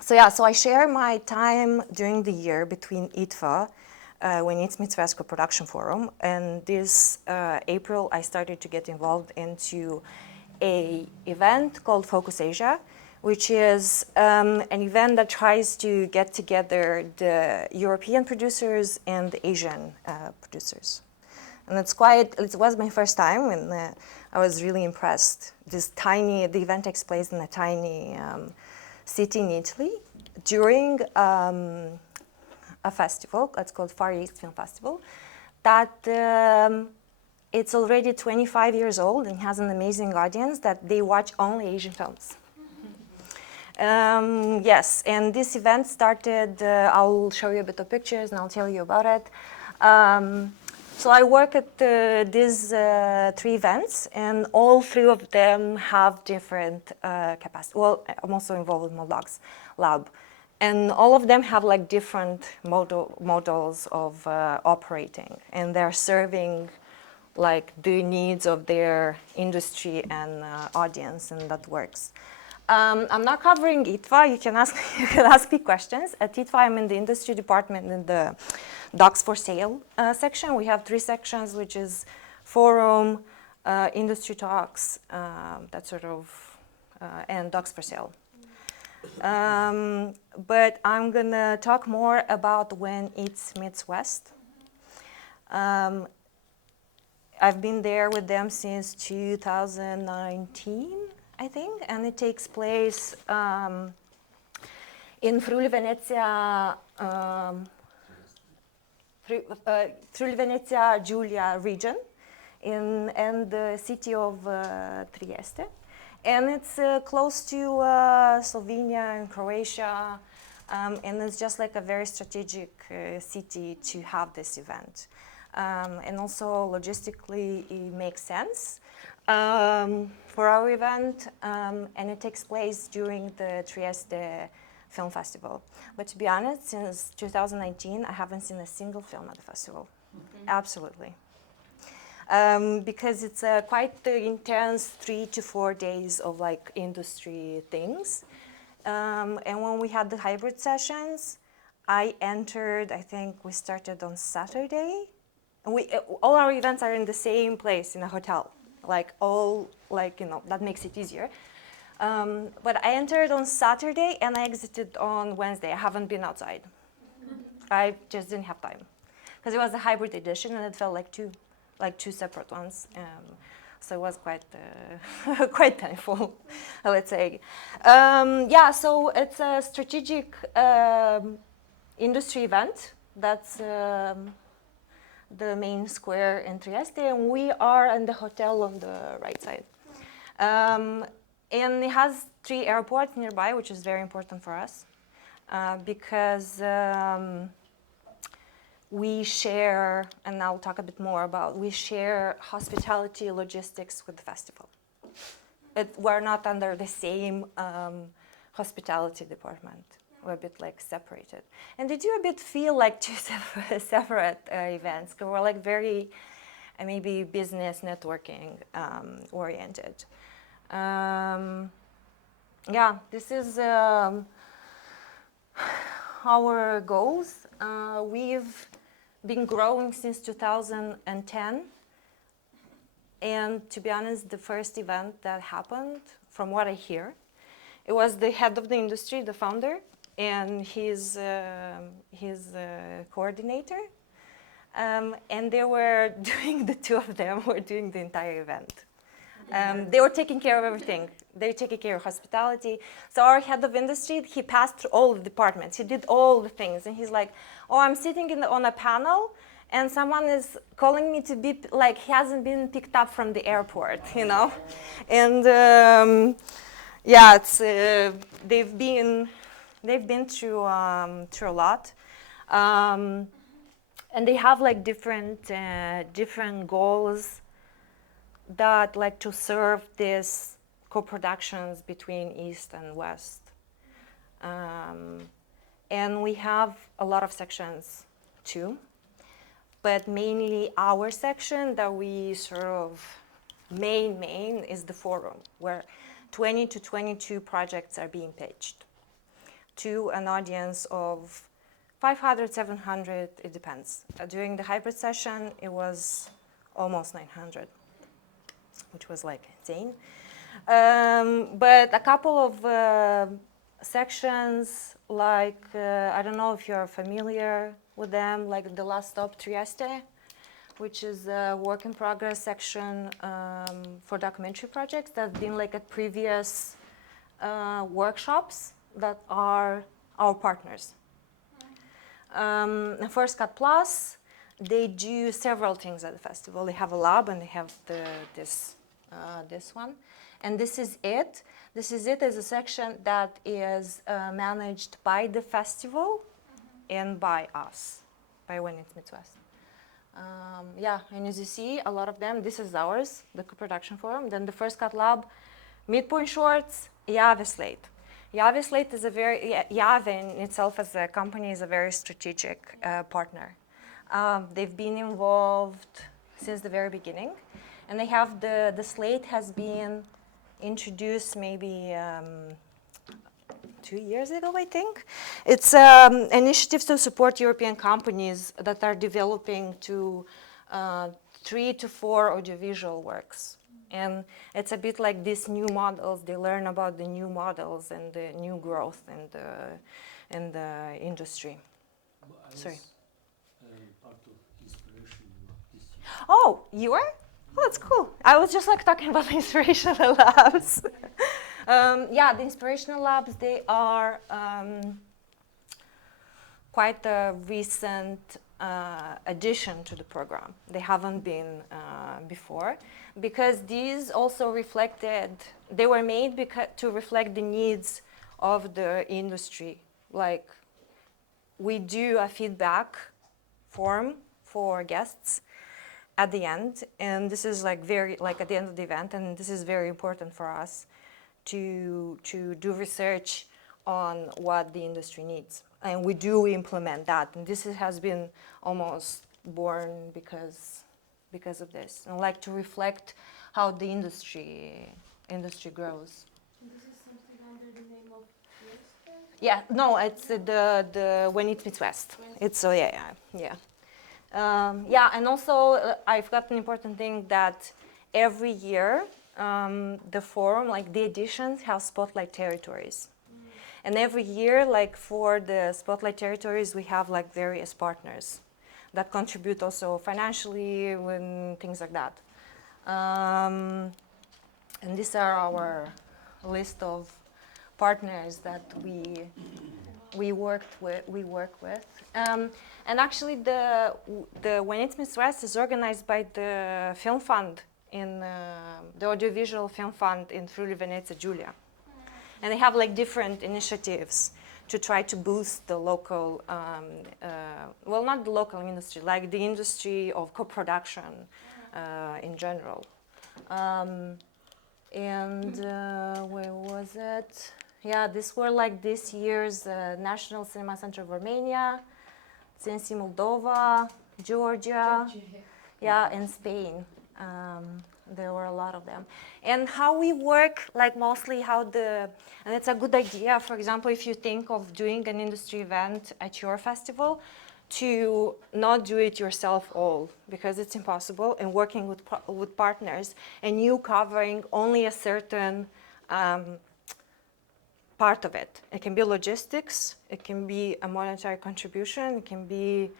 So I share my time during the year between ITVA, when it's Mițvescu Production Forum, and this April I started to get involved into an event called Focus Asia, which is an event that tries to get together the European producers and the Asian producers. And it was my first time, and I was really impressed. The event takes place in a tiny city in Italy during a festival. It's called Far East Film Festival. That it's already 25 years old and has an amazing audience that they watch only Asian films. Yes, and this event started, I'll show you a bit of pictures and I'll tell you about it. So I work at these 3 events, and all 3 of them have different capacity. Well, I'm also involved with Moldox Lab. And all of them have like different models of operating, and they're serving like the needs of their industry and audience, and that works. I'm not covering ITVA. You can ask me questions. At ITVA, I'm in the industry department in the Docs for Sale section. We have 3 sections, which is forum, industry talks, that sort of, and Docs for Sale. But I'm gonna talk more about when East meets West. I've been there with them since 2019, I think, and it takes place in Friuli-Venezia, Friuli-Venezia Giulia region, and the city of Trieste. And it's close to Slovenia and Croatia, and it's just like a very strategic city to have this event. And also logistically, it makes sense for our event, and it takes place during the Trieste Film Festival. But to be honest, since 2019, I haven't seen a single film at the festival. Absolutely. because it's quite intense 3 to 4 days of like industry things. And when we had the hybrid sessions, I think we started on Saturday. And all our events are in the same place in a hotel, that makes it easier. But I entered on Saturday and I exited on Wednesday. I haven't been outside. I just didn't have time. Because it was a hybrid edition and it felt like two separate ones. So it was quite quite painful, let's say. So it's a strategic industry event. That's the main square in Trieste, and we are in the hotel on the right side. And it has 3 airports nearby, which is very important for us because we share, and I'll talk a bit more about, we share hospitality logistics with the festival. We're not under the same hospitality department. We're a bit like separated. And they do a bit feel like 2 separate events, because we're like very maybe business networking oriented. This is our goals. We've been growing since 2010. And to be honest, the first event that happened, from what I hear, it was the head of the industry, the founder, and his coordinator. And they were doing, the 2 of them were doing the entire event. They were taking care of everything. They were taking care of hospitality. So our head of industry, he passed through all the departments. He did all the things. And he's like, oh, I'm sitting on a panel, and someone is calling me to be, like, he hasn't been picked up from the airport, you know? And it's, they've been through a lot. And they have like different goals that like to serve these co-productions between East and West. And we have a lot of sections too, but mainly our section that we sort of main is the forum, where 20 to 22 projects are being pitched to an audience of 500, 700, it depends. During the hybrid session, it was almost 900, which was like insane. But a couple of sections, like, I don't know if you're familiar with them, like the Last Stop Trieste, which is a work in progress section for documentary projects that have been like at previous workshops that are our partners. And First Cut Plus, they do several things at the festival. They have a lab and they have this one. And this is it. This is it as a section that is managed by the festival and by us, by When It Meets West. And as you see, a lot of them, this is ours, the co-production forum. Then the First Cut Lab, Midpoint Shorts, Jave Slate. Jave Slate is Jave in itself as a company is a very strategic partner. They've been involved since the very beginning. And they have the slate has been introduced maybe 2 years ago, I think. It's initiatives to support European companies that are developing 3 to 4 audiovisual works. And it's a bit like these new models. They learn about the new models and the new growth in the industry. Sorry. Part of Inspiration Lab this year. Oh, you were? Oh, that's cool. I was just like talking about the inspirational labs. The inspirational labs, they are quite a recent addition to the program. They haven't been before, because these also they were made to reflect the needs of the industry. Like, we do a feedback form for guests at the end, and this is like at the end of the event, and this is very important for us to do research on what the industry needs, and we do implement that. And this has been almost born because because of this, and like to reflect how the industry grows. And this is something under the name of West? Yeah, no, it's the When It Meets West. It's so yeah. Yeah, and also I forgot an important thing that every year the forum, like the editions, have spotlight territories. And every year, like for the spotlight territories, we have like various partners that contribute also financially and things like that. And these are our list of partners that we work with. And actually, the When It Meets West is organized by the Film Fund in the Audiovisual Film Fund in Friuli Venezia Giulia. And they have like different initiatives to try to boost the local, well, not the local industry, like the industry of co-production in general. And where was it? Yeah, these were like this year's National Cinema Center of Romania, CNC Moldova, Georgia, yeah, and Spain. There were a lot of them. And how we work, like mostly and it's a good idea, for example, if you think of doing an industry event at your festival, to not do it yourself all, because it's impossible, and working with partners, and you covering only a certain part of it. It can be logistics, it can be a monetary contribution, it can be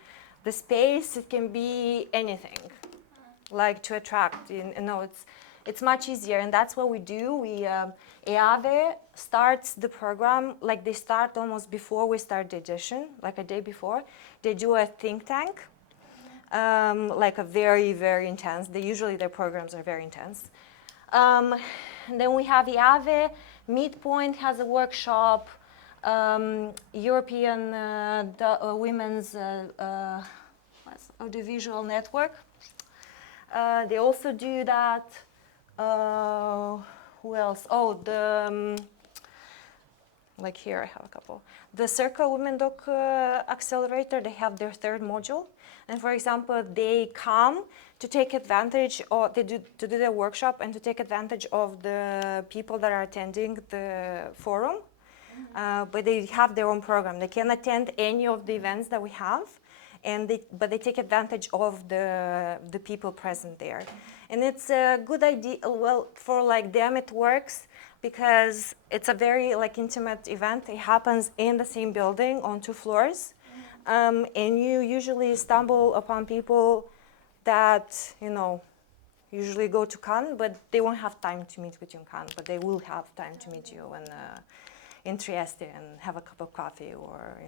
the space, it can be anything, like to attract. It's much easier, and that's what we do. EAVE starts the program, like they start almost before we start the edition, like a day before. They do a think tank, like a very, very intense. Their programs are very intense. Then we have EAVE. Midpoint has a workshop. European Women's Audiovisual Network. They also do that. Who else? Oh, like here I have a couple. The Circle Women Doc Accelerator, they have their third module. And for example, they come to take advantage, or to do their workshop and to take advantage of the people that are attending the forum. But they have their own program. They can attend any of the events that we have, but they take advantage of the people present there. And it's a good idea. Well, for like them it works because it's a very like intimate event. It happens in the same building on 2 floors, and you usually stumble upon people that usually go to Cannes, but they won't have time to meet with you in Cannes, but they will have time to meet you in Trieste and have a cup of coffee, or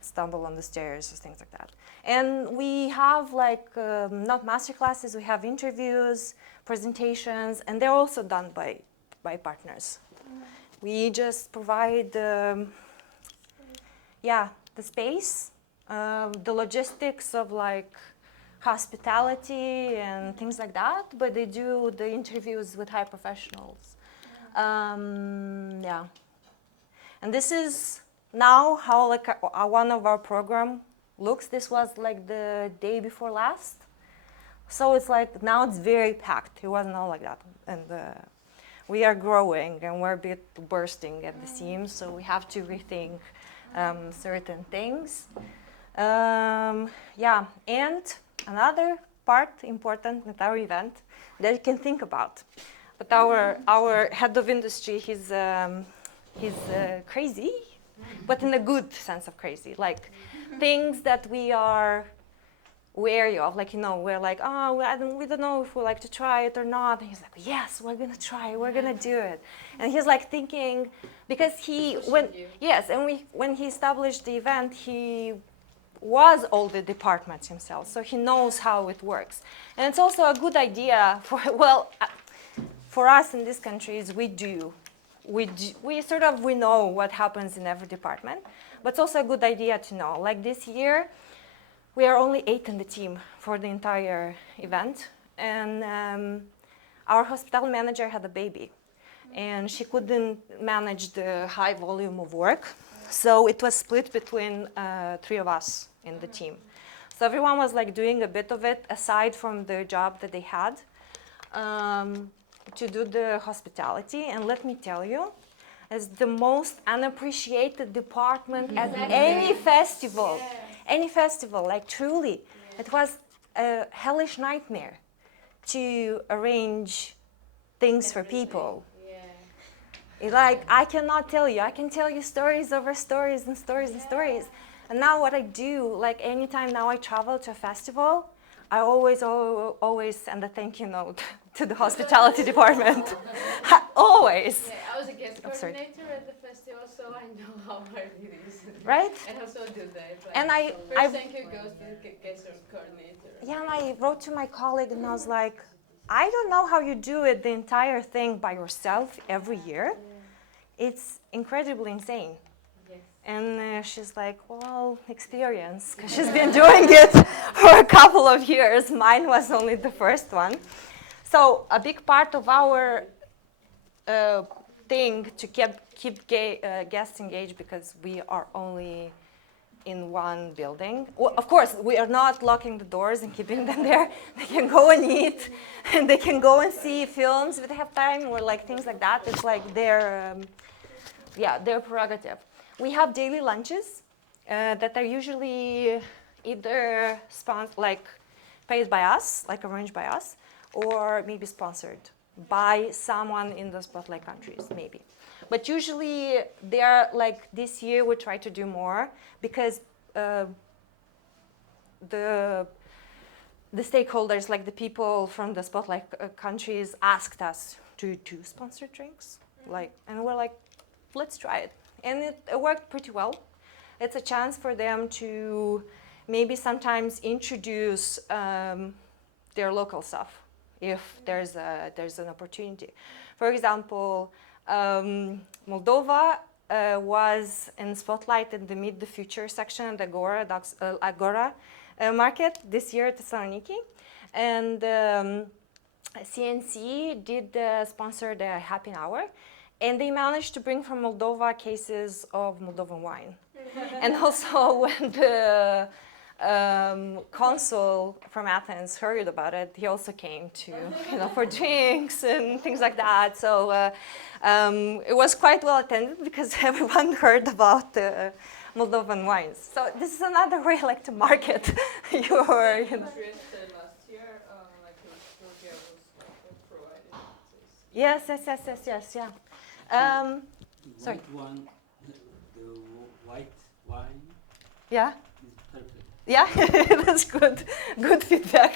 stumble on the stairs or things like that. And we have like not master classes, we have interviews, presentations, and they're also done by partners. We just provide the space, the logistics of like hospitality and things like that, but they do the interviews with high professionals. And this is now how like one of our program looks. This was like the day before last. So it's like now it's very packed. It wasn't all like that. And we are growing and we're a bit bursting at the seams, so we have to rethink certain things. And another part important with our event that you can think about. But our head of industry, he's crazy, but in a good sense of crazy. Like things that we are wary of, like we're like, we don't know if we like to try it or not. And he's like, yes, we're gonna try it, we're gonna do it. And he's like thinking, because when he established the event, he was all the departments himself, so he knows how it works. And it's also a good idea for us in these countries. We know what happens in every department, but it's also a good idea to know. Like this year, we are only 8 in the team for the entire event, and our hospital manager had a baby, and she couldn't manage the high volume of work, so it was split between 3 of us in the team. So everyone was like doing a bit of it aside from the job that they had to do the hospitality. And let me tell you, it's the most unappreciated department at any festival. Any festival, like truly. It was a hellish nightmare to arrange things for people. Like, I cannot tell you. I can tell you stories over stories and stories and stories. And now what I do, like anytime now I travel to a festival, I always send a thank you note to the hospitality department. Always. Yeah, I was a guest coordinator at the festival, so I know how hard it is. Right? And also do that. Like, And first thank you goes to the guest coordinator. Yeah, and I wrote to my colleague and I was like, I don't know how you do it the entire thing by yourself every year. It's incredibly insane. Yes. And she's like, well, experience, because she's been doing it for a couple of years. Mine was only the first one. So a big part of our thing to keep guests engaged, because we are only in one building. Well, of course, we are not locking the doors and keeping them there. They can go and eat, and they can go and see films if they have time, or like things like that. It's like their prerogative. We have daily lunches that are usually either paid by us, like arranged by us, or maybe sponsored by someone in the spotlight countries, maybe. But usually they are like, this year we try to do more because the stakeholders, like the people from the spotlight countries, asked us to do sponsored drinks, and we're like, let's try it. And it worked pretty well. It's a chance for them to maybe sometimes introduce their local stuff if there's an opportunity. For example, Moldova was in spotlight in the Meet the Future section at the Agora market this year at Thessaloniki. And CNC did sponsor the happy hour. And they managed to bring from Moldova cases of Moldovan wine. And also when the consul from Athens heard about it, he also came to, for drinks and things like that. So it was quite well attended because everyone heard about the Moldovan wines. So this is another way like to market your, Last year, Georgia was provided. Yes, yeah. Sorry. The white wine. Yeah. Is perfect. Yeah, that's good. Good feedback.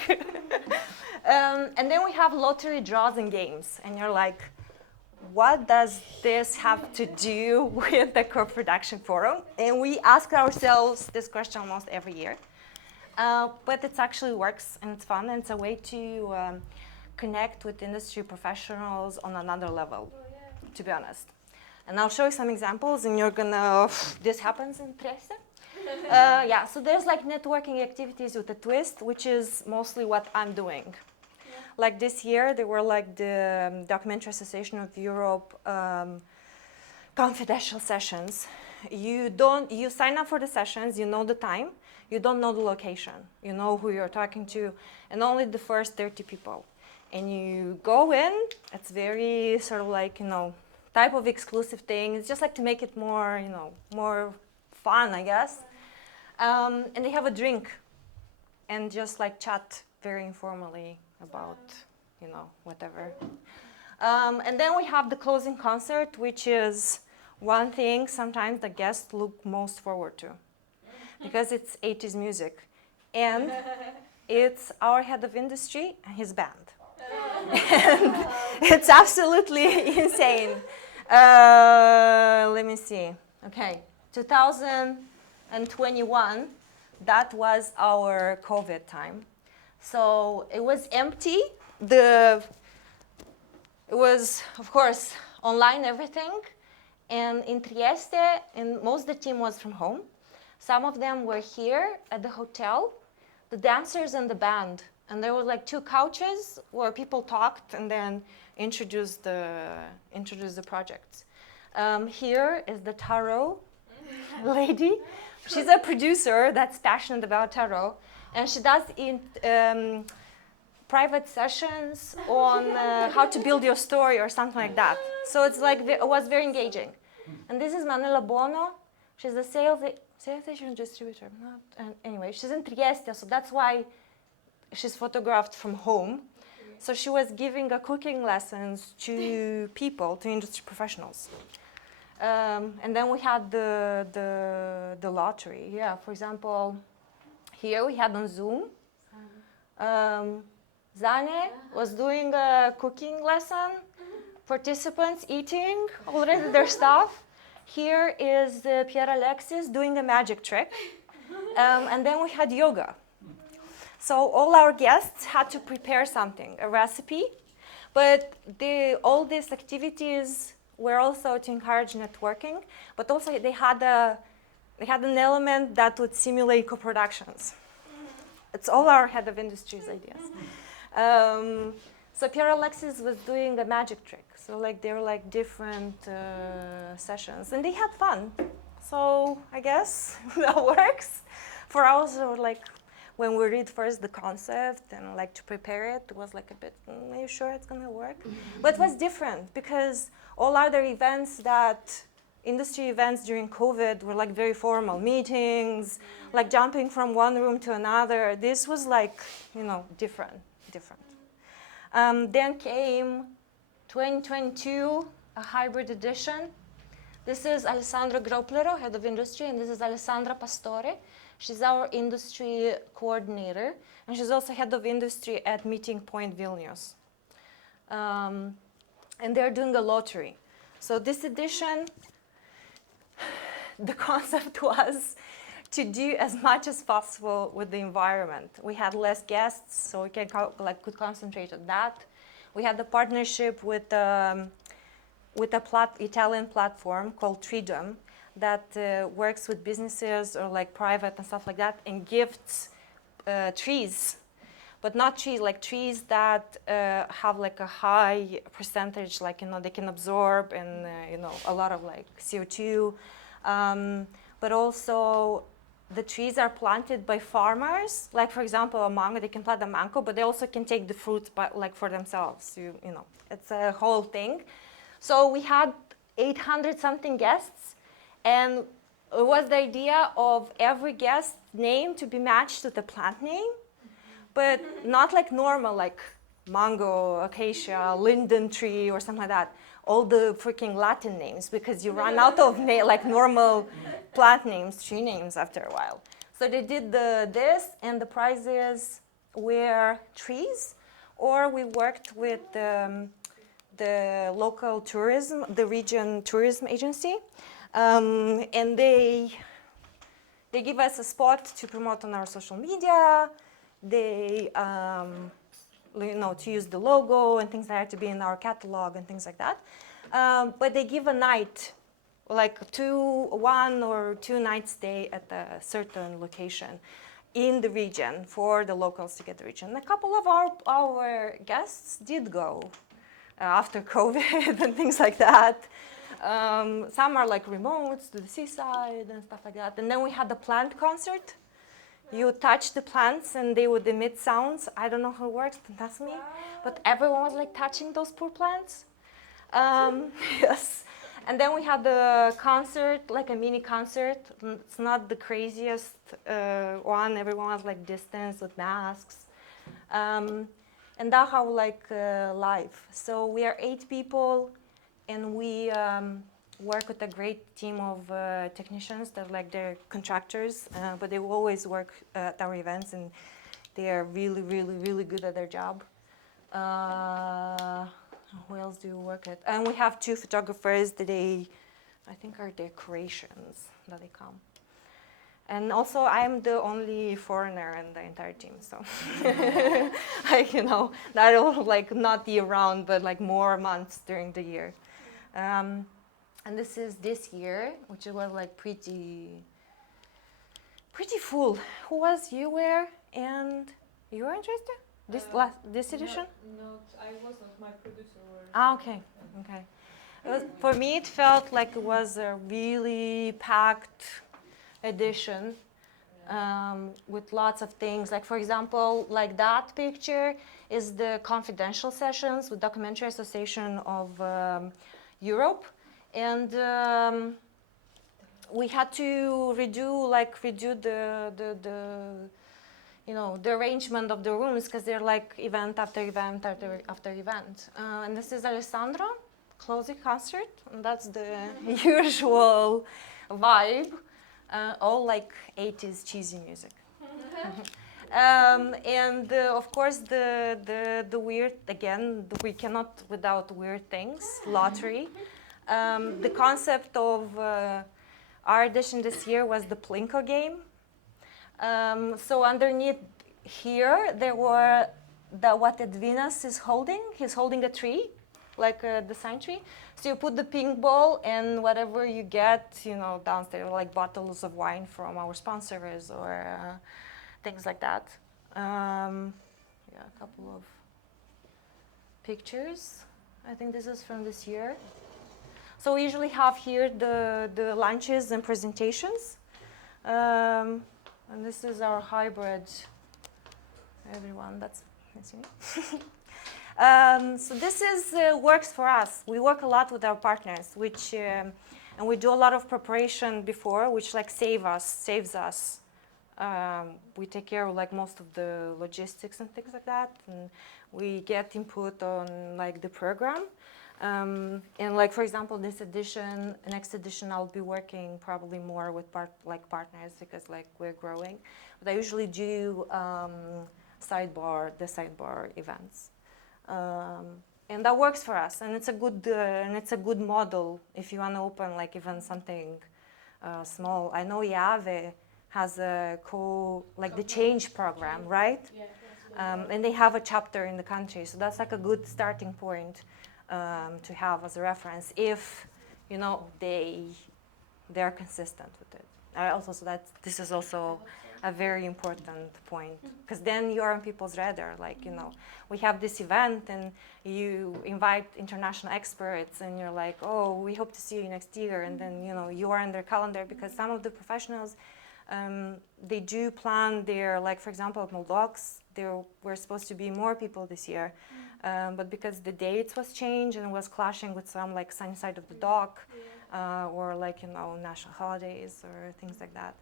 And then we have lottery draws and games, and you're like, what does this have to do with the co-production forum? And we ask ourselves this question almost every year. But it actually works, and it's fun, and it's a way to connect with industry professionals on another level, to be honest. And I'll show you some examples, and you're gonna, this happens in Trieste. Yeah, so there's like networking activities with a twist, which is mostly what I'm doing. Yeah. Like this year, there were like the Documentary Association of Europe confidential sessions. You sign up for the sessions, you know the time, you don't know the location, you know who you're talking to, and only the first 30 people. And you go in, it's very sort of like, type of exclusive thing. It's just like to make it more, more fun, I guess. And they have a drink and just like chat very informally about, whatever. And then we have the closing concert, which is one thing sometimes the guests look most forward to because it's 80s music. And it's our head of industry and his band. And it's absolutely insane. Let me see. Okay, 2021, that was our COVID time. So it was empty. It was, of course, online everything. And in Trieste, and most of the team was from home. Some of them were here at the hotel, the dancers and the band. And there were like 2 couches where people talked and then introduced the projects. Here is the tarot lady. She's a producer that's passionate about tarot. And she does private sessions on how to build your story or something like that. So it's like, it was very engaging. And this is Manuela Bono. She's a sales agent distributor. Anyway, she's in Trieste, so that's why she's photographed from home. So she was giving cooking lessons to people, to industry professionals. And then we had the lottery. Yeah, for example, here we had on Zoom. Zane was doing a cooking lesson. Participants eating already their stuff. Here is Pierre Alexis doing a magic trick. And then we had yoga. So all our guests had to prepare something, a recipe. But all these activities were also to encourage networking. But also they had an element that would simulate co-productions. It's all our head of industry's ideas. So Pierre Alexis was doing a magic trick. So like they were like different sessions, and they had fun. So I guess that works. For us, like when we read first the concept and like to prepare it, it was like a bit, are you sure it's gonna work? But it was different because all other events industry events during COVID were like very formal meetings, like jumping from one room to another. This was like, different. Then came 2022, a hybrid edition. This is Alessandro Groplero, head of industry, and this is Alessandra Pastore. She's our industry coordinator, and she's also head of industry at Meeting Point Vilnius. And they're doing a lottery. So this edition, the concept was to do as much as possible with the environment. We had less guests, so we could concentrate on that. We had a partnership with a Italian platform called Tridom that works with businesses or like private and stuff like that and gifts trees, but not trees, like trees that have like a high percentage, like, they can absorb and, a lot of like CO2. But also the trees are planted by farmers. Like for example, a mango, they can plant a mango, but they also can take the fruit for themselves. It's a whole thing. So we had 800 something guests, and it was the idea of every guest name to be matched to the plant name, but not like normal, like mango, acacia, linden tree, or something like that. All the freaking Latin names, because you run out of like normal plant names, tree names after a while. So they did this, and the prizes were trees, or we worked with the local tourism, the region tourism agency, and they give us a spot to promote on our social media. They to use the logo and things like that, to be in our catalog and things like that. But they give a night, like 1 or 2 nights stay at a certain location in the region for the locals to get the region. A couple of our guests did go after COVID and things like that. Some are like remotes to the seaside and stuff like that. And then we had the plant concert. You touch the plants and they would emit sounds. I don't know how it works, don't ask me. But everyone was like touching those poor plants. Yes. And then we had the concert, like a mini concert. It's not the craziest one. Everyone was like distance with masks. And Dachau live. So we are 8 people, and we work with a great team of technicians that they're contractors, but they will always work at our events, and they are really, really, really good at their job. Who else do you work at? And we have 2 photographers that I think are decorations that they come. And also, I'm the only foreigner in the entire team, so not year round, but more months during the year. And this is this year, which was pretty full. Who was you were, and you were interested? This edition? No, I wasn't. My producer was. Okay. For me, it felt like it was a really packed edition. with lots of things. Like, for example, like that picture is the confidential sessions with Documentary Association of Europe. And we had to redo the arrangement of the rooms, because they're like event after event after event. And this is Alessandro closing concert, and that's the usual vibe, all like 80s cheesy music. And of course the weird, again, we cannot without weird things, lottery. The concept of our edition this year was the Plinko game. So underneath here, there were what Edvinas is holding. He's holding a tree, like the sign tree. So you put the pink ball, and whatever you get, downstairs, like bottles of wine from our sponsors or things like that. Yeah, a couple of pictures. I think this is from this year. So we usually have here the lunches and presentations. And this is our hybrid. Everyone, that's me. So this is works for us. We work a lot with our partners, which and we do a lot of preparation before, which like saves us. We take care of like most of the logistics and things like that, and we get input on like the program. And like, for example, this edition, next edition, I'll be working probably more with partners, because like we're growing. But I usually do the sidebar events, and that works for us. And it's a good model if you want to open like even something small. I know IAVE has a the change program, right? Yeah. And they have a chapter in the country, so that's like a good starting point. To have as a reference if they're consistent with it. Also, so that this is also a very important point, because then you're on people's radar. Like, we have this event and you invite international experts and you're like, oh, we hope to see you next year, and then you are in their calendar, because some of the professionals they do plan their, like, for example, at Moldox, there were supposed to be more people this year. But because the dates was changed and it was clashing with some like sunny side of the dock, or like national holidays or things like that.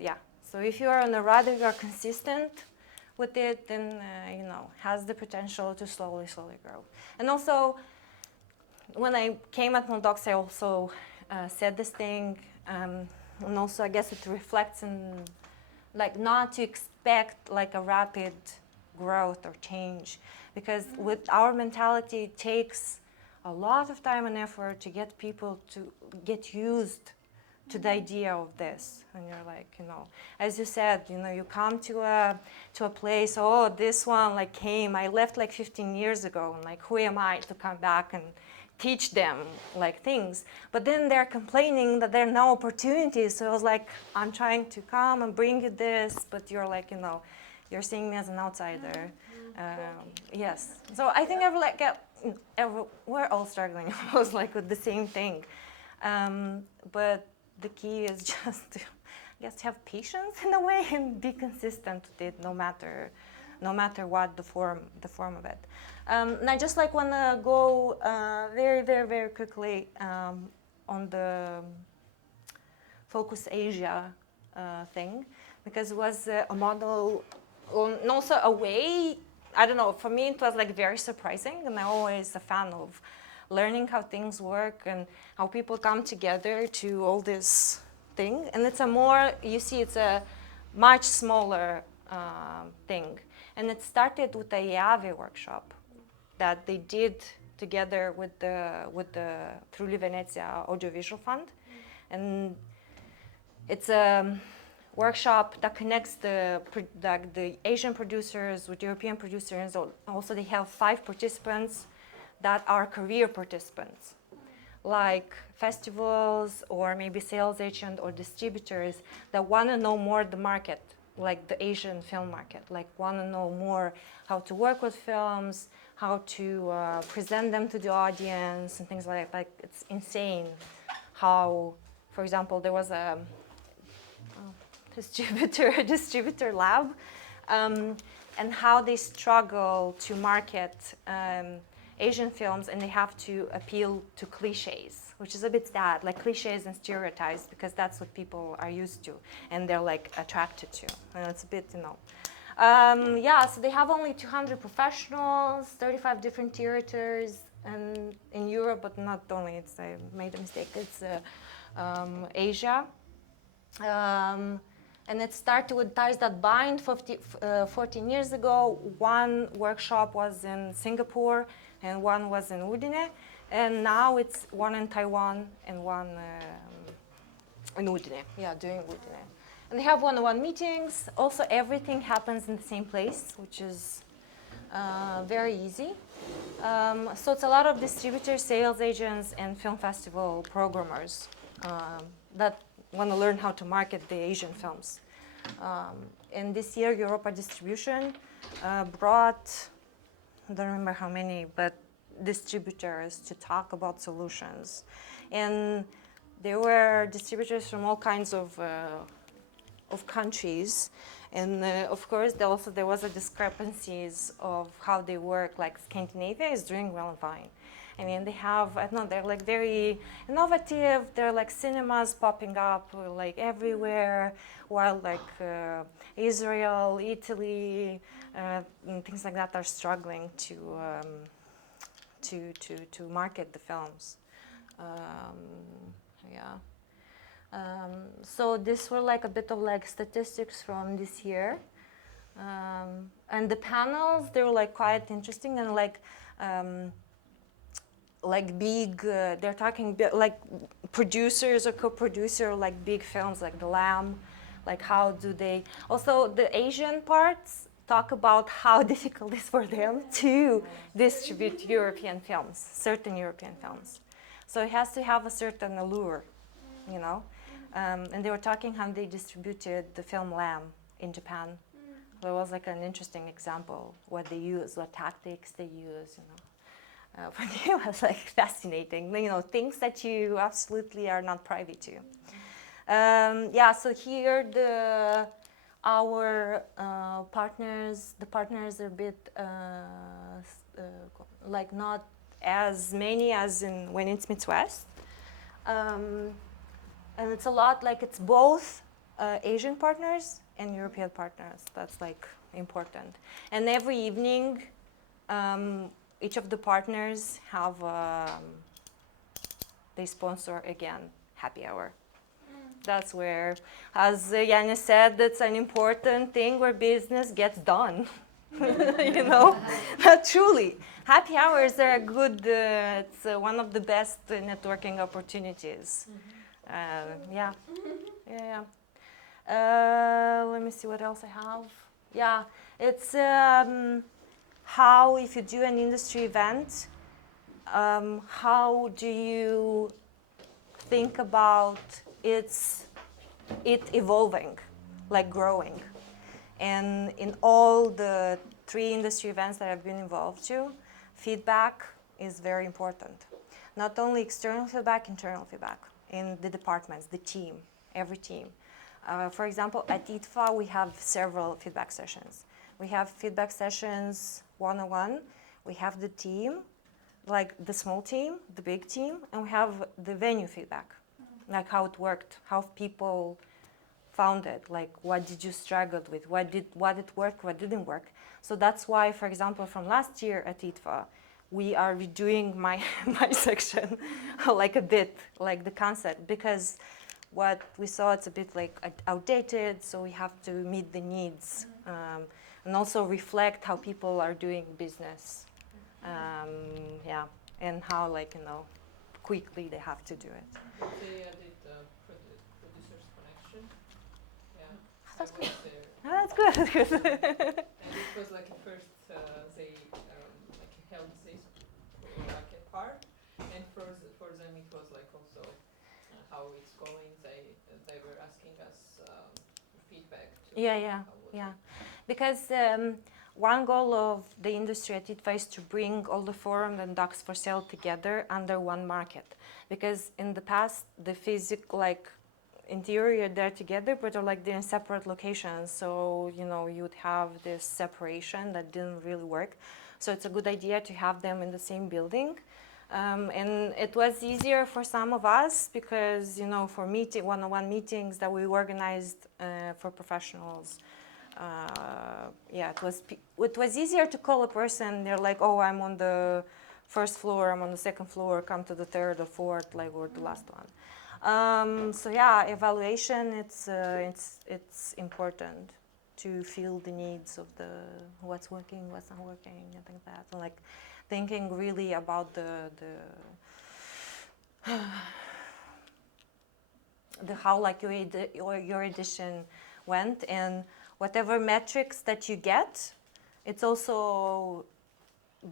Yeah. So if you are on the radar, you are consistent with it, then has the potential to slowly grow. And also, when I came at Moldox, I also said this thing, and also I guess it reflects in like not to expect like a rapid growth or change. Because with our mentality, it takes a lot of time and effort to get people to get used to the idea of this. And you're like, as you said, you come to a place, oh, this one like came, I left like 15 years ago, and like, who am I to come back and teach them like things? But then they're complaining that there are no opportunities. So I was like, I'm trying to come and bring you this, but you're like, you're seeing me as an outsider. Yes. So I think we're all struggling almost like with the same thing. But the key is just to, I guess, have patience in a way and be consistent with it, no matter what the form of it. And I just like want to go very, very, very quickly on the Focus Asia thing, because it was a model, and also a way. I don't know, for me it was like very surprising, and I'm always a fan of learning how things work and how people come together to all this thing. And it's it's a much smaller thing. And it started with a IAVE workshop that they did together with the Friuli Venezia Audiovisual Fund. And it's a workshop that connects the Asian producers with European producers. Also, they have 5 participants that are career participants, like festivals or maybe sales agent or distributors that want to know more the market, like the Asian film market, like want to know more how to work with films, how to present them to the audience and things like that. Like, it's insane how, for example, there was a distributor lab, and how they struggle to market Asian films, and they have to appeal to cliches, which is a bit sad, like cliches and stereotypes, because that's what people are used to and they're like attracted to. And it's a bit, you know. Yeah, so they have only 200 professionals, 35 different theaters, and in Europe, but not only, it's, I made a mistake, it's Asia. And it started with Ties That Bind 14 years ago. One workshop was in Singapore and one was in Udine. And now it's one in Taiwan and one in Udine. Yeah, doing Udine. And they have one-on-one meetings. Also, everything happens in the same place, which is very easy. So it's a lot of distributors, sales agents, and film festival programmers that want to learn how to market the Asian films. And this year, Europa Distribution brought, I don't remember how many, but distributors to talk about solutions. And there were distributors from all kinds of countries. And of course, there was a discrepancies of how they work. Like Scandinavia is doing well fine. I mean, they have, I don't know, they're like very innovative. They're like cinemas popping up like everywhere, while like Israel, Italy, and things like that are struggling to market the films. Yeah. So these were like a bit of like statistics from this year. And the panels, they were like quite interesting and like big, they're talking like producers or co-producer, like big films like The Lamb, like how do they, also the Asian parts talk about how difficult it is for them to distribute European films, certain European films. So it has to have a certain allure, you know. And they were talking how they distributed the film Lamb in Japan. So it was like an interesting example, what they use, what tactics they use, you know. For me, it was like fascinating, you know, things that you absolutely are not privy to. Yeah, so here our partners, the partners are a bit like not as many as in when it's Midwest. And it's a lot like it's both Asian partners and European partners. That's like important. And every evening, each of the partners have, they sponsor again happy hour. That's where, as Yana said, that's an important thing where business gets done. You know, but truly, happy hours are a good, it's one of the best networking opportunities. Yeah. Let me see what else I have. Yeah, it's how, if you do an industry event, how do you think about it evolving, like growing? And in all the 3 industry events that I've been involved to, feedback is very important. Not only external feedback, internal feedback in the departments, the team, every team. For example, at ITFA, we have several feedback sessions. We have feedback sessions one-on-one. We have the team, like the small team, the big team, and we have the venue feedback, like how it worked, how people found it, like what did you struggle with, what it worked, what didn't work. So that's why, for example, from last year at ITFA, we are redoing my section, like a bit, like the concept, because what we saw, it's a bit like outdated, so we have to meet the needs and also reflect how people are doing business, yeah, and how, like, you know, quickly they have to do it. They did producers connection. Yeah, That's good. Oh, that's good. That's good. And it was like at first they like held this like a part, and for them it was like also how it's going. They were asking us feedback. Yeah. Because one goal of the industry at ITFA is to bring all the forums and docs for sale together under one market. Because in the past, the physical, like in theory you're there together, but they're like they're in separate locations. So you'd have this separation that didn't really work. So it's a good idea to have them in the same building. And it was easier for some of us because for one-on-one meetings that we organized for professionals. It was easier to call a person. They're like, oh, I'm on the first floor, I'm on the second floor, come to the third or fourth, or the last one. So yeah, evaluation, it's important to feel the needs of the what's working, what's not working, and things like that. And like thinking really about the how like your edition went, and whatever metrics that you get, it's also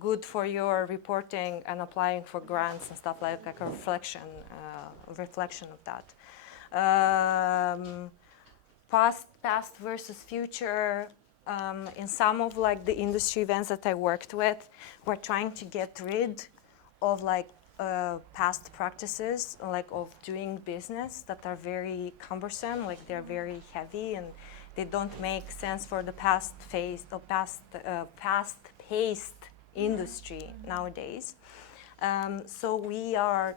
good for your reporting and applying for grants and stuff like a reflection of that. Past versus future. In some of like the industry events that I worked with, we're trying to get rid of like past practices, like of doing business that are very cumbersome, like they're very heavy and they don't make sense for the past-paced industry nowadays. So we are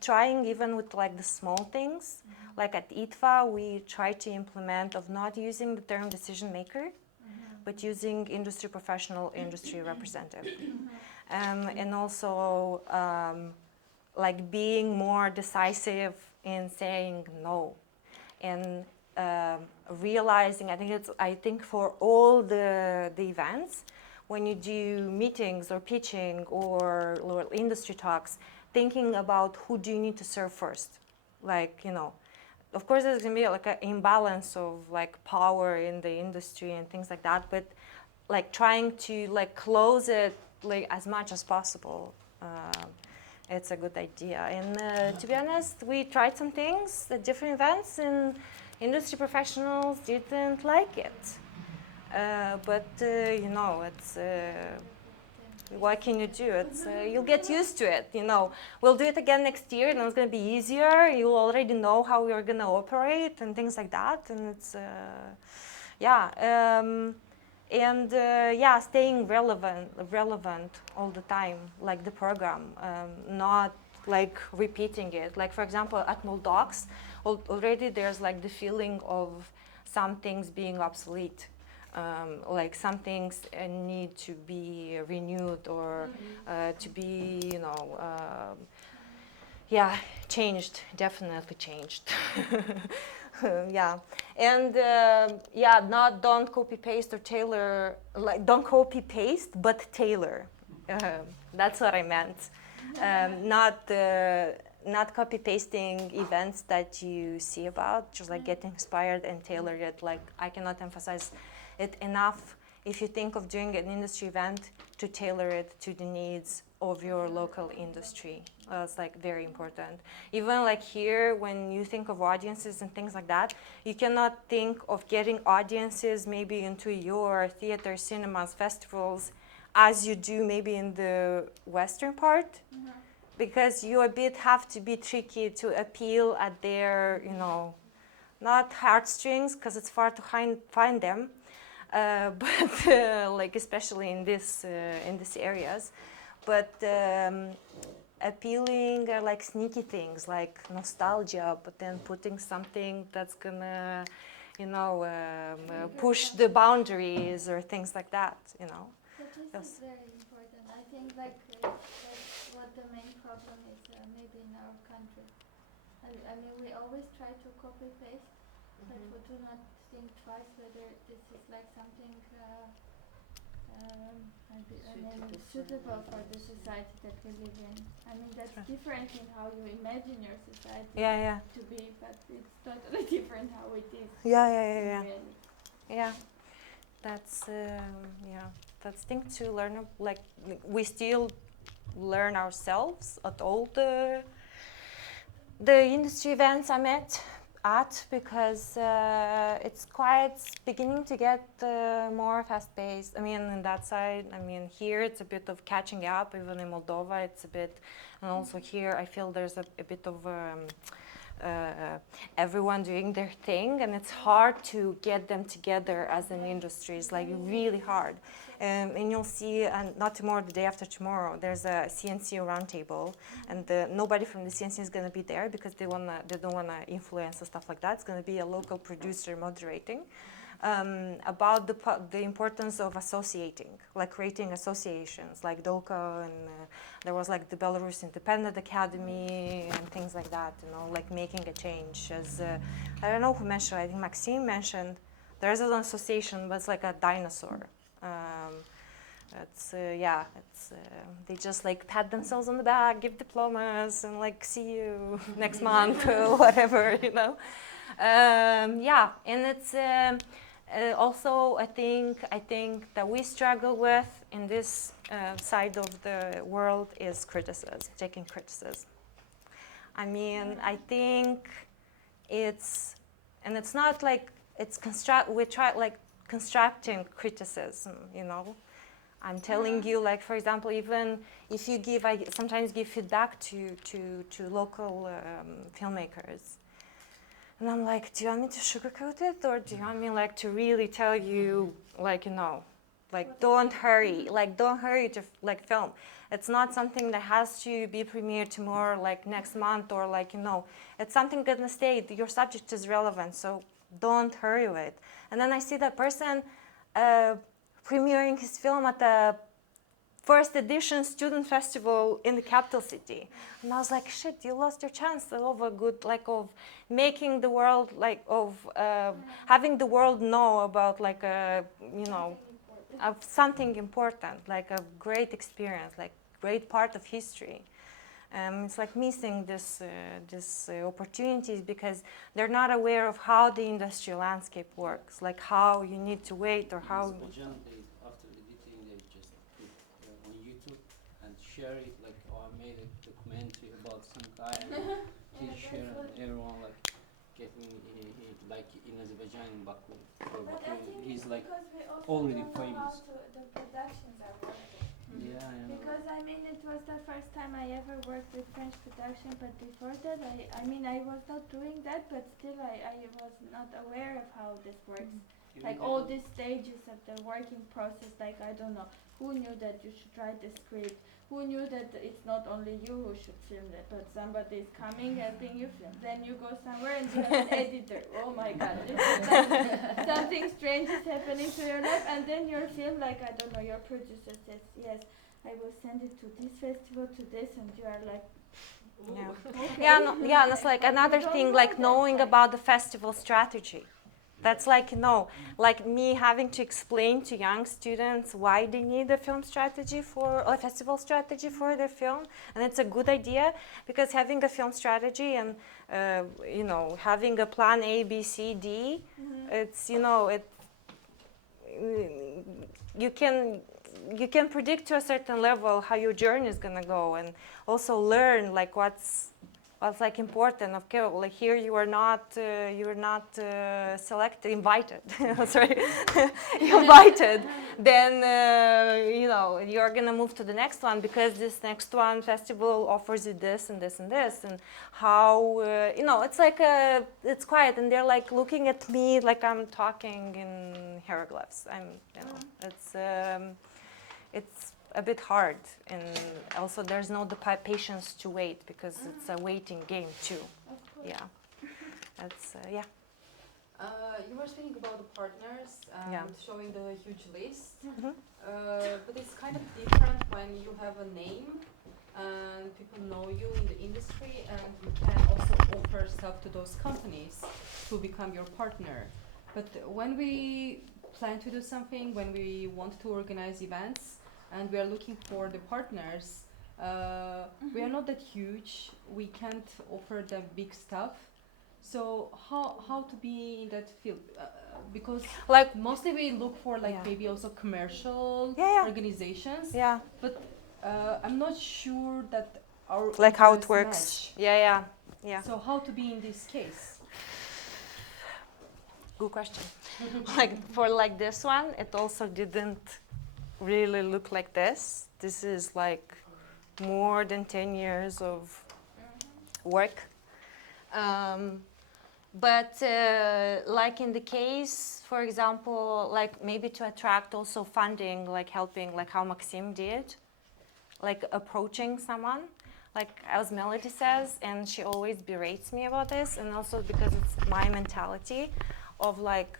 trying even with like the small things. Like at ITFA, we try to implement of not using the term decision maker, but using industry professional, industry representative. And also like being more decisive in saying no. And realizing, I think for all the events, when you do meetings or pitching or industry talks, thinking about who do you need to serve first. Like, of course there's gonna be like an imbalance of like power in the industry and things like that, but like trying to like close it like as much as possible. It's a good idea. And to be honest, we tried some things at different events and industry professionals didn't like it. But it's what can you do? It's you'll get used to it. We'll do it again next year, and it's gonna be easier. You'll already know how you're gonna operate and things like that. And it's staying relevant all the time, like the program, not like repeating it. Like for example, at Moldox, already there's like the feeling of some things being obsolete. Like some things need to be renewed or to be, changed, definitely changed. And don't copy paste or tailor, like don't copy paste, but tailor. That's what I meant. Not copy pasting events that you see about, just like get inspired and tailor it. Like I cannot emphasize it enough. If you think of doing an industry event, to tailor it to the needs of your local industry. It's like very important. Even like here, when you think of audiences and things like that, you cannot think of getting audiences maybe into your theater, cinemas, festivals, as you do maybe in the Western part, because you a bit have to be tricky to appeal at their, not heartstrings, because it's far to find them, but like especially in these areas, but appealing are like sneaky things like nostalgia, but then putting something that's gonna, push the boundaries or things like that, But this is very important. I think that's what the main problem is maybe in our country. I mean, we always try to copy paste, but we do not think twice whether this is like something suitable for the society that we live in. I mean, that's different in how you imagine your society to be, but it's totally different how it is. That's thing to learn. Like we still learn ourselves at all the industry events I'm at, because it's quite beginning to get more fast-paced. I mean, on that side, here it's a bit of catching up. Even in Moldova, it's a bit, and also here I feel there's a bit of everyone doing their thing, and it's hard to get them together as an industry. It's like really hard. And you'll see, not tomorrow, the day after tomorrow, there's a CNC roundtable, and nobody from the CNC is going to be there because they don't want to influence and stuff like that. It's going to be a local producer moderating. About the importance of associating, like creating associations, like DOCA, and there was like the Belarus Independent Academy and things like that, you know, like making a change. As I don't know who mentioned, I think Maxime mentioned, there's an association, but it's like a dinosaur. They just like pat themselves on the back, give diplomas, and like see you next month or whatever, you know. And it's also I think that we struggle with in this side of the world is criticism, taking criticism. I mean, I think it's not like it's constructing criticism, you know. I'm telling you, like, for example, even if you give, I sometimes give feedback to local filmmakers. And I'm like, do you want me to sugarcoat it? Or do you want me, like, to really tell you, like, you know, like, don't hurry to, like, film. It's not something that has to be premiered tomorrow, like, next month, or, like, you know. It's something gonna stay, your subject is relevant, so don't hurry with it. And then I see that person premiering his film at the first edition student festival in the capital city. And I was like, shit, you lost your chance of a good, like, of making the world, like, of having the world know about, like, you know, of something important, like a great experience, like great part of history. It's like missing this opportunities because they're not aware of how the industrial landscape works, like how you need to wait or how. After editing, they just put on YouTube and share it. Like, oh, I made a documentary about some guy, and please share, and everyone like getting like in Azerbaijan, in Baku. He's like already famous. The productions are working. Yeah, I know. Because I mean, it was the first time I ever worked with French production, but before that, I mean, I was not doing that, but still, I was not aware of how this works. Like all these stages of the working process, like I don't know, who knew that you should write the script? Who knew that it's not only you who should film it, but somebody is coming helping you film. Then you go somewhere and you have an editor. Oh my God, like something strange is happening to your life, and then your film, like I don't know, your producer says, yes, I will send it to this festival, to this, and you are like, Yeah, and it's like another thing, like knowing about the festival strategy. That's like, you know, like me having to explain to young students why they need a film strategy a festival strategy for their film. And it's a good idea because having a film strategy and, you know, having a plan A, B, C, D, it's, you know, you can predict to a certain level how your journey is going to go and also learn like what's like important. Okay, like here you are not invited. Sorry, invited. Then you know you're gonna move to the next one because this next one festival offers you this and this and this, and how you know it's like it's quiet and they're like looking at me like I'm talking in hieroglyphs. It's a bit hard, and also there's no patience to wait because it's a waiting game too. Yeah, that's yeah. You were speaking about the partners and showing the huge list, but it's kind of different when you have a name and people know you in the industry, and you can also offer stuff to those companies to become your partner. But when we plan to do something, when we want to organize events, and we are looking for the partners, we are not that huge. We can't offer the big stuff. So how to be in that field? Because like mostly we look for like maybe also commercial organizations. Yeah. But I'm not sure that our like how it works. Match. Yeah. So how to be in this case? Good question. Like for like this one, it also didn't really look like this. This is like more than 10 years of work. But like in the case, for example, like maybe to attract also funding, like helping, like how Maxim did, like approaching someone, like as Melody says, and she always berates me about this, and also because it's my mentality of like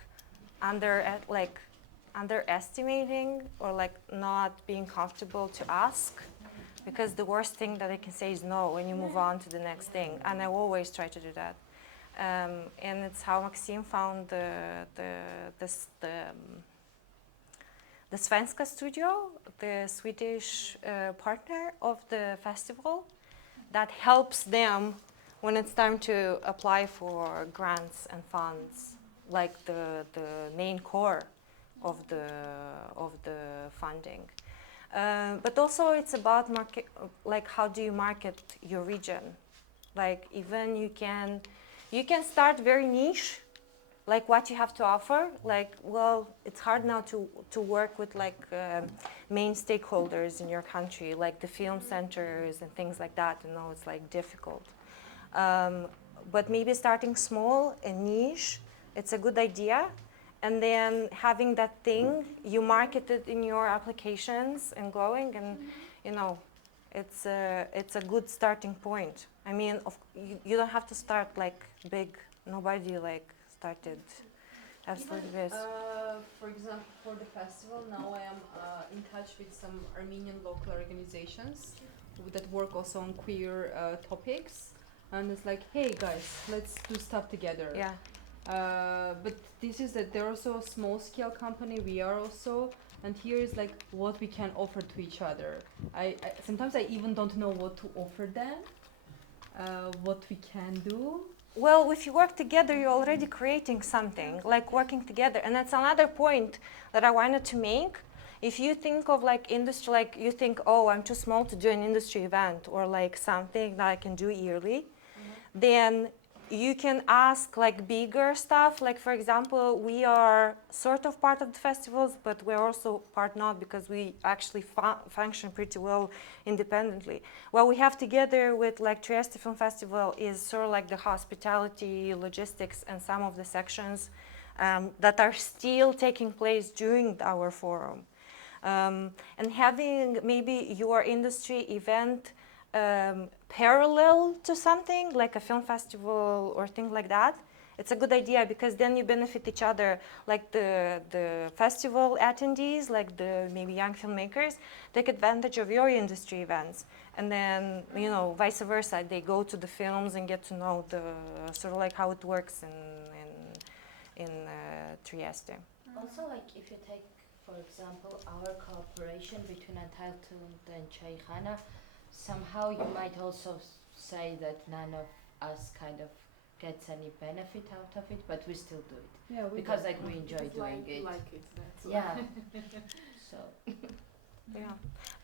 underestimating or like not being comfortable to ask, because the worst thing that I can say is no when you move on to the next thing, and I always try to do that. And it's how Maxim found the Svenska Studio, the Swedish partner of the festival, that helps them when it's time to apply for grants and funds, like the main core of the funding. But also it's about market, like how do you market your region? Like even you can start very niche, like what you have to offer. Like, well, it's hard now to work with like main stakeholders in your country, like the film centers and things like that. You know, it's like difficult. But maybe starting small and niche, it's a good idea. And then having that thing, you market it in your applications and growing, and you know, it's a good starting point. I mean, you don't have to start like big. Nobody like started absolutely this. For example, for the festival, now I am in touch with some Armenian local organizations that work also on queer topics, and it's like, hey guys, let's do stuff together. Yeah. But this is that they're also a small scale company, we are also, and here is like what we can offer to each other. I sometimes I even don't know what to offer them, what we can do. Well, if you work together, you're already creating something, like working together. And that's another point that I wanted to make. If you think of like industry, like you think, oh, I'm too small to do an industry event or like something that I can do yearly, then you can ask like bigger stuff. Like for example, we are sort of part of the festivals, but we're also part not, because we actually function pretty well independently. What we have together with like Trieste Film Festival is sort of like the hospitality, logistics, and some of the sections that are still taking place during our forum. And having maybe your industry event parallel to something like a film festival or thing like that, it's a good idea, because then you benefit each other. Like the festival attendees, like the maybe young filmmakers, take advantage of your industry events, and then you know vice versa. They go to the films and get to know the sort of like how it works in Trieste. Also, like if you take, for example, our cooperation between Entitled and Chaykhana, somehow you might also say that none of us kind of gets any benefit out of it, but we still do it. Yeah, because like we enjoy doing it. Like it, that's yeah. So. Yeah,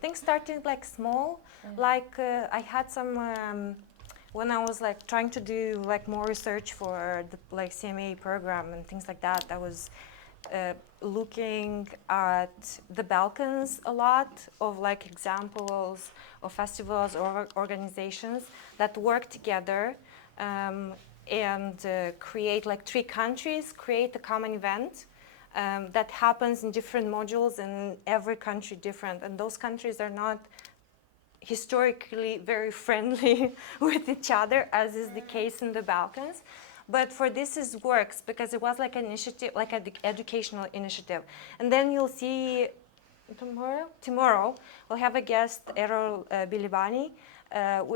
things started like small. Yeah. Like I had some when I was like trying to do like more research for the like CMA program and things like that. I was looking at the Balkans a lot, of like examples of festivals or organizations that work together and create, like 3 countries create a common event that happens in different modules, and every country different, and those countries are not historically very friendly with each other, as is the case in the Balkans. But for this it works, because it was like an initiative, like an educational initiative. And then you'll see tomorrow we'll have a guest, Errol Bilibani,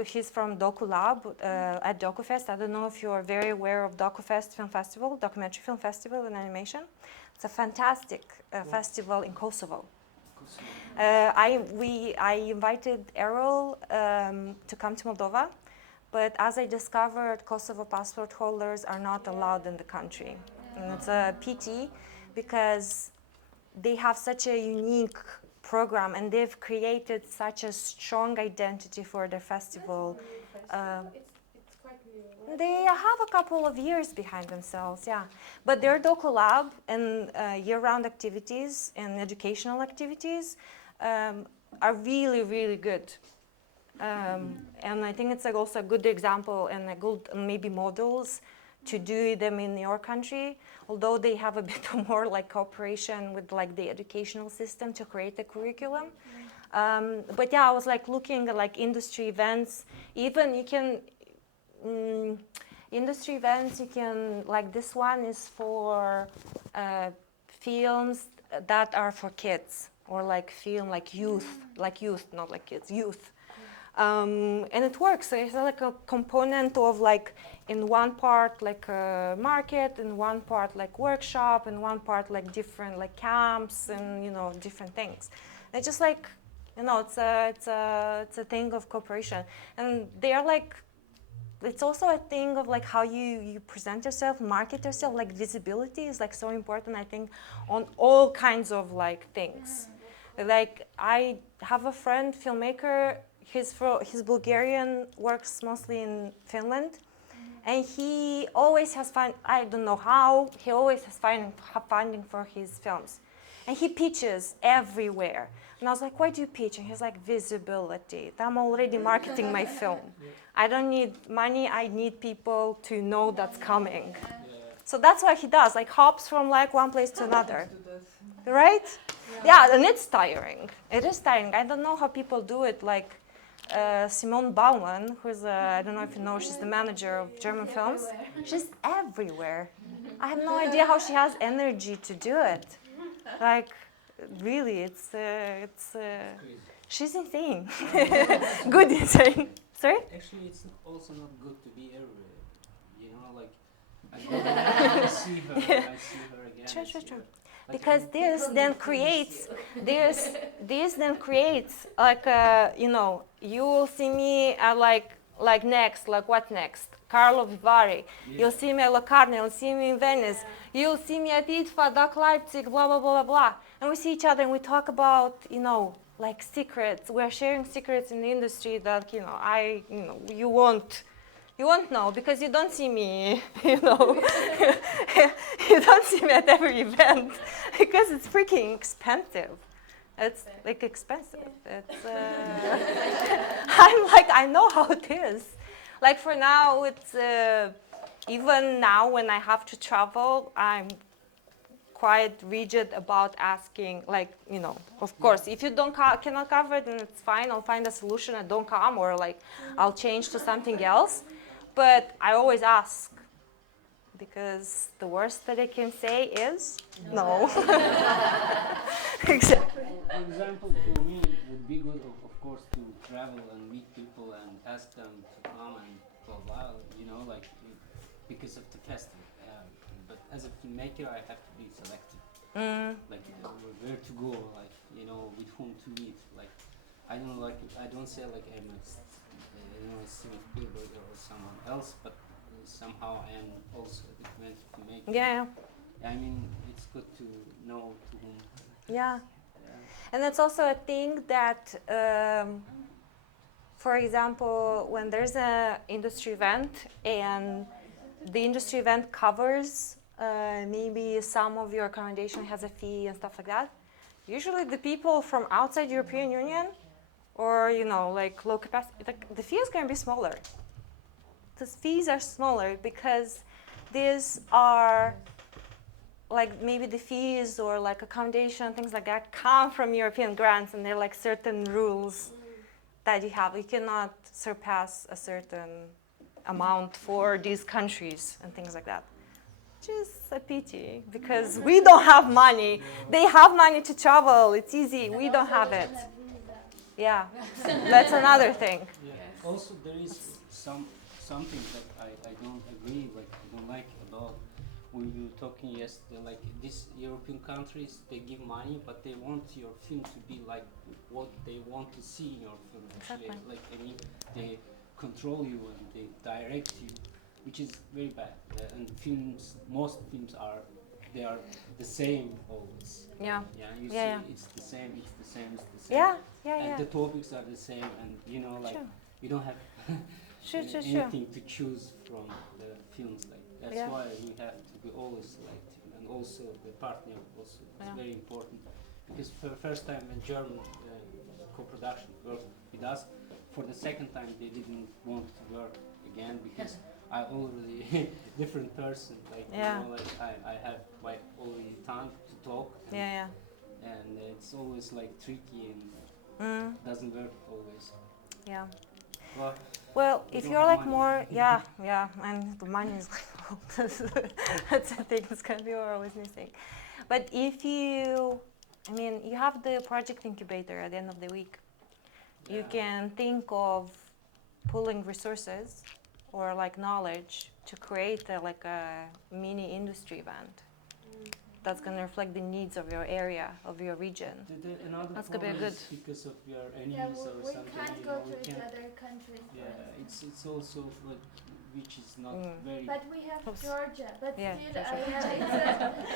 he's from Doku Lab at DokuFest. I don't know if you're very aware of DokuFest Film Festival, documentary film festival and animation. It's a fantastic festival in Kosovo. I invited Errol to come to Moldova, but as I discovered, Kosovo passport holders are not allowed in the country. And it's a pity, because they have such a unique program and they've created such a strong identity for their festival. It's quite new, right? They have a couple of years behind themselves, yeah. But their Doku Lab and year-round activities and educational activities are really, really good. And I think it's like also a good example and a good maybe models to do them in your country, although they have a bit more like cooperation with like the educational system to create the curriculum. But yeah, I was like looking at like industry events. Even you can, industry events, you can, like this one is for films that are for kids, or like film like youth, not like kids, youth. And it works. So it's like a component of like in one part like a market, in one part like workshop, in one part like different like camps and different things. It's just like it's a thing of cooperation, and they are like. It's also a thing of like how you present yourself, market yourself. Like visibility is like so important, I think, on all kinds of like things. Like I have a friend, filmmaker. He's Bulgarian, works mostly in Finland, and he always has I don't know how. He always has funding for his films, and he pitches everywhere. And I was like, why do you pitch? And he's like, visibility. I'm already marketing my film. I don't need money. I need people to know that's coming. So that's what he does. Like hops from like one place to another, right? Yeah, and it's tiring. It is tiring. I don't know how people do it. Like Simone Baumann, who's I don't know if you know, she's the manager of German films. She's everywhere. I have no idea how she has energy to do it. Like, really, it's she's insane. Good insane. Sorry? Actually, it's also not good to be everywhere. Like I see her, I see her again. True. Like because this then creates like you will see me at like next, like what next? Carlo Vivari. Yeah. You'll see me at Locarno, you'll see me in Venice. Yeah. You'll see me at ITFA, Doc Leipzig, blah, blah, blah, blah, blah. And we see each other and we talk about, like secrets. We're sharing secrets in the industry that, you won't know because you don't see me, you don't see me at every event because it's freaking expensive. It's like expensive. It's, I'm like, I know how it is. Like for now, it's even now when I have to travel, I'm quite rigid about asking, like, of course, if you cannot cover it, then it's fine. I'll find a solution and don't come, or like I'll change to something else. But I always ask, because the worst that I can say is no. Exactly. For example, for me, it would be good, of course, to travel and meet people and ask them to come and blah blah. Like because of the festival. But as a filmmaker, I have to be selective. Like where to go, like with whom to meet. Like I don't say like I'm a Steven Spielberg or someone else, but somehow I am also a documentary filmmaker. Yeah. I mean, it's good to know to whom. Yeah. And it's also a thing that, for example, when there's an industry event and the industry event covers maybe some of your accommodation has a fee and stuff like that, usually the people from outside European Union or, like low capacity, the fee is going to be smaller. The fees are smaller because these are like maybe the fees or like accommodation, things like that come from European grants, and they're like certain rules that you have. You cannot surpass a certain amount for these countries and things like that. Just a pity because we don't have money. They have money to travel. It's easy. We don't have it. Yeah, that's another thing. Yeah. Also, there is something that I don't agree, like I don't like about when you were talking yesterday. Like these European countries, they give money, but they want your film to be like what they want to see in your film. Actually, Exactly. like they control you and they direct you, which is very bad. And most films are the same always. Yeah. Yeah. You see, it's the same. Yeah. And the topics are the same, and you don't have anything to choose from the films. Like that's why we have to be always selective, and also the partner also is very important because for the first time when German co-production worked with us, for the second time they didn't want to work again because I already different person. Like you know, like I have my already tongue to talk. And, and it's always like tricky and doesn't work always. Yeah. Well, if you're like more, and the money is like, that's the thing, it's gonna be always missing. But if you, I mean, you have the project incubator at the end of the week. You can think of pooling resources or like knowledge to create like a mini industry event. That's going to reflect the needs of your area, of your region. That's going to be good. Because of your enemies or we something. Can't go to other countries. It's also like, which is not very. But we have Georgia. But yeah, still,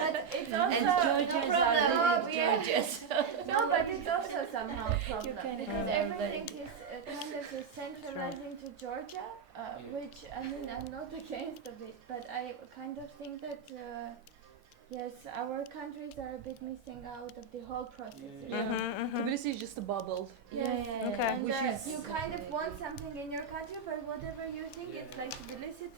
but it's also and Georgians no are living Georgians. No, but it's also somehow a problem because everything is kind of centralizing to Georgia, which I mean I'm not against of it, but I kind of think that. Yes, our countries are a bit missing out of the whole process. Tbilisi is just a bubble. Yes, Okay. and you kind of want something in your country, but whatever you think, it's like Tbilisi,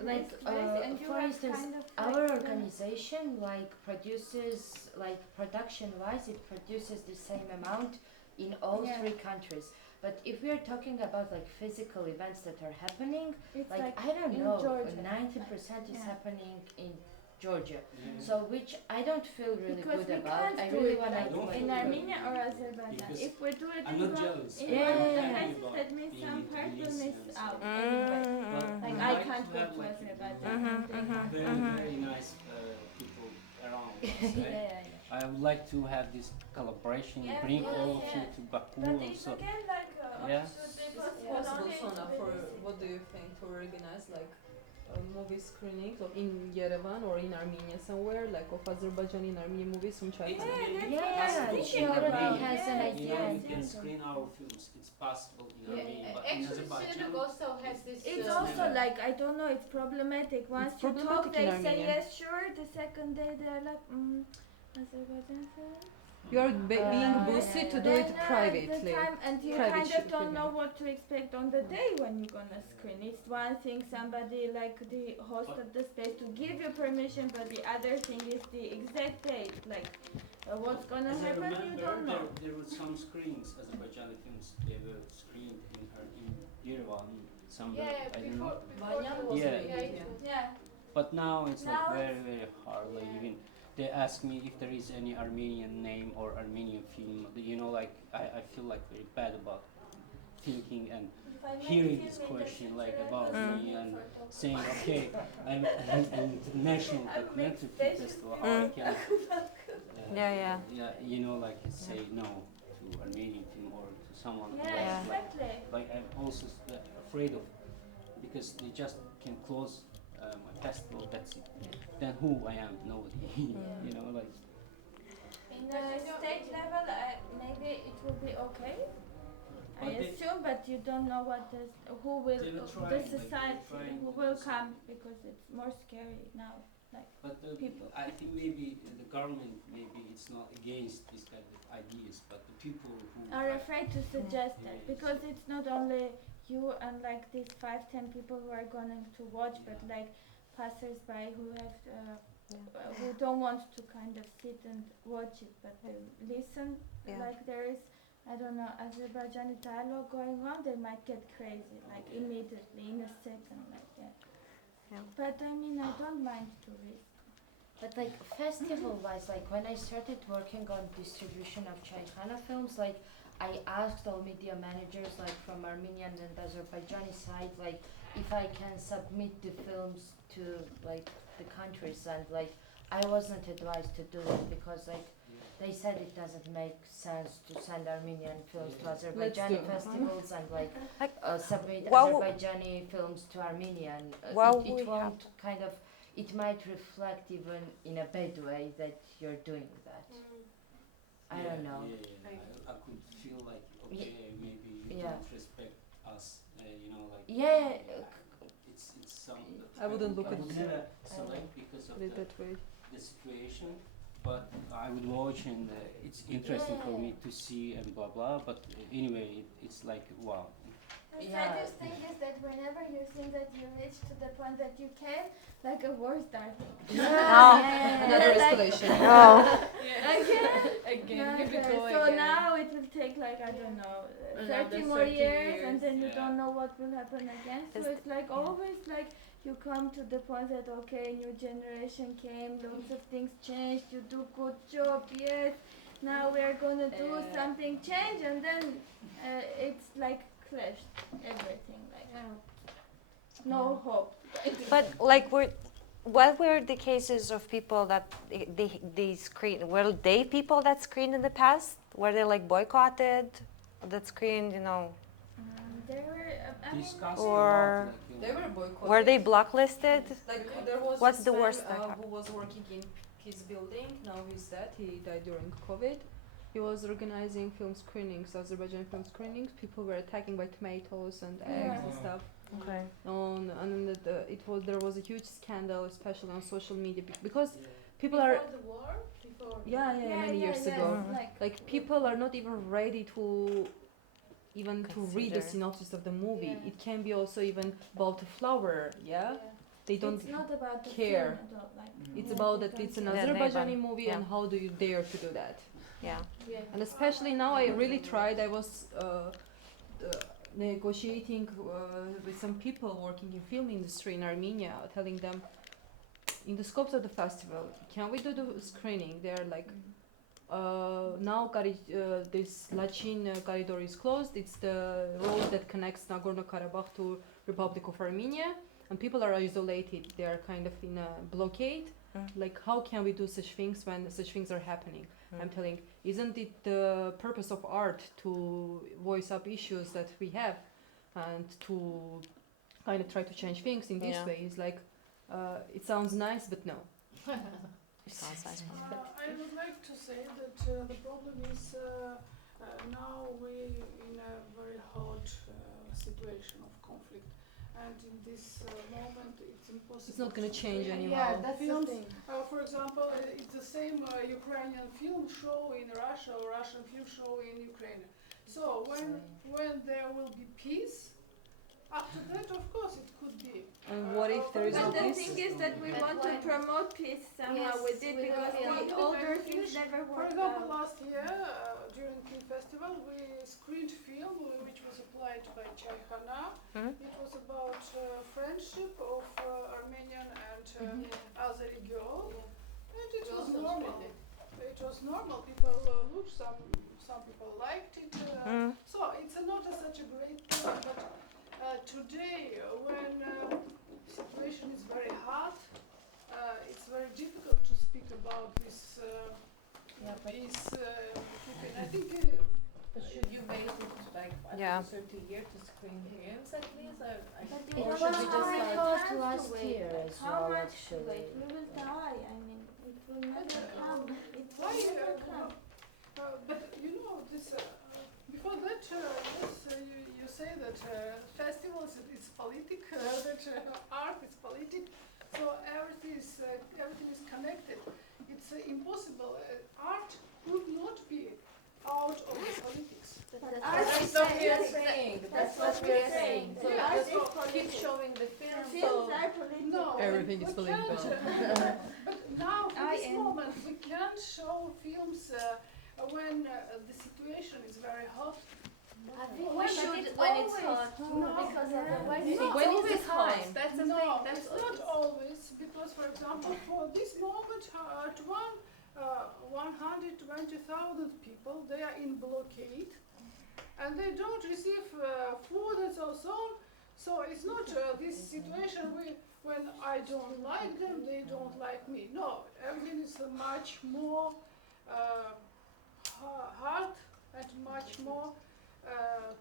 like and you for have instance, kind of our organization like produces, like production-wise, it produces the same amount in all three countries. But if we are talking about like physical events that are happening, like I don't know, 90% is happening in Georgia, so which I don't feel really because good we about. Can't I do really it want like in Armenia or Azerbaijan. If we do it I'm not jealous. in places, that means some part will miss out anyway. Like I can't go to Azerbaijan. Very nice people around us. I would like to have this collaboration, bring all of you to Baku. But it's again like Possible, Sona, for what do you think to organize like movie screening in Yerevan or in Armenia somewhere, like of Azerbaijani and Armenian movies from China? She already has an idea. You know, we can screen our films. It's possible in Armenia, but in Azerbaijan. also has this. It's also like I don't know. It's problematic. Once you talk, they say yes, sure. The second day they're like, Azerbaijan film. You're being boosted to do it privately. And you kind of don't know what to expect on the day when you're gonna screen. It's one thing somebody like the host of the space to give you permission, but the other thing is the exact date. Like what's gonna happen, you don't know. There were some screenings, Azerbaijani films. They were screened in Yerevan somewhere. I don't know. Yeah. But now it's like very hard. Like even they ask me if there is any Armenian name or Armenian film. You know, like I feel like very bad about thinking and hearing this question like about me and saying, okay, I'm international documentary film festival. How I can, you know, like say no to Armenian film or to someone. Like I'm also afraid of because they just can close my festival. That's it. Then who I am? Nobody. You know, like. In the state level, maybe it will be okay. I assume, but you don't know who will, the society, who will come because it's more scary now. Like people. I think maybe the government, maybe it's not against this kind of ideas, but the people who are afraid to suggest that because it's not only you and like these 5-10 people who are going to watch, but like passers-by who have who don't want to kind of sit and watch it, but they listen. Like there is, I don't know, Azerbaijani dialogue going on, they might get crazy, like immediately in a second, like that. But I mean, I don't mind to risk. But like festival-wise, like when I started working on distribution of Chaykhana films, like I asked all media managers, like from Armenian and Azerbaijani side, like if I can submit the films to like the countries, and like I wasn't advised to do it because like they said it doesn't make sense to send Armenian films to Azerbaijani festivals and like submit Azerbaijani films to Armenian. It won't kind of, it might reflect even in a bad way that you're doing that. I don't know. I could feel like, okay, maybe you don't respect us, you know, like. It's something that I wouldn't look I would at never select because of the situation, but I would watch and it's interesting for me to see and blah blah. But anyway, it's like wow. The saddest thing is that whenever you think that you reach to the point that you can, like a war starting. Another escalation. Again, here we go So again. now it will take like, I don't know, 30 more 30 years, and then you Yeah. don't know what will happen again. So it's like always like you come to the point that okay, new generation came, lots of things changed, you do good job, yes. Now we are gonna do something change, and then it's like clashed everything, like no hope. But like, what were the cases of people that they screened? Were they people that screened in the past? Were they like boycotted? That screened, you know? They were, I mean, Or They were boycotted. were they blacklisted? Like there was What's this the man, worst that happened? who was working in his building. Now he's dead. He died during COVID. He was organizing film screenings, Azerbaijan film screenings. People were attacking by tomatoes and eggs and stuff. Okay. There was a huge scandal, especially on social media, because people are. Before the war? Before Many years ago. Like people are not even ready to to read the synopsis of the movie. It can be also even about a flower, They don't it's not about the care. film at all, like, It's about that it's an Azerbaijani movie and how do you dare to do that? Yeah. And especially now I really tried, I was negotiating with some people working in film industry in Armenia, telling them in the scopes of the festival, can we do the screening? They're like, now this Lachin corridor is closed. It's the road that connects Nagorno-Karabakh to Republic of Armenia, and people are isolated. They are kind of in a blockade. Like, how can we do such things when such things are happening? I'm telling, isn't it the purpose of art to voice up issues that we have and to kind of try to change things in this way? It's like, it sounds nice, but no. I would like to say that the problem is now we in a very hot situation of conflict, and in this moment it's impossible. It's not going to change anymore. Yeah, that's films, the thing. For example, it's the same Ukrainian film show in Russia or Russian film show in Ukraine. So when there will be peace, after that, of course, it could be. And what if there is no But the peace? thing is that we want to promote peace somehow with it, because the older things never For worked example, out. last year during Film Festival, we screened film which was applied by Chaykhana. It was about friendship of Armenian and Azeri girl, and it was normal. It was normal. People looked. Some people liked it. So it's not such a great film, but today, when situation is very hard, it's very difficult to speak about this. I think. But should you wait like a certain year to screen films at least, or should we just start? last year as How well, much to wait? actually. We will die. I mean, it will never come. It Why? will never come. But you know this. Before that, you say that festivals is politic, that art is politic. So everything is connected. It's impossible. Art could not be out of the politics. That's what we are saying. That's what we are saying. So just keep showing the film. Films are political. No, Everything is political. But now, for this moment, we can't show films when the situation is very hot. I think we should when it's hot. Because otherwise When is the time? That's the thing. It's not always, because for example, for this moment, at 120,000 people, they are in blockade, and they don't receive food and so on. So it's not this situation when I don't like them, they don't like me. No, everything is much more hard and much more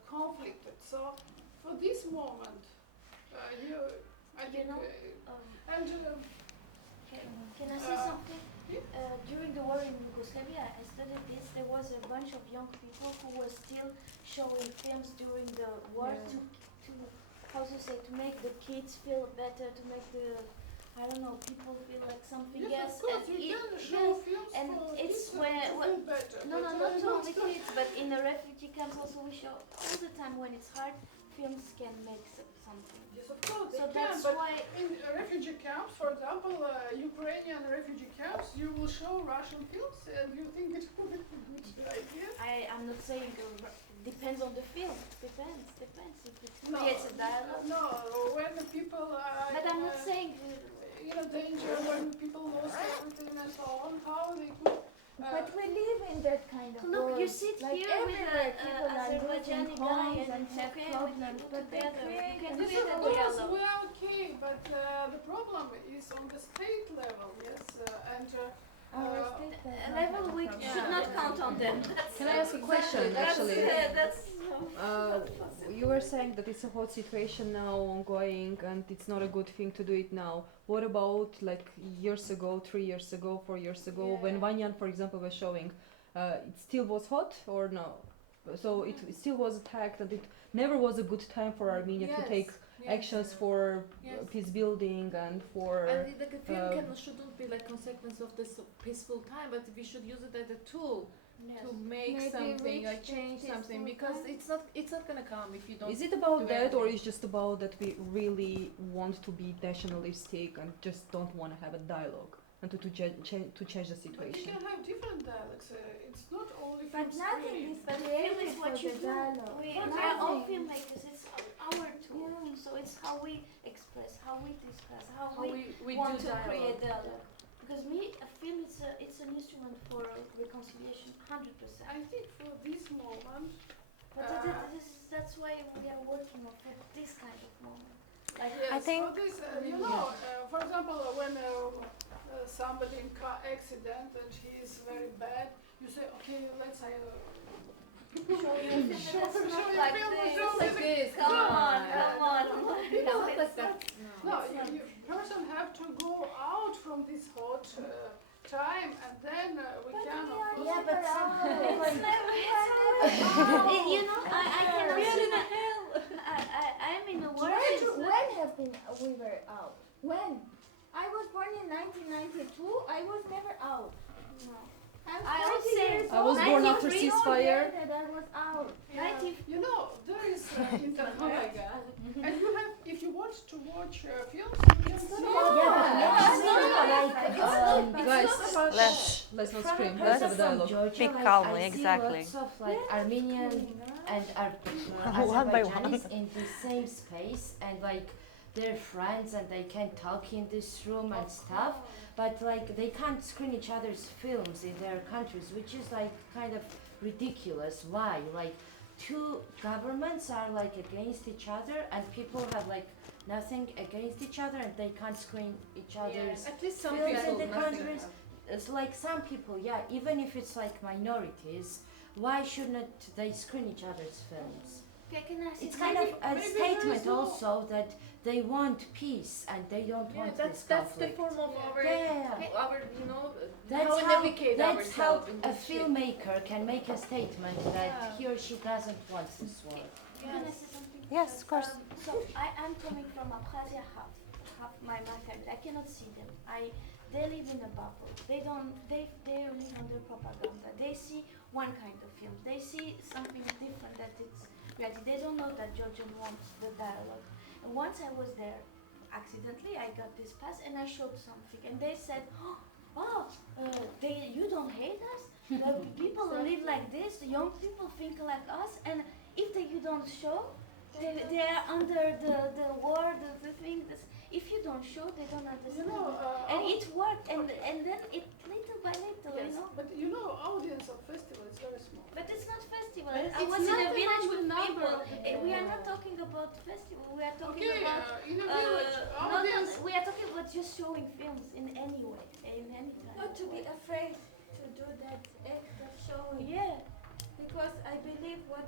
conflicted. So for this moment, I think, Can I say something? During the war in Yugoslavia, I studied this. There was a bunch of young people who were still showing films during the war to how to say, to make the kids feel better, to make the, I don't know, people feel like something else. Of course, you can show films and for it's kids when to feel better. not only kids, but in the refugee camps also we show all the time when it's hard. films can make something. Yes, of course they So can, that's but why in refugee camps, for example, Ukrainian refugee camps, you will show Russian films and you think it will be a good idea? I'm not saying depends on the film. Depends. If it No, creates a dialogue. No, when the people are But I'm not saying. in a danger, when people lose everything and so on, how they could. But we live in that kind of Look, world. you sit like here with everywhere a people are losing Azerbaijani guy homes and and have okay, problems, but they together. create You can a Yes, create a of course, dialogue. we are okay, but the problem is on the state level, yes, and level we should not count on them. Can I ask a question, actually? That's You were saying that it's a hot situation now ongoing and it's not a good thing to do it now. What about like years ago, 3 years ago, 4 years ago, when Vanyan, for example, was showing, it still was hot or no? So it still was attacked and it never was a good time for Armenia to take actions for peace building and for... And the film shouldn't be like consequence of this peaceful time, but we should use it as a tool to make Maybe something, like reach change that something, peaceful because time. it's not gonna come if you don't. Is it about do that or anything. is just about that we really want to be nationalistic and just don't want to have a dialogue and to change the But you situation? can have different dialects. It's not only But from nothing screen. is But created film is for what you the do. dialogue. We For are all nothing. filmmakers. It's our tool. So it's how we express, how we discuss, how we do want to dialogue. create dialogue. Because a film it's an instrument for reconciliation, 100%. I think for this moment, But that's why we are working on for this kind of moment. Like yes, I think- for this, you know, for example, when somebody in car accident and he is very bad, you say, okay, let's say. show you show not you like film, this. show Like music. this. Come on. No, it's not. No, you person have to go out from this hot time and then we can. Yeah, but You know, I cannot see I'm in a world. When have been we were out? When? I was born in 1992. I was never out. No. I'm I 40 also- years I was old. born after 93 ceasefire. that I was out. You know, there is internet. Oh my God. And you have, if you want to watch films, you can see. Guys, let's not scream. Let's have a dialogue. Speak calmly, I exactly. see lots of like Armenian and One by one. Azerbaijanis in the same space and like they're friends and they can talk in this room and stuff, but like they can't screen each other's films in their countries, which is like kind of ridiculous. Why? Like two governments are like against each other and people have like nothing against each other and they can't screen each other's At least some films people. in the nothing countries. else. It's like some people, yeah, even if it's like minorities, why shouldn't they screen each other's films? Okay, can I say It's kind of a maybe statement there is no- also that they want peace and they don't want this That's the conflict. form of our, Yeah. our you know, That's how we how, navigate that's how ourselves in a this shit. filmmaker can make a statement that Yeah. he or she doesn't want this war. Can I say something? Yes, of course. So I'm coming from Abkhazia, half my family. I cannot see them. They live in a bubble. They live under propaganda. They see one kind of film. They see something different that it's reality. They don't know that Georgian wants the dialogue. And once I was there, accidentally I got this pass and I showed something and they said, oh, you don't hate us? The people live like this, the young people think like us, and if you don't show, they are under the war, the thing. If you don't show, they don't understand. And it worked, and then it little by little, Yes, you know. but you know, audience of festival is very small. But it's not festival. But I it's was in not a village about with the number people. of people. We are not talking about festival. We are talking Okay, about in a village, audience. we are talking about just showing films in any way, in any kind. Not to be afraid to do that act of showing. Yeah. Because I believe what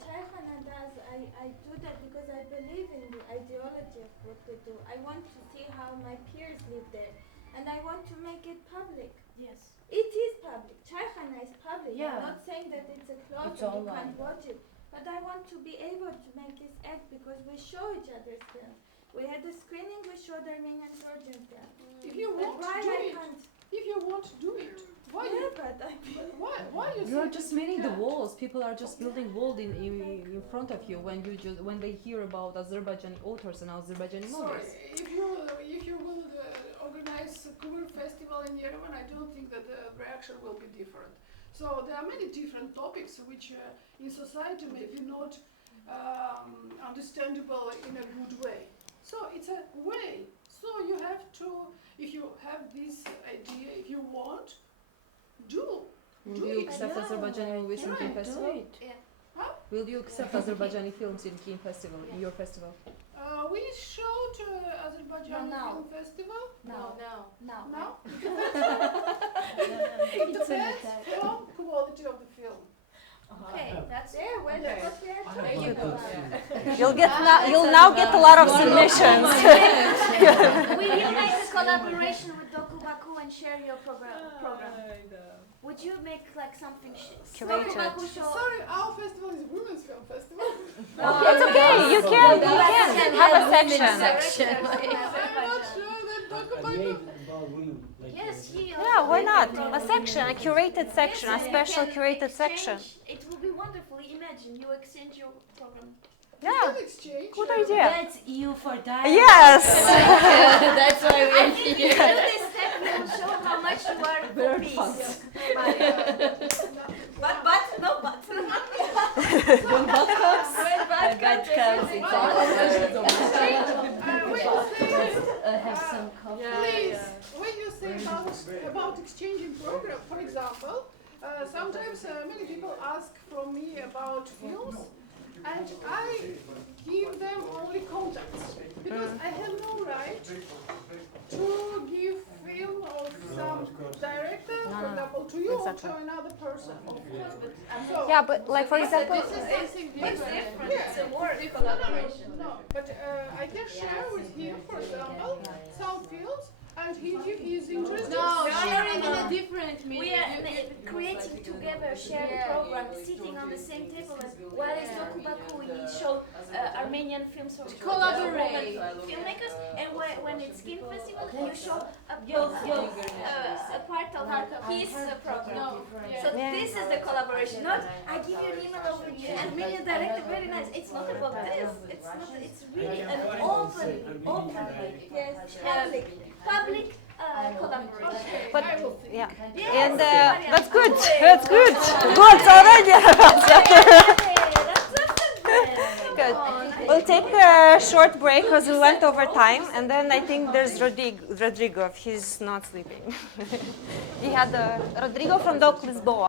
Chaykhana does, I do that because I believe in the ideology of what we do. I want to see how my peers live there. And I want to make it public. Yes. It is public. Chaykhana is public. Yeah. I'm not saying that it's a closed It's and you online. can't watch it. But I want to be able to make this act because we show each other's films. We had a screening, we showed Armenian Georgian film. If you But want why to do I it, can't? if you want to do it, why? Yeah, but I Why? why you You are say just that we meeting the can't? walls. People are just building walls in front of you when they hear about Azerbaijani authors and Azerbaijani Sorry, movies. if you will organize a Kumar festival in Yerevan, I don't think that the reaction will be different. So there are many different topics which in society may be not understandable in a good way. So it's a way. So you have to, if you have this idea, if you want, do Will you it. accept Azerbaijani movies in Kim Festival? Yeah. Huh? Will you accept Azerbaijani films in Kim Festival, in your festival? We showed Azerbaijan No. Film Festival. No. No. No. It depends on quality of the film. Okay, that's it. What we are There talking you go. about. You'll now get a lot of submissions. We will make a collaboration with Doku Baku and share your program. Would you make like something Curated. Doku Baku show? Sorry, our festival is Women's Film Festival. It's okay. You can have a section. I'm not sure that Doku Baku. Yes, Yeah, why not? A section, a curated section, a special curated section. It will be wonderful. Imagine you exchange your program. Yeah, Exchange. good idea. That's you for that. Yes. That's why we're here. If you do this step, you will show how much you are for peace. But, no but. When bad comes, it's all. Have some coffee. Please, when you say about exchanging program, for example, sometimes many people ask from me about films, and I give them only contacts because I have no right to give film of some director, for example, to you or to another person. So, Yeah, but like for example, This is something different. Yeah. It's a more collaboration. No, but I can share with him, for example, some fields, and he is interested. No, sharing in a different We meaning. are creating together, share the program, sitting on the same table. While it's Doku Baku, he showed Armenian films from Collaborate. filmmakers, and when it's Kim Festival, you show a part of his program. So this is the collaboration. Not I give you an email of an Armenian director, very nice. It's not about this. It's not. It's really an open, yes, public collaboration. but yeah, Yes, and Maria. that's good. That's good. Good already. Good. We'll take a short break because we went over time, and then I think there's Rodrigo. He's not sleeping. He had Rodrigo from Doc Lisboa.